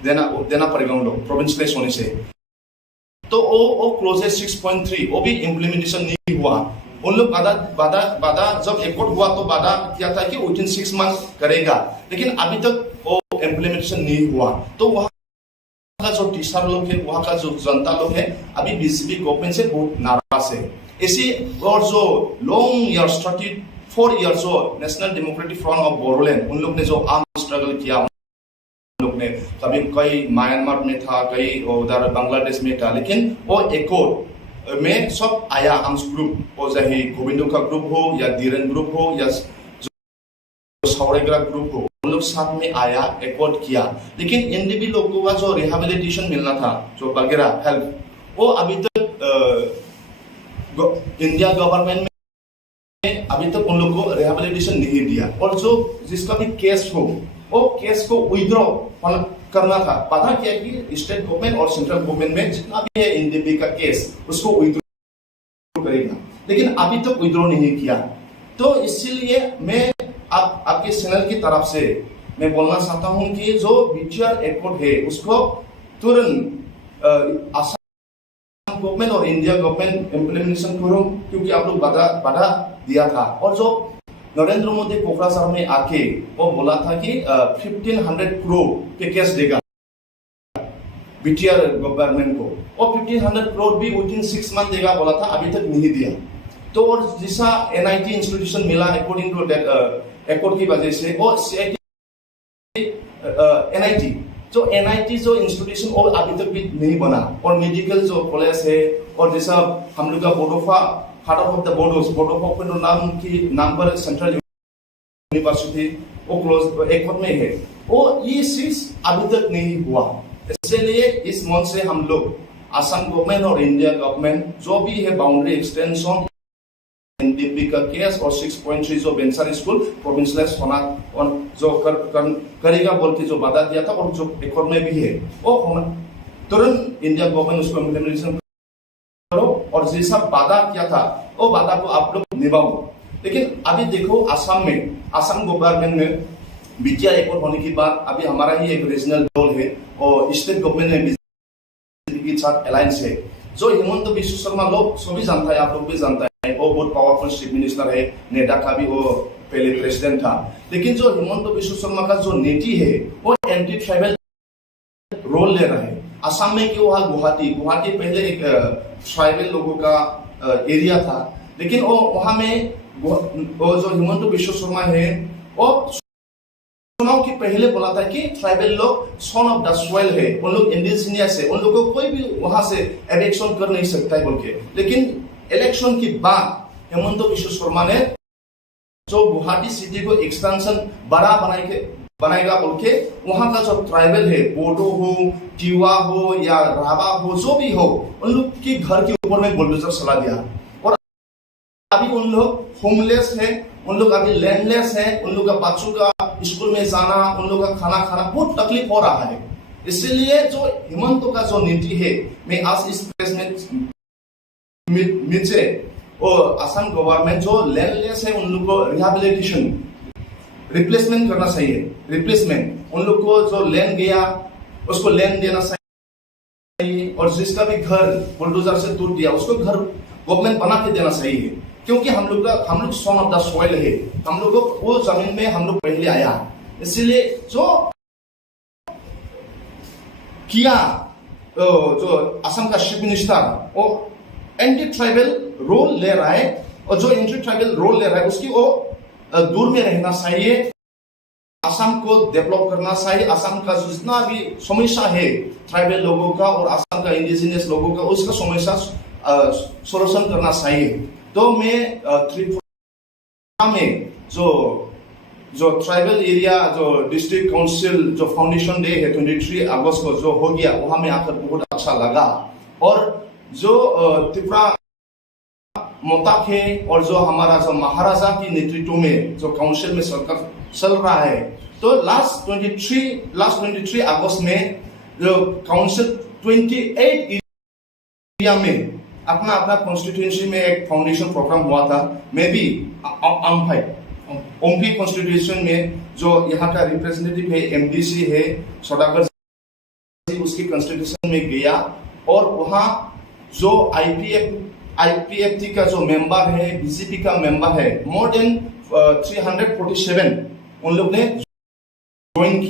देना पड़ेगा उन लोग, प्रोविंशियलाइज होने से। तो वो क्लोजेस 6.3 वो भी इम्प्लीमेंटेशन नहीं हुआ। उन लोग वादा जब एकॉर्ड हुआ तो वादा किया था कि विथिन 6 मंथ करेगा, लेकिन अभी तक वो इम्प्लीमेंटेशन नहीं हुआ। तो वहाँ का जो टीचर लोग है, वहाँ का जो जनता लोग है, अभी बीजेपी गवर्नमेंट से बहुत नाराज है। इसी और जो लॉन्ग ईयर्स 34 ईयर्स जो national democratic front of Bodoland, उन लोग ने जो आर्म स्ट्रगल किया, उन लोग ने कभी कई म्यांमार में था, कई उधर बांग्लादेश में था, लेकिन वो एकॉर्ड में सब आया आर्म्स ग्रुप, वो चाहे गोविंदो का ग्रुप हो या धीरेन ग्रुप हो या जो सावरेग्रा ग्रुप हो, उन लोग साथ में आया, एकॉर्ड किया। लेकिन एनडीपी लोगों का जो रिहेबिलिटेशन मिलना था, जो वगैरह हेल्प, वो अभी तक इंडिया गवर्नमेंट में अभी तक उन लोगों को रिहेबिलिटेशन नहीं दिया। और जो जिसका भी केस हो, वो केस को विड्रॉ करना था। पता क्या कि स्टेट गवर्नमेंट और सेंट्रल गवर्नमेंट में जितना भी है एनडीपी का केस, उसको विड्रॉ करेगा, लेकिन अभी तक विड्रॉ नहीं किया। तो इसीलिए मैं आपके चैनल की तरफ से मैं बोलना चाहता हूं कि जो बीटीआर एकॉर्ड है उसको तुरंत असम गवर्नमेंट और इंडिया गवर्नमेंट इम्प्लीमेंटेशन करो, क्योंकि आप लोग बाधा दिया था। और जो नरेंद्र मोदी कोकराझार में आके वो बोला था कि 1500 करोड़ के केस देगा बीटीआर गवर्नमेंट को, और 1500 करोड़ भी विथिन 6 मंथ देगा बोला था, अभी तक नहीं दिया। तो और जैसा एनआईटी इंस्टीट्यूशन मिला अकॉर्डिंग टू दैट एकॉर्ड की वजह से, और एनआईटी जो इंस्टीट्यूशन और अभी तक भी नहीं बना, और मेडिकल जो कॉलेज है, और जैसा हम लोग का Bodofa father of the Bodos, Bodofa नाम पर सेंट्रल यूनिवर्सिटी वो क्लोज एकॉर्ड में है, वो ये चीज अभी तक नहीं हुआ। इसलिए इस मंच से हम लोग असम गवर्नमेंट और इंडिया गवर्नमेंट जो भी है बाउंड्री एक्सटेंशन, एनडीपी का केस और 6.3 जो बेंसर स्कूल प्रोविंशियलाइज होना और जो करेगा बोल के जो वादा दिया था, और जो एकॉर्ड में भी है वो होना, तुरंत इंडिया गवर्नमेंट उसको इम्प्लीमेंटेशन करो, और जैसा वादा किया था वो वादा को आप लोग निभाओ। लेकिन अभी देखो असम में, असम गवर्नमेंट में बीटीआई एकॉर्ड होने के बाद अभी हमारा ही एक रीजनल रोल है और स्टेट गवर्नमेंट में बीजेपी के साथ अलायंस है। जो हिमंत बिश्व शर्मा लोग सभी जानता है, आप लोग भी जानता है, वो बहुत पावरफुल चीफ मिनिस्टर है, नेता का भी वो पहले प्रेसिडेंट था। लेकिन जो हिमंत बिश्व शर्मा का जो नीति है वो एंटी ट्राइबल रोल ले रहा है। असम में क्यों हुआ, गुवाहाटी पहले एक ट्राइबल लोगों का एरिया था, लेकिन वो वहां में वो जो हिमंत बिश्व शर्मा है वो चुनाव के पहले बोला था कि ट्राइबल लोग सन ऑफ द सॉइल है, उन लोग इंडिजिनियस है, उन लोगों को कोई भी वहां से इलेक्शन कर नहीं सकता है बोल के। लेकिन इलेक्शन के बाद हिमंत बिश्व शर्मा ने जो गुवाहाटी सिटी को एक्सटेंशन बड़ा बनाएगा बोल के वहां का जो ट्राइबल है, बोडो हो, टिवा हो या राभा हो, जो भी हो, उन लोग के घर के ऊपर में बुलडोजर चला दिया और अभी उन लोग होमलेस है, उन लोग अभी लैंडलेस है, उन लोग का बच्चों का स्कूल में जाना, उन लोग का खाना खाना बहुत तकलीफ हो रहा है। इसलिए जो हिमंत का जो नीति है, मैं आज इस प्रेस में से और असम गवर्नमेंट जो लैंडलेस है उन लोग को रिहेबिलिटेशन रिप्लेसमेंट करना चाहिए। रिप्लेसमेंट उन लोग को जो लैंड गया उसको लैंड देना चाहिए और जिसका भी घर बुलडोजर से तोड़ दिया उसको घर गवर्नमेंट बना के देना चाहिए, क्योंकि हम लोग सन ऑफ द सॉइल है, हम लोग वो जमीन में हम लोग पहले आया। इसलिए जो किया जो असम का चीफ मिनिस्टर वो एंटी ट्राइबल रोल ले रहा है और जो एंटी ट्राइबल रोल ले रहा है उसकी वो दूर में रहना चाहिए, असम को डेवलप करना चाहिए। असम का जितना भी समस्या है ट्राइबल लोगों का और असम का इंडिजिनियस लोगों का, उसका समस्या सोल्यूशन करना चाहिए। तो मैं त्रिपुरा में जो ट्राइबल एरिया जो डिस्ट्रिक्ट काउंसिल जो फाउंडेशन डे है 23 अगस्त को जो हो गया, वहां में आकर बहुत अच्छा लगा। और जो त्रिपुरा मोताक है और जो हमारा जो महाराजा की नेतृत्व में जो काउंसिल में सरकार चल रहा है, तो लास्ट 23 अगस्त में जो काउंसिल 28 एरिया में अपना कॉन्स्टिट्यूएंसी में एक फाउंडेशन प्रोग्राम हुआ था। मैं भी ओम्फी कॉन्स्टिट्यूशन में जो यहाँ का रिप्रेजेंटेटिव है, एमडीसी है सौदागर जी, उसकी कॉन्स्टिट्यूशन में गया और वहाँ जो आईपीएफटी का जो मेंबर है, बीजेपी का मेंबर है, मोर देन 347 उन लोग ने ज्वाइन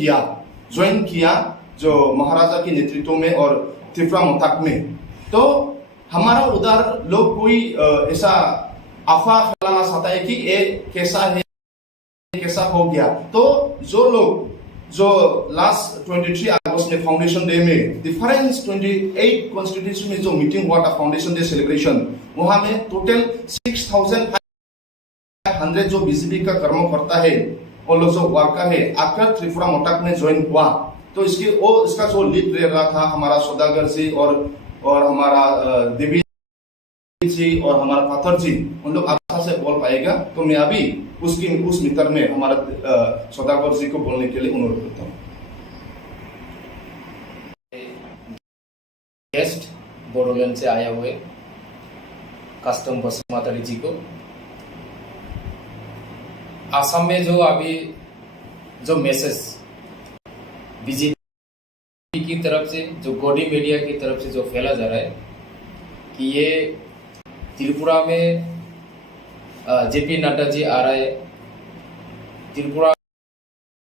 किया जो महाराजा के नेतृत्व में और त्रिपुरा मोताक में। तो हमारा उधर लोग कोई ऐसा अफवाह फैलाना चाहता है कि ये कैसा है, कैसा हो गया। तो जो लोग जो लास्ट 23 अगस्त में फाउंडेशन डे में डिफरेंस 28 कॉन्स्टिट्यूशन में जो मीटिंग हुआ था फाउंडेशन डे सेलिब्रेशन, वहां में टोटल 6500 जो बीजेपी का कर्मकर्ता है और लोग जो वर्कर है आकर त्रिपुरा मोताक में ज्वाइन हुआ। तो इसका जो लीड ले रहा था हमारा सौदागर जी और हमारा देवी जी और हमारा पाथर जी, उन लोग अच्छा से बोल पाएगा। तो मैं अभी उस मीटर में हमारा सौदागर जी को बोलने के लिए अनुरोध करता हूँ। गेस्ट बोडोलैंड से आए हुए कस्टम बसुमातारी जी को, असम में जो अभी जो मैसेज बीजेपी की तरफ से, जो गोडी मीडिया की तरफ से जो फैला जा रहा है कि ये त्रिपुरा में जेपी नड्डा जी आ रहे हैं, त्रिपुरा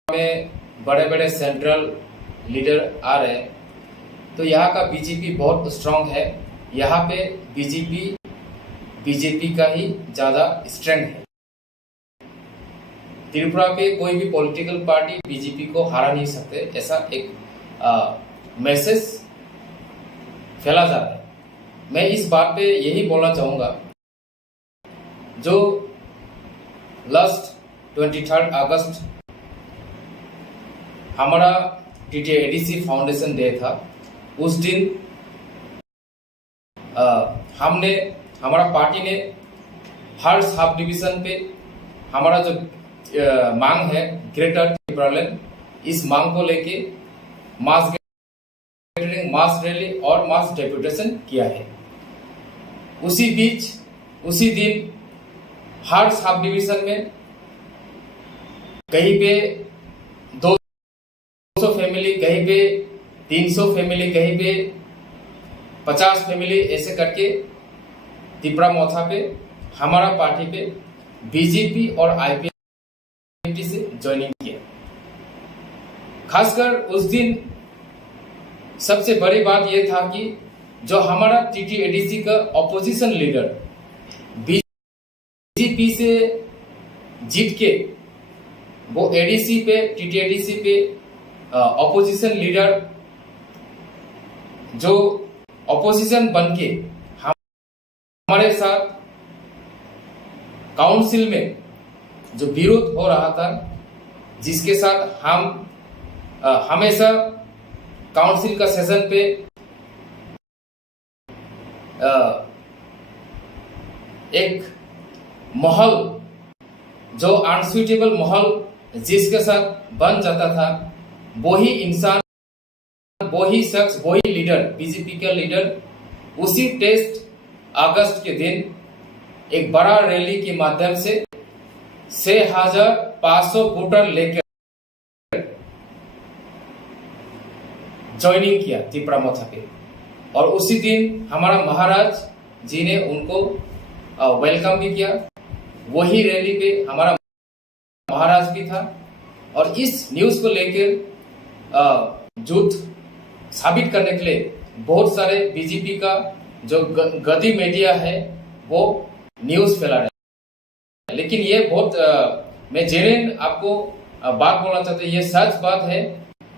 में बड़े बड़े सेंट्रल लीडर आ रहे हैं, तो यहाँ का बीजेपी बहुत स्ट्रांग है। यहाँ पे बीजेपी का ही ज्यादा स्ट्रेंथ है। त्रिपुरा पे कोई भी पॉलिटिकल पार्टी बीजेपी को हरा नहीं सकते, ऐसा एक मैसेज फैला जा रहा है। मैं इस बात पे यही बोलना चाहूंगा, जो लास्ट 23 अगस्त हमारा एडीसी फाउंडेशन डे था, उस दिन हमारा पार्टी ने हर सब डिवीजन पे हमारा जो मांग है ग्रेटर त्रिपुरालैंड, इस मांग को लेके मास गैदरिंग, मास रैली और मास डेपुटेशन किया है। उसी दिन हर सब डिवीजन में कहीं पे 200 फैमिली, कहीं पे 300 फैमिली, कहीं पे 50 फैमिली, ऐसे करके तिपरा मोथा पे हमारा पार्टी पे बीजेपी और आईपीएफटी से ज्वाइनिंग किया। खासकर उस दिन सबसे बड़ी बात यह था कि जो हमारा टीटीएडीसी का ऑपोजिशन लीडर बीजेपी से जीत के वो एडीसी पे, टीटीएडीसी पे ऑपोजिशन लीडर जो ऑपोजिशन बन के हमारे साथ काउंसिल में जो विरोध हो रहा था, जिसके साथ हम हमेशा काउंसिल का सेशन पे एक माहौल, जो अनसुइटेबल माहौल जिसके साथ बन जाता था, वही इंसान, वही शख्स, वही लीडर, बीजेपी का लीडर उसी 23 अगस्त के दिन एक बड़ा रैली के माध्यम से 6500 वोटर लेकर ज्वाइनिंग किया तिपरा मोथा पे। और उसी दिन हमारा महाराज जी ने उनको वेलकम भी किया। वही रैली पे हमारा महाराज भी था और इस न्यूज को लेकर झूठ साबित करने के लिए बहुत सारे बीजेपी का जो गदी मीडिया है वो न्यूज फैला रहे हैं। लेकिन ये बहुत मैं जेन्युइन आपको बात बोलना चाहता हूँ, ये सच बात है।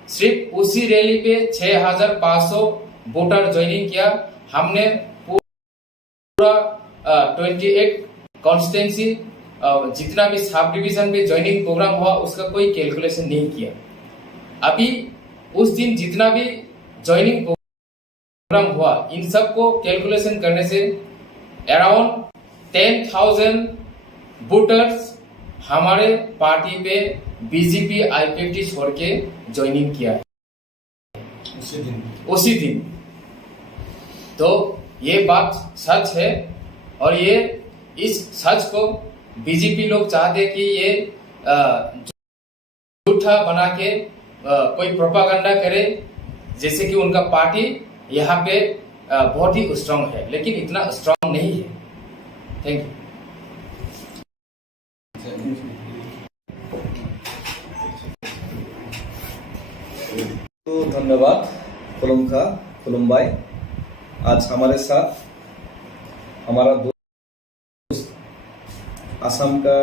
सिर्फ उसी रैली पे 6500 वोटर ज्वाइनिंग किया। हमने पूरा 28 कॉन्स्टिट्यूंसी जितना भी सब डिवीजन में ज्वाइनिंग प्रोग्राम हुआ उसका कोई कैलकुलेशन नहीं किया। अभी उस दिन जितना भी ज्वाइनिंग प्रोग्राम हुआ इन सबको कैलकुलेशन करने से अराउंड 10,000 वोटर्स हमारे पार्टी पे बीजेपी आईपीएफटी छोड़ के ज्वाइनिंग किया उसी दिन। तो ये बात सच है और ये इस सच को बीजेपी लोग चाहते कि ये झूठा बना के कोई प्रोपागंडा करे, जैसे कि उनका पार्टी यहाँ पे बहुत ही स्ट्रांग है, लेकिन इतना स्ट्रांग नहीं है। Thank you. तो धन्यवाद खुलुमखा खुलुमबाई। आज हमारे साथ हमारा दोस्त असम का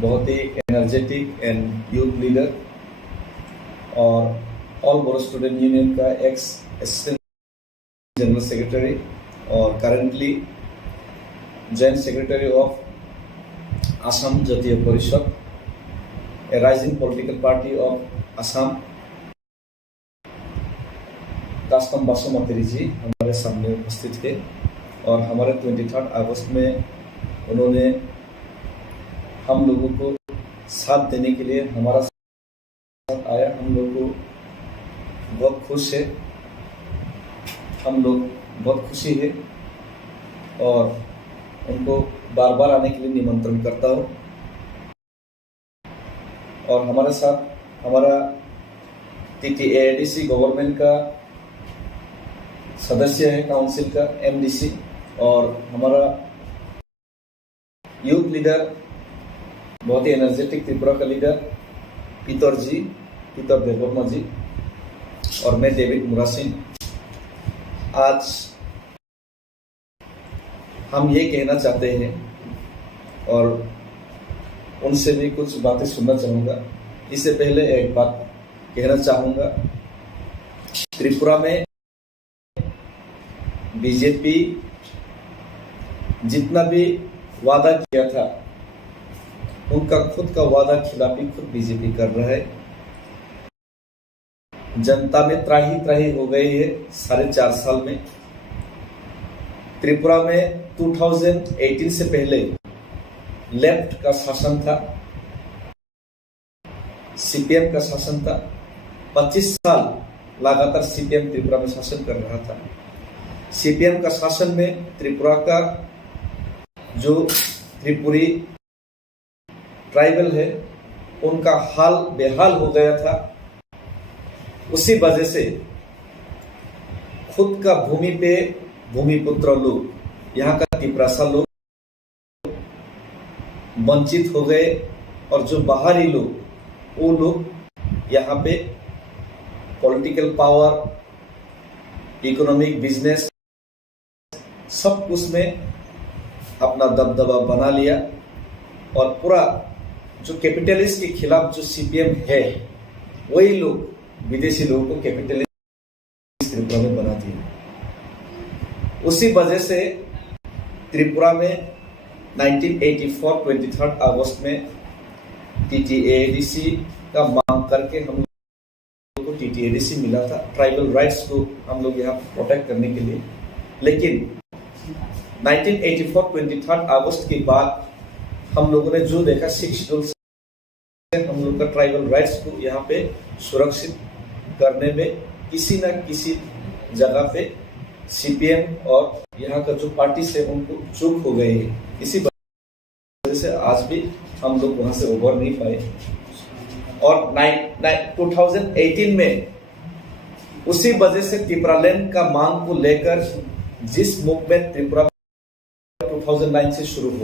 बहुत ही एनर्जेटिक एंड यूथ लीडर और ऑल बोरो स्टूडेंट यूनियन का एक्स असिस्टेंट जनरल सेक्रेटरी और currently joint secretary of Assam Jatiya Parishad, a rising political party of Assam, Kastom Basumati ji हमारे सामने उपस्थित थे। और हमारे 23 अगस्त में उन्होंने हम लोगों को साथ देने के लिए हमारा साथ आया। हम लोग को बहुत खुश है, हम लोग बहुत खुशी है और उनको बार बार आने के लिए निमंत्रण करता हूँ। और हमारे साथ हमारा टीटीएडीसी गवर्नमेंट का सदस्य है, काउंसिल का एमडीसी, और हमारा यूथ लीडर बहुत ही एनर्जेटिक त्रिपुरा का लीडर पीतर देववर्मा जी और मैं डेविड मुरासिन। आज हम ये कहना चाहते हैं और उनसे भी कुछ बातें सुनना चाहूँगा। इससे पहले एक बात कहना चाहूँगा, त्रिपुरा में बीजेपी जितना भी वादा किया था उनका खुद का वादा खिलाफी खुद बीजेपी कर रहा है। जनता में त्राही त्राही हो गई है 4.5 साल में। त्रिपुरा में 2018 से पहले लेफ्ट का शासन था, सीपीएम का शासन था। 25 साल लगातार सीपीएम त्रिपुरा में शासन कर रहा था। सीपीएम का शासन में त्रिपुरा का जो त्रिपुरी ट्राइबल है उनका हाल बेहाल हो गया था। उसी वजह से खुद का भूमि पे भूमिपुत्र लोग, यहाँ का तिपरासा लोग वंचित हो गए और जो बाहरी लोग, वो लोग यहाँ पे पॉलिटिकल पावर, इकोनॉमिक, बिजनेस सब कुछ में अपना दबदबा बना लिया और पूरा जो कैपिटलिस्ट के खिलाफ जो सीपीएम है वही लोग विदेशी लोगों को कैपिटलिस्ट त्रिपुरा में बना दिया। उसी वजह से त्रिपुरा में 1984 23 अगस्त में टीटीएडीसी का मांग करके हम लोग को टीटीएडीसी मिला था, ट्राइबल राइट्स को हम लोग यहाँ प्रोटेक्ट करने के लिए। लेकिन 1984 23 अगस्त के बाद हम लोगों ने जो देखा 6 शेड्यूल से हम लोग का ट्राइबल राइट्स को यहाँ पे सुरक्षित करने में किसी न किसी जगह पे सीपीएम और यहाँ का जो पार्टी से उनको चूक हो गई है। इसी वजह से आज भी हम लोग वहां से उभर नहीं पाए। और 2018 में उसी वजह से त्रिपुरा लैंड का मांग को लेकर जिस मूवमेंट त्रिपुरा 2009 से शुरू हुआ